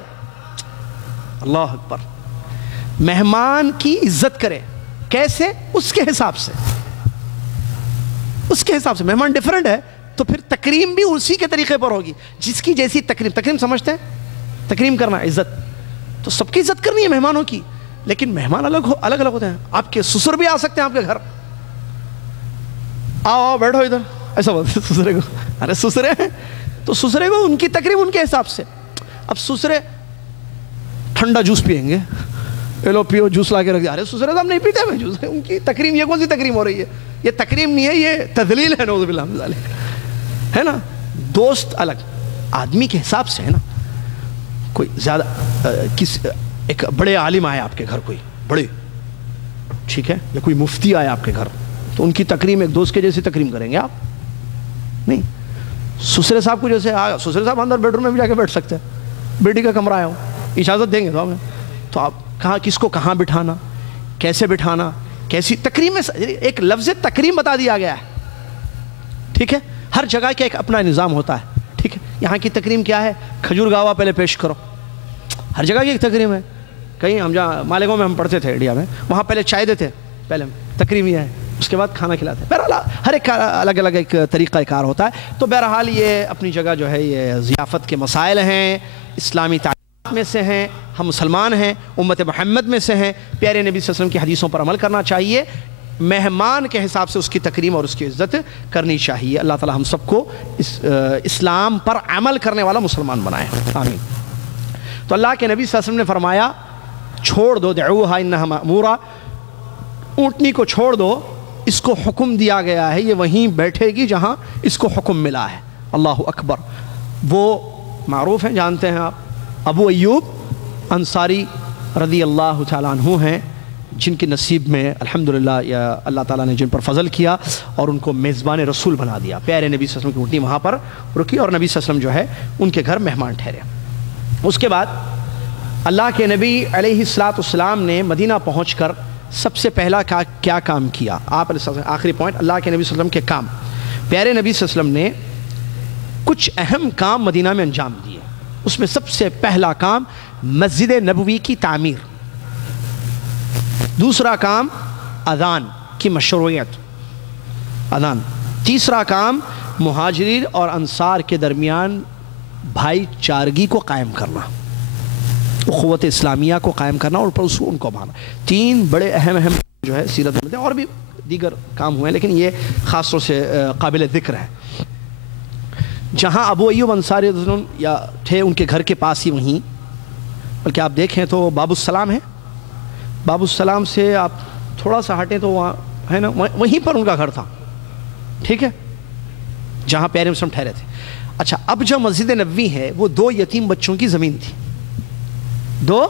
اللہ اکبر. مہمان کی عزت کرے. کیسے؟ اس کے حساب سے. اس کے حساب سے. مہمان ڈیفرنٹ ہے تو پھر تکریم بھی اسی کے طریقے پر ہوگی، جس کی جیسی تکریم سمجھتے ہیں، تکریم کرنا عزت. تو سب کی عزت کرنی ہے مہمانوں کی، لیکن مہمان الگ ہوتے ہیں. آپ کے سسر بھی آ سکتے ہیں آپ کے گھر. آؤ بیٹھو ادھر، ایسا بولتے ہیں سسرے کو. ارے سسرے ہیں تو سسرے کو ان کی تکریم ان کے حساب سے. اب سسرے ٹھنڈا جوس پیئیں گے، لو پیو جوس لا کے رکھ دیا. ارے سسرے صاحب نہیں پیتے میں جوس. ان کی تکریم، یہ کون سی تکریم ہو رہی ہے؟ یہ تکریم نہیں ہے، یہ تذلیل ہے. نعوذ باللہ من ذالک. ہے نا. دوست الگ، آدمی کے حساب سے ہے نا. کوئی زیادہ ایک بڑے عالم آئے آپ کے گھر، کوئی بڑے، ٹھیک ہے، یا کوئی مفتی آئے آپ کے گھر، تو ان کی تکریم ایک دوست کے جیسی تکریم کریں گے آپ؟ نہیں. سسرے صاحب کو جیسے سسرے صاحب اندر بیڈ روم میں بھی جا کے بیٹھ سکتے ہیں، بیٹی کا کمرہ ہے، ہو اجازت دیں گے تو آپ کہاں کس کو کہاں بٹھانا، کیسے بٹھانا، کیسی تکریم میں ایک لفظ تکریم بتا دیا گیا ہے. ٹھیک ہے. ہر جگہ کا ایک اپنا نظام ہوتا ہے. ٹھیک ہے. یہاں کی تکریم کیا ہے؟ کھجور گاوا پہلے پیش کرو. ہر جگہ کی ایک تکریم ہے. کہیں ہم جہاں مالیگاؤں میں ہم پڑھتے تھے انڈیا میں، وہاں پہلے چائے دیتے، پہلے تکریم یہ ہے اس کے بعد کھانا کھلاتے ہیں. بہرحال ہر ایک کا الگ الگ ایک طریقہ کار ہوتا ہے. تو بہرحال یہ اپنی جگہ جو ہے یہ ضیافت کے مسائل ہیں، اسلامی تعلیمات میں سے ہیں، ہم مسلمان ہیں، امت محمد میں سے ہیں، پیارے نبی صلی اللہ علیہ وسلم کی حدیثوں پر عمل کرنا چاہیے، مہمان کے حساب سے اس کی تکریم اور اس کی عزت کرنی چاہیے. اللہ تعالی ہم سب کو اسلام پر عمل کرنے والا مسلمان بنائے. آمین. تو اللہ کے نبی صلی اللہ علیہ وسلم نے فرمایا چھوڑ دو، دعوہا انہا مأمورہ، اونٹنی کو چھوڑ دو، اس کو حکم دیا گیا ہے، یہ وہیں بیٹھے گی جہاں اس کو حکم ملا ہے. اللہ اکبر. وہ معروف ہیں، جانتے ہیں آپ، ابو ایوب انصاری رضی اللہ تعالیٰ عنہ ہیں، جن کے نصیب میں الحمدللہ یا اللہ تعالیٰ نے جن پر فضل کیا اور ان کو میزبان رسول بنا دیا. پیارے نبی صلی اللہ علیہ وسلم کی اونٹنی وہاں پر رکی اور نبی صلی اللہ علیہ وسلم جو ہے ان کے گھر مہمان ٹھہرے. اس کے بعد اللہ کے نبی علیہ السلام نے مدینہ پہنچ کر سب سے پہلا کیا کام کیا؟ آپ علیہ السلام، آخری پوائنٹ، اللہ کے نبی صلی اللہ علیہ وسلم کے کام. پیارے نبی صلی اللہ علیہ وسلم نے کچھ اہم کام مدینہ میں انجام دیے. اس میں سب سے پہلا کام مسجد نبوی کی تعمیر، دوسرا کام اذان کی مشروعیت، اذان، تیسرا کام مہاجرین اور انصار کے درمیان بھائی چارگی کو قائم کرنا، اخوت اسلامیہ کو قائم کرنا اور اوپر ان کو مانا. 3 بڑے اہم جو ہے سیرت میں، اور بھی دیگر کام ہوئے ہیں لیکن یہ خاص طور سے قابل ذکر ہے. جہاں ابو ایوب انصاری یا تھے ان کے گھر کے پاس ہی وہیں، بلکہ آپ دیکھیں تو باب السلام ہے، باب السلام سے آپ تھوڑا سا ہٹیں تو وہاں ہے نا، وہیں پر ان کا گھر تھا. ٹھیک ہے، جہاں پیارے مسلم ٹھہرے تھے. اچھا، اب جو مسجد نبوی ہے وہ 2 یتیم بچوں کی زمین تھی، 2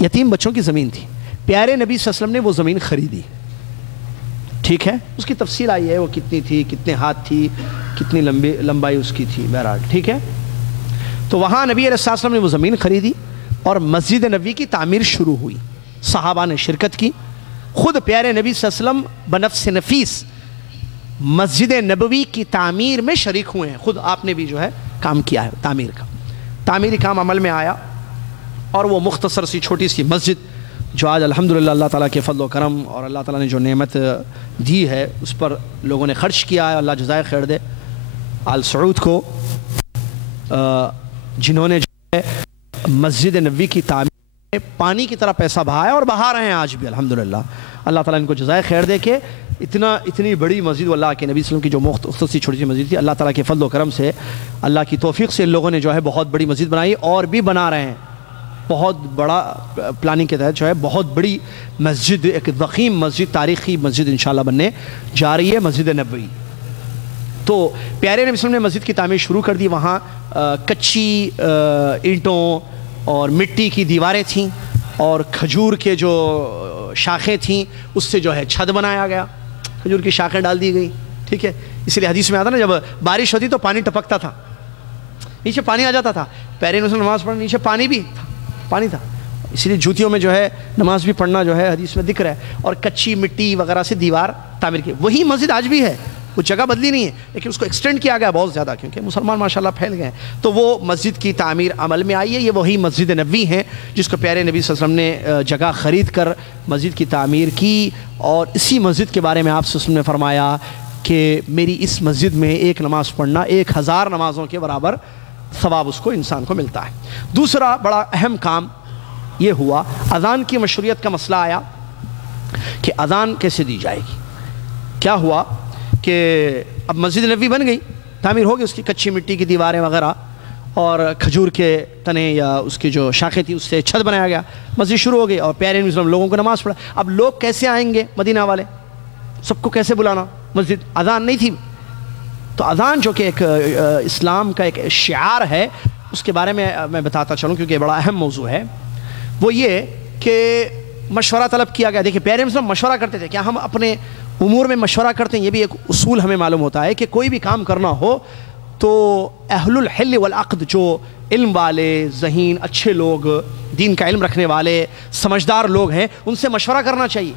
یتیم بچوں کی زمین تھی. پیارے نبی صلی اللہ علیہ وسلم نے وہ زمین خریدی. ٹھیک ہے، اس کی تفصیل آئی ہے وہ کتنی تھی، کتنے ہاتھ تھی، کتنی لمبائی اس کی تھی، بہرحال ٹھیک ہے. تو وہاں نبی علیہ السلام نے وہ زمین خریدی اور مسجد نبوی کی تعمیر شروع ہوئی. صحابہ نے شرکت کی، خود پیارے نبی صلی اللہ علیہ وسلم بنفس نفیس مسجد نبوی کی تعمیر میں شریک ہوئے ہیں. خود آپ نے بھی جو ہے کام کیا ہے تعمیر کا. تعمیری کام عمل میں آیا اور وہ مختصر سی چھوٹی سی مسجد جو آج الحمدللہ اللہ تعالیٰ کے فضل و کرم اور اللہ تعالیٰ نے جو نعمت دی ہے اس پر لوگوں نے خرچ کیا ہے. اللہ جزائے خیر دے آل سعود کو، جنہوں نے جو ہے مسجد نبوی کی تعمیر میں پانی کی طرح پیسہ بہایا اور بہا رہے ہیں آج بھی الحمدللہ. اللہ تعالیٰ ان کو جزائے خیر دے کہ اتنی بڑی مسجد اللہ کے نبی صلی اللہ علیہ وسلم کی جو مختصر سی چھوٹی سی مسجد تھی، اللہ تعالیٰ کے فضل و کرم سے، اللہ کی توفیق سے ان لوگوں نے جو ہے بہت بڑی مسجد بنائی اور بھی بنا رہے ہیں. بہت بڑا پلاننگ کے تحت جو ہے بہت بڑی مسجد، ایک ضخیم مسجد، تاریخی مسجد انشاءاللہ بننے جا رہی ہے، مسجد نبوی. تو پیارے نبی صلی اللہ علیہ وسلم نے مسجد کی تعمیر شروع کر دی. وہاں کچی اینٹوں اور مٹی کی دیواریں تھیں اور کھجور کے جو شاخیں تھیں اس سے جو ہے چھت بنایا گیا، کھجور کی شاخیں ڈال دی گئی. ٹھیک ہے، اس لیے حدیث میں آتا نا جب بارش ہوتی تو پانی ٹپکتا تھا، نیچے پانی آ جاتا تھا. پیارے نبی نماز پڑھنے نیچے پانی بھی تھا، پانی تھا، اس لیے جوتیوں میں جو ہے نماز بھی پڑھنا جو ہے حدیث میں ذکر ہے. اور کچی مٹی وغیرہ سے دیوار تعمیر کی. وہی مسجد آج بھی ہے، وہ جگہ بدلی نہیں ہے لیکن اس کو ایکسٹینڈ کیا گیا بہت زیادہ کیونکہ مسلمان ماشاءاللہ پھیل گئے ہیں. تو وہ مسجد کی تعمیر عمل میں آئی ہے. یہ وہی مسجد نبوی ہے جس کو پیارے نبی صلی اللہ علیہ وسلم نے جگہ خرید کر مسجد کی تعمیر کی. اور اسی مسجد کے بارے میں آپ صلی اللہ علیہ وسلم نے فرمایا کہ میری اس مسجد میں ایک نماز پڑھنا 1000 نمازوں کے برابر ثواب اس کو انسان کو ملتا ہے. دوسرا بڑا اہم کام یہ ہوا، اذان کی مشروعیت کا مسئلہ آیا کہ اذان کیسے دی جائے گی. کیا ہوا کہ اب مسجد نبوی بن گئی، تعمیر ہو گئی، اس کی کچی مٹی کی دیواریں وغیرہ اور کھجور کے تنے یا اس کی جو شاخیں تھی اس سے چھت بنایا گیا. مسجد شروع ہو گئی اور پیارے نبی صلی اللہ علیہ وسلم لوگوں کو نماز پڑھا. اب لوگ کیسے آئیں گے مدینہ والے، سب کو کیسے بلانا؟ مسجد اذان نہیں تھی. تو اذان جو کہ ایک اسلام کا ایک شعار ہے، اس کے بارے میں بتاتا چلوں کیونکہ یہ بڑا اہم موضوع ہے. وہ یہ کہ مشورہ طلب کیا گیا. دیکھیں پیارے مسلم مشورہ کرتے تھے. کیا ہم اپنے امور میں مشورہ کرتے ہیں؟ یہ بھی ایک اصول ہمیں معلوم ہوتا ہے کہ کوئی بھی کام کرنا ہو تو اہل الحل والعقد، جو علم والے، ذہین، اچھے لوگ، دین کا علم رکھنے والے، سمجھدار لوگ ہیں، ان سے مشورہ کرنا چاہیے.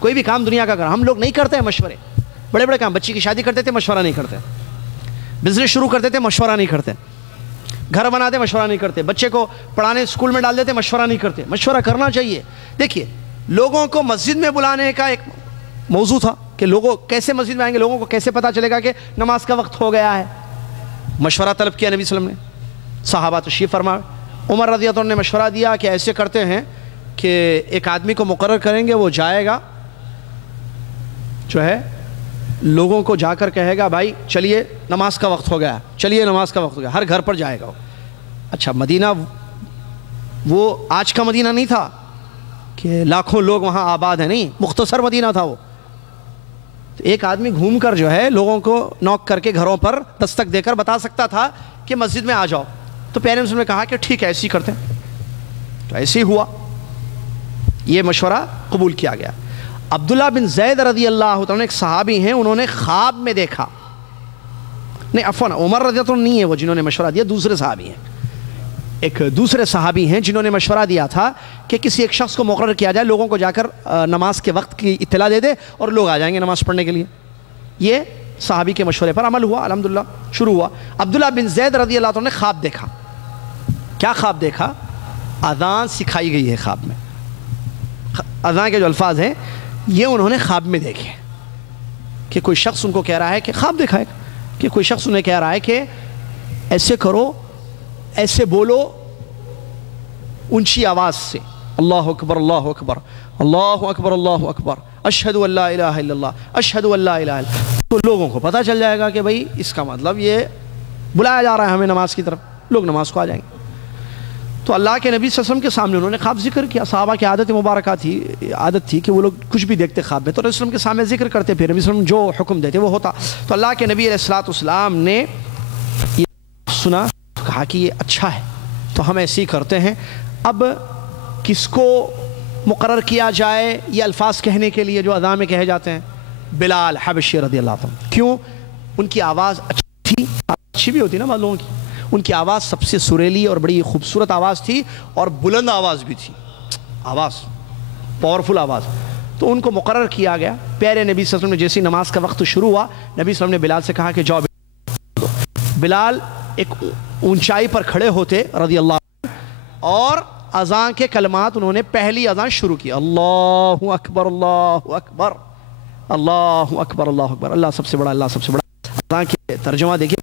کوئی بھی کام دنیا کا کرنا، ہم لوگ نہیں کرتے ہیں مشورے. بڑے بڑے کام، بچی کی شادی کرتے تھے مشورہ نہیں کرتے، بزنس شروع کرتے تھے مشورہ نہیں کرتے، گھر بناتے مشورہ نہیں کرتے، بچے کو پڑھانے اسکول میں ڈال دیتے مشورہ نہیں کرتے. مشورہ کرنا چاہیے. دیکھیے لوگوں کو مسجد میں بلانے کا ایک موضوع تھا کہ لوگوں کیسے مسجد میں آئیں گے, لوگوں کو کیسے پتہ چلے گا کہ نماز کا وقت ہو گیا ہے. مشورہ طلب کیا نبی صلی اللہ علیہ وسلم نے, صحابہ تشریف فرما. عمر رضی اللہ عنہ نے مشورہ دیا کہ ایسے کرتے ہیں کہ ایک آدمی کو مقرر کریں گے, وہ جائے گا جو ہے لوگوں کو جا کر کہے گا بھائی چلیے نماز کا وقت ہو گیا, چلیے نماز کا وقت ہو گیا, ہر گھر پر جائے گا. اچھا مدینہ وہ آج کا مدینہ نہیں تھا کہ لاکھوں لوگ وہاں آباد ہیں, نہیں, مختصر مدینہ تھا وہ. ایک آدمی گھوم کر جو ہے لوگوں کو نوک کر کے گھروں پر دستک دے کر بتا سکتا تھا کہ مسجد میں آ جاؤ. تو پیرنٹس نے کہا کہ ٹھیک ہے ایسے ہی کرتے ہیں, تو ایسے ہی ہوا, یہ مشورہ قبول کیا گیا. عبداللہ بن زید رضی اللہ عنہ ایک صحابی ہیں, انہوں نے خواب میں دیکھا, نہیں عفواً عمر رضی اللہ عنہ نہیں ہے وہ جنہوں نے مشورہ دیا, دوسرے صحابی ہیں. ایک دوسرے صحابی ہیں جنہوں نے مشورہ دیا تھا کہ کسی ایک شخص کو مقرر کیا جائے, لوگوں کو جا کر نماز کے وقت کی اطلاع دے دے اور لوگ آ جائیں گے نماز پڑھنے کے لیے. یہ صحابی کے مشورے پر عمل ہوا, الحمدللہ شروع ہوا. عبداللہ بن زید رضی اللہ عنہ نے خواب دیکھا. کیا خواب دیکھا؟ اذان سکھائی گئی ہے خواب میں. اذان کے جو الفاظ ہیں یہ انہوں نے خواب میں دیکھے کہ کوئی شخص ان کو کہہ رہا ہے کہ خواب دیکھا ہے کہ کوئی شخص انہیں کہہ رہا ہے کہ ایسے کرو, ایسے بولو اونچی آواز سے, اللہ اکبر اللہ اکبر اللہ اکبر اللہ اکبر اشہد ان لا الہ الا اللہ اشہد ان لا الہ الا اللہ. تو لوگوں کو پتہ چل جائے گا کہ بھئی اس کا مطلب یہ بلایا جا رہا ہے ہمیں نماز کی طرف, لوگ نماز کو آ جائیں گے. تو اللہ کے نبی صلی اللہ علیہ وسلم کے سامنے انہوں نے خواب ذکر کیا. صحابہ کی عادت مبارکہ تھی, عادت تھی کہ وہ لوگ کچھ بھی دیکھتے خواب میں تو رسول اللہ کے سامنے ذکر کرتے, پھر نبی صلی اللہ علیہ وسلم جو حکم دیتے وہ ہوتا. تو اللہ کے نبی علیہ السلام نے یہ سنا, کہا کہ یہ اچھا ہے تو ہم ایسے ہی کرتے ہیں. اب کس کو مقرر کیا جائے یہ الفاظ کہنے کے لیے جو اذان میں کہے جاتے ہیں؟ بلال حبشی رضی اللہ عنہ. کیوں؟ ان کی آواز اچھی تھی, اچھی بھی ہوتی نا بعض لوگوں کی, ان کی آواز سب سے سریلی اور بڑی خوبصورت آواز تھی اور بلند آواز بھی تھی, آواز پاورفل آواز. تو ان کو مقرر کیا گیا. پیارے نبی صلی اللہ علیہ وسلم نے جیسی نماز کا وقت شروع ہوا, نبی صلی اللہ علیہ وسلم نے بلال سے کہا کہ جاؤ. بلال ایک اونچائی پر کھڑے ہوتے رضی اللہ عنہ, اور اذان کے کلمات انہوں نے پہلی اذان شروع کی, اللہ اکبر اللہ اکبر اللہ اکبر اللہ اکبر, اللہ سب سے بڑا, اللہ سب سے بڑا. اذان کے ترجمہ دیکھیں,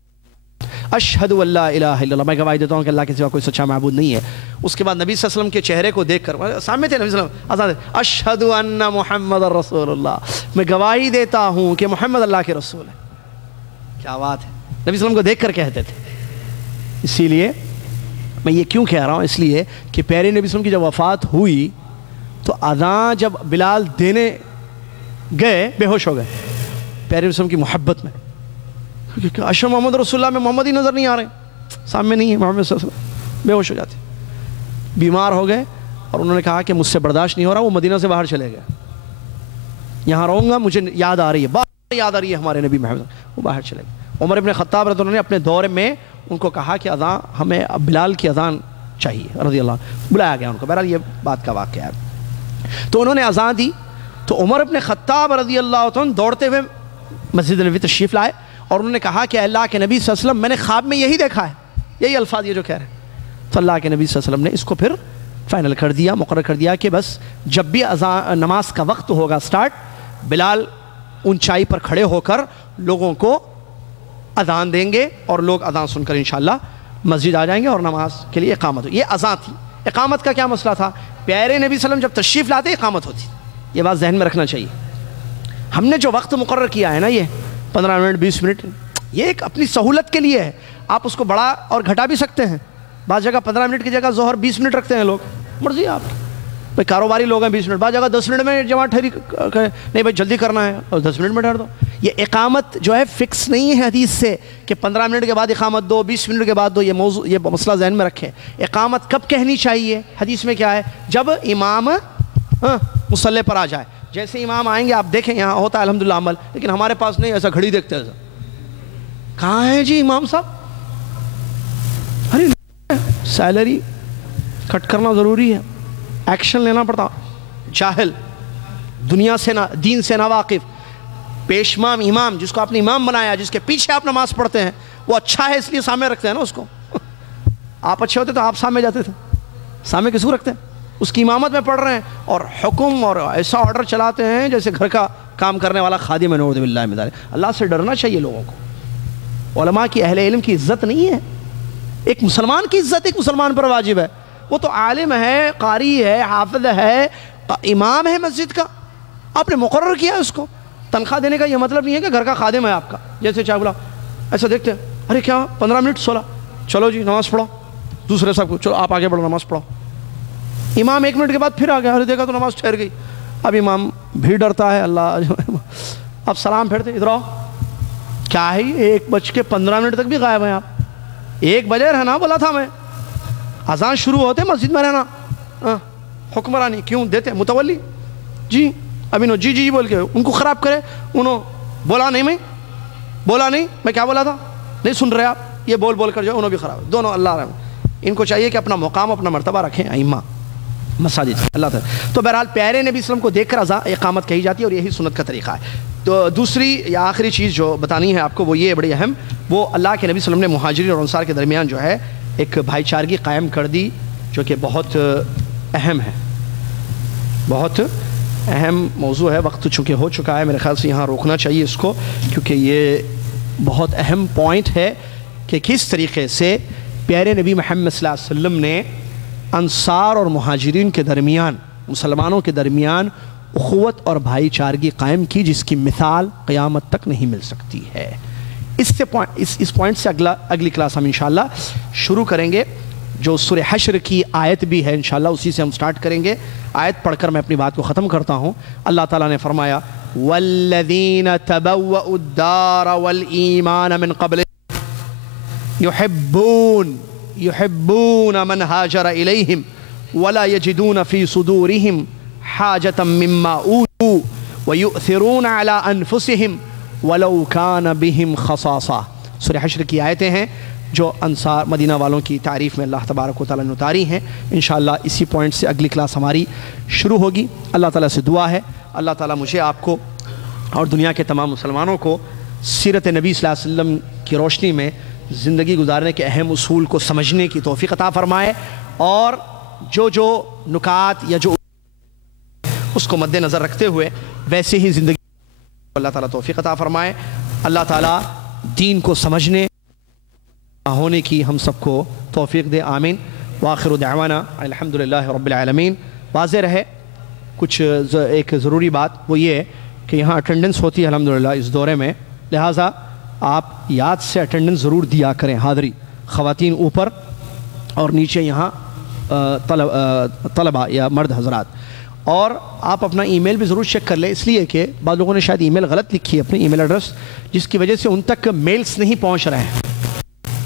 اشہد ان لا الہ الا اللہ, میں گواہی دیتا ہوں کہ اللہ کے سوا کوئی سچا معبود نہیں ہے. اس کے بعد نبی صلی اللہ علیہ وسلم کے چہرے کو دیکھ کر, سامنے تھے نبی صلی اللہ علیہ وسلم, اشہد ان محمد رسول اللہ, میں گواہی دیتا ہوں کہ محمد اللہ کے رسول ہے. کیا بات ہے, نبی صلی اللہ علیہ وسلم کو دیکھ کر کہتے تھے. اسی لیے میں یہ کیوں کہہ رہا ہوں, اس لیے کہ پیارے نبی صلی اللہ علیہ وسلم کی جب وفات ہوئی تو اذان جب بلال دینے گئے بے ہوش ہو گئے پیارے نبی صلی اللہ علیہ وسلم کی محبت میں. اشہد محمد رسول اللہ میں محمد ہی نظر نہیں آ رہے, سامنے نہیں ہے محمد صلی اللہ علیہ وسلم, بے ہوش ہو جاتے, بیمار ہو گئے. اور انہوں نے کہا کہ مجھ سے برداشت نہیں ہو رہا, وہ مدینہ سے باہر چلے گئے. یہاں رہوں گا, مجھے یاد آ رہی ہے, بار یاد آ رہی ہے ہمارے نبی محمد, وہ باہر چلے گئے. عمر ابن خطاب رضی اللہ عنہ نے اپنے دور میں ان کو کہا کہ اذان ہمیں بلال کی اذان چاہیے رضی اللہ عنہ, بلایا گیا ان کو. بہرحال یہ بات کا واقعہ ہے. تو انہوں نے اذان دی تو عمر ابن خطاب رضی اللہ عنہ دوڑتے ہوئے مسجد نبوی تشریف لائے اور انہوں نے کہا کہ اللہ کے نبی صلی اللہ علیہ وسلم میں نے خواب میں یہی دیکھا ہے, یہی الفاظ یہ جو کہہ رہے ہیں. تو اللہ کے نبی صلی اللہ علیہ وسلم نے اس کو پھر فائنل کر دیا, مقرر کر دیا کہ بس جب بھی نماز کا وقت ہوگا سٹارٹ, بلال اونچائی پر کھڑے ہو کر لوگوں کو اذان دیں گے اور لوگ اذان سن کر انشاءاللہ مسجد آ جائیں گے اور نماز کے لیے اقامت ہو. یہ اذان تھی. اقامت کا کیا مسئلہ تھا؟ پیارے نبی صلی اللہ علیہ وسلم جب تشریف لاتے اقامت ہوتی. یہ بات ذہن میں رکھنا چاہیے. ہم نے جو وقت مقرر کیا ہے نا, یہ 15 منٹ 20 منٹ, یہ ایک اپنی سہولت کے لیے ہے. آپ اس کو بڑا اور گھٹا بھی سکتے ہیں. بعض جگہ 15 منٹ کی جگہ ظہر 20 منٹ رکھتے ہیں لوگ, مرضی آپ کی. بھائی کاروباری لوگ ہیں 20 منٹ, بعض جگہ 10 منٹ میں جماعت ٹھہری, نہیں بھائی جلدی کرنا ہے اور 10 منٹ میں ٹھہر دو. یہ اقامت جو ہے فکس نہیں ہے حدیث سے کہ 15 منٹ کے بعد اقامت دو, 20 منٹ کے بعد دو. یہ مسئلہ ذہن میں رکھیں. اقامت کب کہنی چاہیے حدیث میں کیا ہے؟ جب امام مصلی پر آ جائے. جیسے امام آئیں گے, آپ دیکھیں یہاں ہوتا ہے الحمدللہ عمل, لیکن ہمارے پاس نہیں, ایسا گھڑی دیکھتے ہیں. کہاں ہیں جی امام صاحب؟ ارے سیلری کٹ کرنا ضروری ہے, ایکشن لینا پڑتا. جاہل, دنیا سے نہ, دین سے ناواقف, پیشمام امام جس کو آپ نے امام بنایا, جس کے پیچھے آپ نماز پڑھتے ہیں, وہ اچھا ہے اس لیے سامنے رکھتے ہیں نا اس کو. آپ اچھے ہوتے تو آپ سامنے جاتے تھے, سامنے کس کو رکھتے ہیں؟ اس کی امامت میں پڑھ رہے ہیں اور حکم اور ایسا آرڈر چلاتے ہیں جیسے گھر کا کام کرنے والا خادم ہے، نعوذ باللہ من ذالک۔ اللہ سے ڈرنا چاہیے لوگوں کو۔ علماء کی، اہل علم کی عزت نہیں ہے، ایک مسلمان کی عزت ایک مسلمان پر واجب ہے۔ وہ تو عالم ہے، قاری ہے، حافظ ہے، امام ہے مسجد کا، آپ نے مقرر کیا اس کو۔ تنخواہ دینے کا یہ مطلب نہیں ہے کہ گھر کا خادم ہے آپ کا، جیسے چاہے بولا ایسا دیکھتے ہیں، ارے کیا 15 منٹ 16، چلو جی نماز پڑھو، دوسرے سب کو چلو آپ آگے بڑھو نماز پڑھو۔ امام 1 منٹ کے بعد پھر آ گیا، ارے دیکھا تو نماز ٹھہر گئی۔ اب امام بھی ڈرتا ہے، اللہ اب سلام پھیرتے، ادھر آؤ، کیا ہے یہ 1:15 تک بھی غائب ہیں آپ؟ 1 بجے رہنا بولا تھا میں، اذان شروع ہوتے مسجد میں رہنا۔ حکمرانی کیوں دیتے؟ متولی جی ابھی نو جی جی بول کے ان کو خراب کرے، انہوں بولا نہیں، میں کیا بولا تھا، نہیں سن رہے آپ، یہ بول کر جو انہوں بھی خراب، دونوں اللہ رحم۔ ان کو چاہیے کہ اپنا مقام اپنا مرتبہ رکھیں ائمہ مساجد، اللہ تعالیٰ۔ تو بہرحال پیارے نبی صلی اللہ علیہ وسلم کو دیکھ کر اقامت کہی جاتی ہے، اور یہی سنت کا طریقہ ہے۔ تو دوسری یا آخری چیز جو بتانی ہے آپ کو وہ یہ بڑی اہم، وہ اللہ کے نبی صلی اللہ علیہ وسلم نے مہاجرین اور انصار کے درمیان جو ہے ایک بھائی چارگی قائم کر دی، جو کہ بہت اہم ہے، بہت اہم موضوع ہے۔ وقت چونکہ ہو چکا ہے، میرے خیال سے یہاں روکنا چاہیے اس کو، کیونکہ یہ بہت اہم پوائنٹ ہے کہ کس طریقے سے پیارے نبی محمد صلی اللہ علیہ وسلم نے انصار اور مہاجرین کے درمیان، مسلمانوں کے درمیان اخوت اور بھائی چارگی قائم کی، جس کی مثال قیامت تک نہیں مل سکتی ہے۔ اس پوائنٹ سے اگلی کلاس ہم انشاءاللہ شروع کریں گے، جو سورہ حشر کی آیت بھی ہے، انشاءاللہ اسی سے ہم سٹارٹ کریں گے۔ آیت پڑھ کر میں اپنی بات کو ختم کرتا ہوں۔ اللہ تعالیٰ نے فرمایا وَالَّذِينَ تَبَوَّأُوا الدَّارَ وَالْإِيمَانَ مِنْ قَبْلِ يُحِبُّونَ مَنْ هَاجَرَ إِلَيْهِمْ وَلَا يَجِدُونَ فِي صُدُورِهِمْ حَاجَةً مِّمَّا أُوتُوا وَيُؤْثِرُونَ عَلَىٰ أَنفُسِهِمْ وَلَوْ كَانَ بِهِمْ خَصَاصَةٌ۔ سورہ حشر کی آیتیں ہیں جو انصار مدینہ والوں کی تعریف میں اللہ تبارک و تعالیٰ نے اتاری ہیں۔ انشاءاللہ اسی پوائنٹ سے اگلی کلاس ہماری شروع ہوگی۔ اللہ تعالیٰ سے دعا ہے اللہ تعالیٰ مجھے، آپ کو اور دنیا کے تمام مسلمانوں کو سیرت نبی صلی اللہ علیہ وسلم کی روشنی میں زندگی گزارنے کے اہم اصول کو سمجھنے کی توفیق عطا فرمائے، اور جو نکات یا جو اس کو مد نظر رکھتے ہوئے ویسے ہی زندگی اللہ تعالیٰ توفیق عطا فرمائے۔ اللہ تعالیٰ دین کو سمجھنے ہونے کی ہم سب کو توفیق دے، آمین۔ وآخر دعوانا الحمدللہ رب العالمین۔ واضح رہے کچھ ایک ضروری بات، وہ یہ کہ یہاں اٹینڈنس ہوتی ہے الحمدللہ اس دورے میں، لہٰذا آپ یاد سے اٹینڈنس ضرور دیا کریں، حاضری، خواتین اوپر اور نیچے یہاں طلبہ یا مرد حضرات۔ اور آپ اپنا ای میل بھی ضرور چیک کر لیں، اس لیے کہ بعض لوگوں نے شاید ای میل غلط لکھی ہے، اپنے ای میل ایڈریس، جس کی وجہ سے ان تک میلز نہیں پہنچ رہے ہیں۔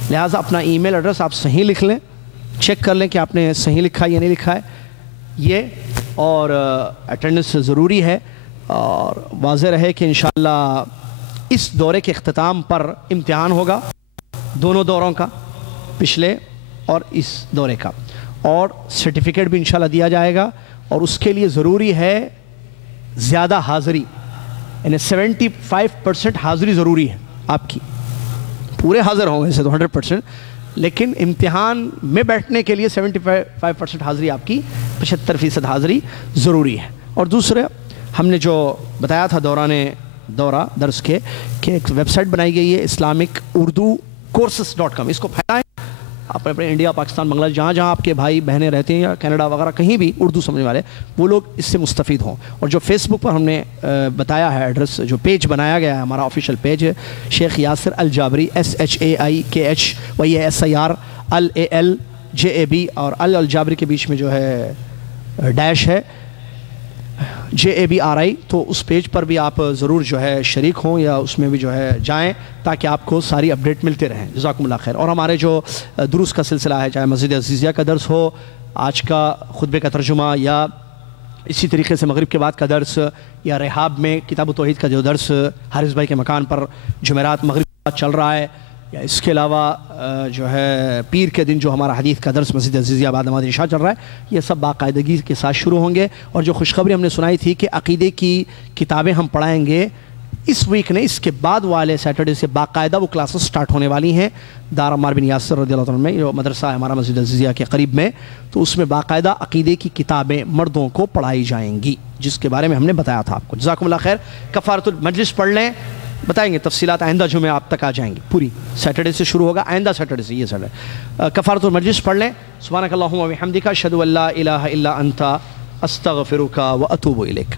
لہٰذا اپنا ای میل ایڈریس آپ صحیح لکھ لیں، چیک کر لیں کہ آپ نے صحیح لکھا ہے یا نہیں لکھا ہے یہ، اور اٹینڈنس ضروری ہے۔ اور واضح رہے کہ انشاءاللہ اس دورے کے اختتام پر امتحان ہوگا، دونوں دوروں کا، پچھلے اور اس دورے کا، اور سرٹیفکیٹ بھی انشاءاللہ دیا جائے گا، اور اس کے لیے ضروری ہے زیادہ حاضری، یعنی 75% حاضری ضروری ہے آپ کی۔ پورے حاضر ہوں گے ایسے تو 100%، لیکن امتحان میں بیٹھنے کے لیے 75% حاضری آپ کی، 75% حاضری ضروری ہے۔ اور دوسرے ہم نے جو بتایا تھا دورہ درس کے، کہ ایک ویب سائٹ بنائی گئی ہے islamicurducourses.com، اس کو پھیلائیں آپ اپنے انڈیا، پاکستان، بنگلہ دیش، جہاں آپ کے بھائی بہنیں رہتے ہیں یا کینیڈا وغیرہ کہیں بھی اردو سمجھنے والے، وہ لوگ اس سے مستفید ہوں۔ اور جو فیس بک پر ہم نے بتایا ہے ایڈریس، جو پیج بنایا گیا ہے ہمارا آفیشیل پیج ہے، شیخ یاسر الجابری SHAIKH، اور الجابری کے بیچ میں جو ہے ڈیش ہے JABRI، تو اس پیج پر بھی آپ ضرور جو ہے شریک ہوں یا اس میں بھی جو ہے جائیں، تاکہ آپ کو ساری اپڈیٹ ملتے رہیں۔ جزاکم اللہ خیر۔ اور ہمارے جو دروس کا سلسلہ ہے، چاہے مسجد عزیزیہ کا درس ہو، آج کا خطبے کا ترجمہ، یا اسی طریقے سے مغرب کے بعد کا درس، یا رحاب میں کتاب التوحید کا جو درس حارث بھائی کے مکان پر جمعرات مغرب کے بعد چل رہا ہے، یا اس کے علاوہ جو ہے پیر کے دن جو ہمارا حدیث کا درس مسجد عزیزیہ بعد نماز عشاء چل رہا ہے، یہ سب باقاعدگی کے ساتھ شروع ہوں گے۔ اور جو خوشخبری ہم نے سنائی تھی کہ عقیدے کی کتابیں ہم پڑھائیں گے اس ویک نے اس کے بعد والے سیٹرڈے سے باقاعدہ وہ کلاسز سٹارٹ ہونے والی ہیں دار عمار بن یاسر رضی اللہ عنہ میں، جو مدرسہ ہے ہمارا مسجد عزیزیہ کے قریب میں، تو اس میں باقاعدہ عقیدے کی کتابیں مردوں کو پڑھائی جائیں گی، جس کے بارے میں ہم نے بتایا تھا آپ کو۔ جزاکم اللہ خیر۔ کفارۃ المجلس پڑھ لیں، بتائیں گے تفصیلات آئندہ جمعہ آپ تک آ جائیں گی، پوری سیٹرڈے سے شروع ہوگا، آئندہ سیٹرڈے سے، یہ سیٹرڈے کفارۃ المجلس پڑھ لیں۔ سبحانک اللہم و بحمدک، اشہد ان لا الہ الا انت، استغفرک و اتوب الیک۔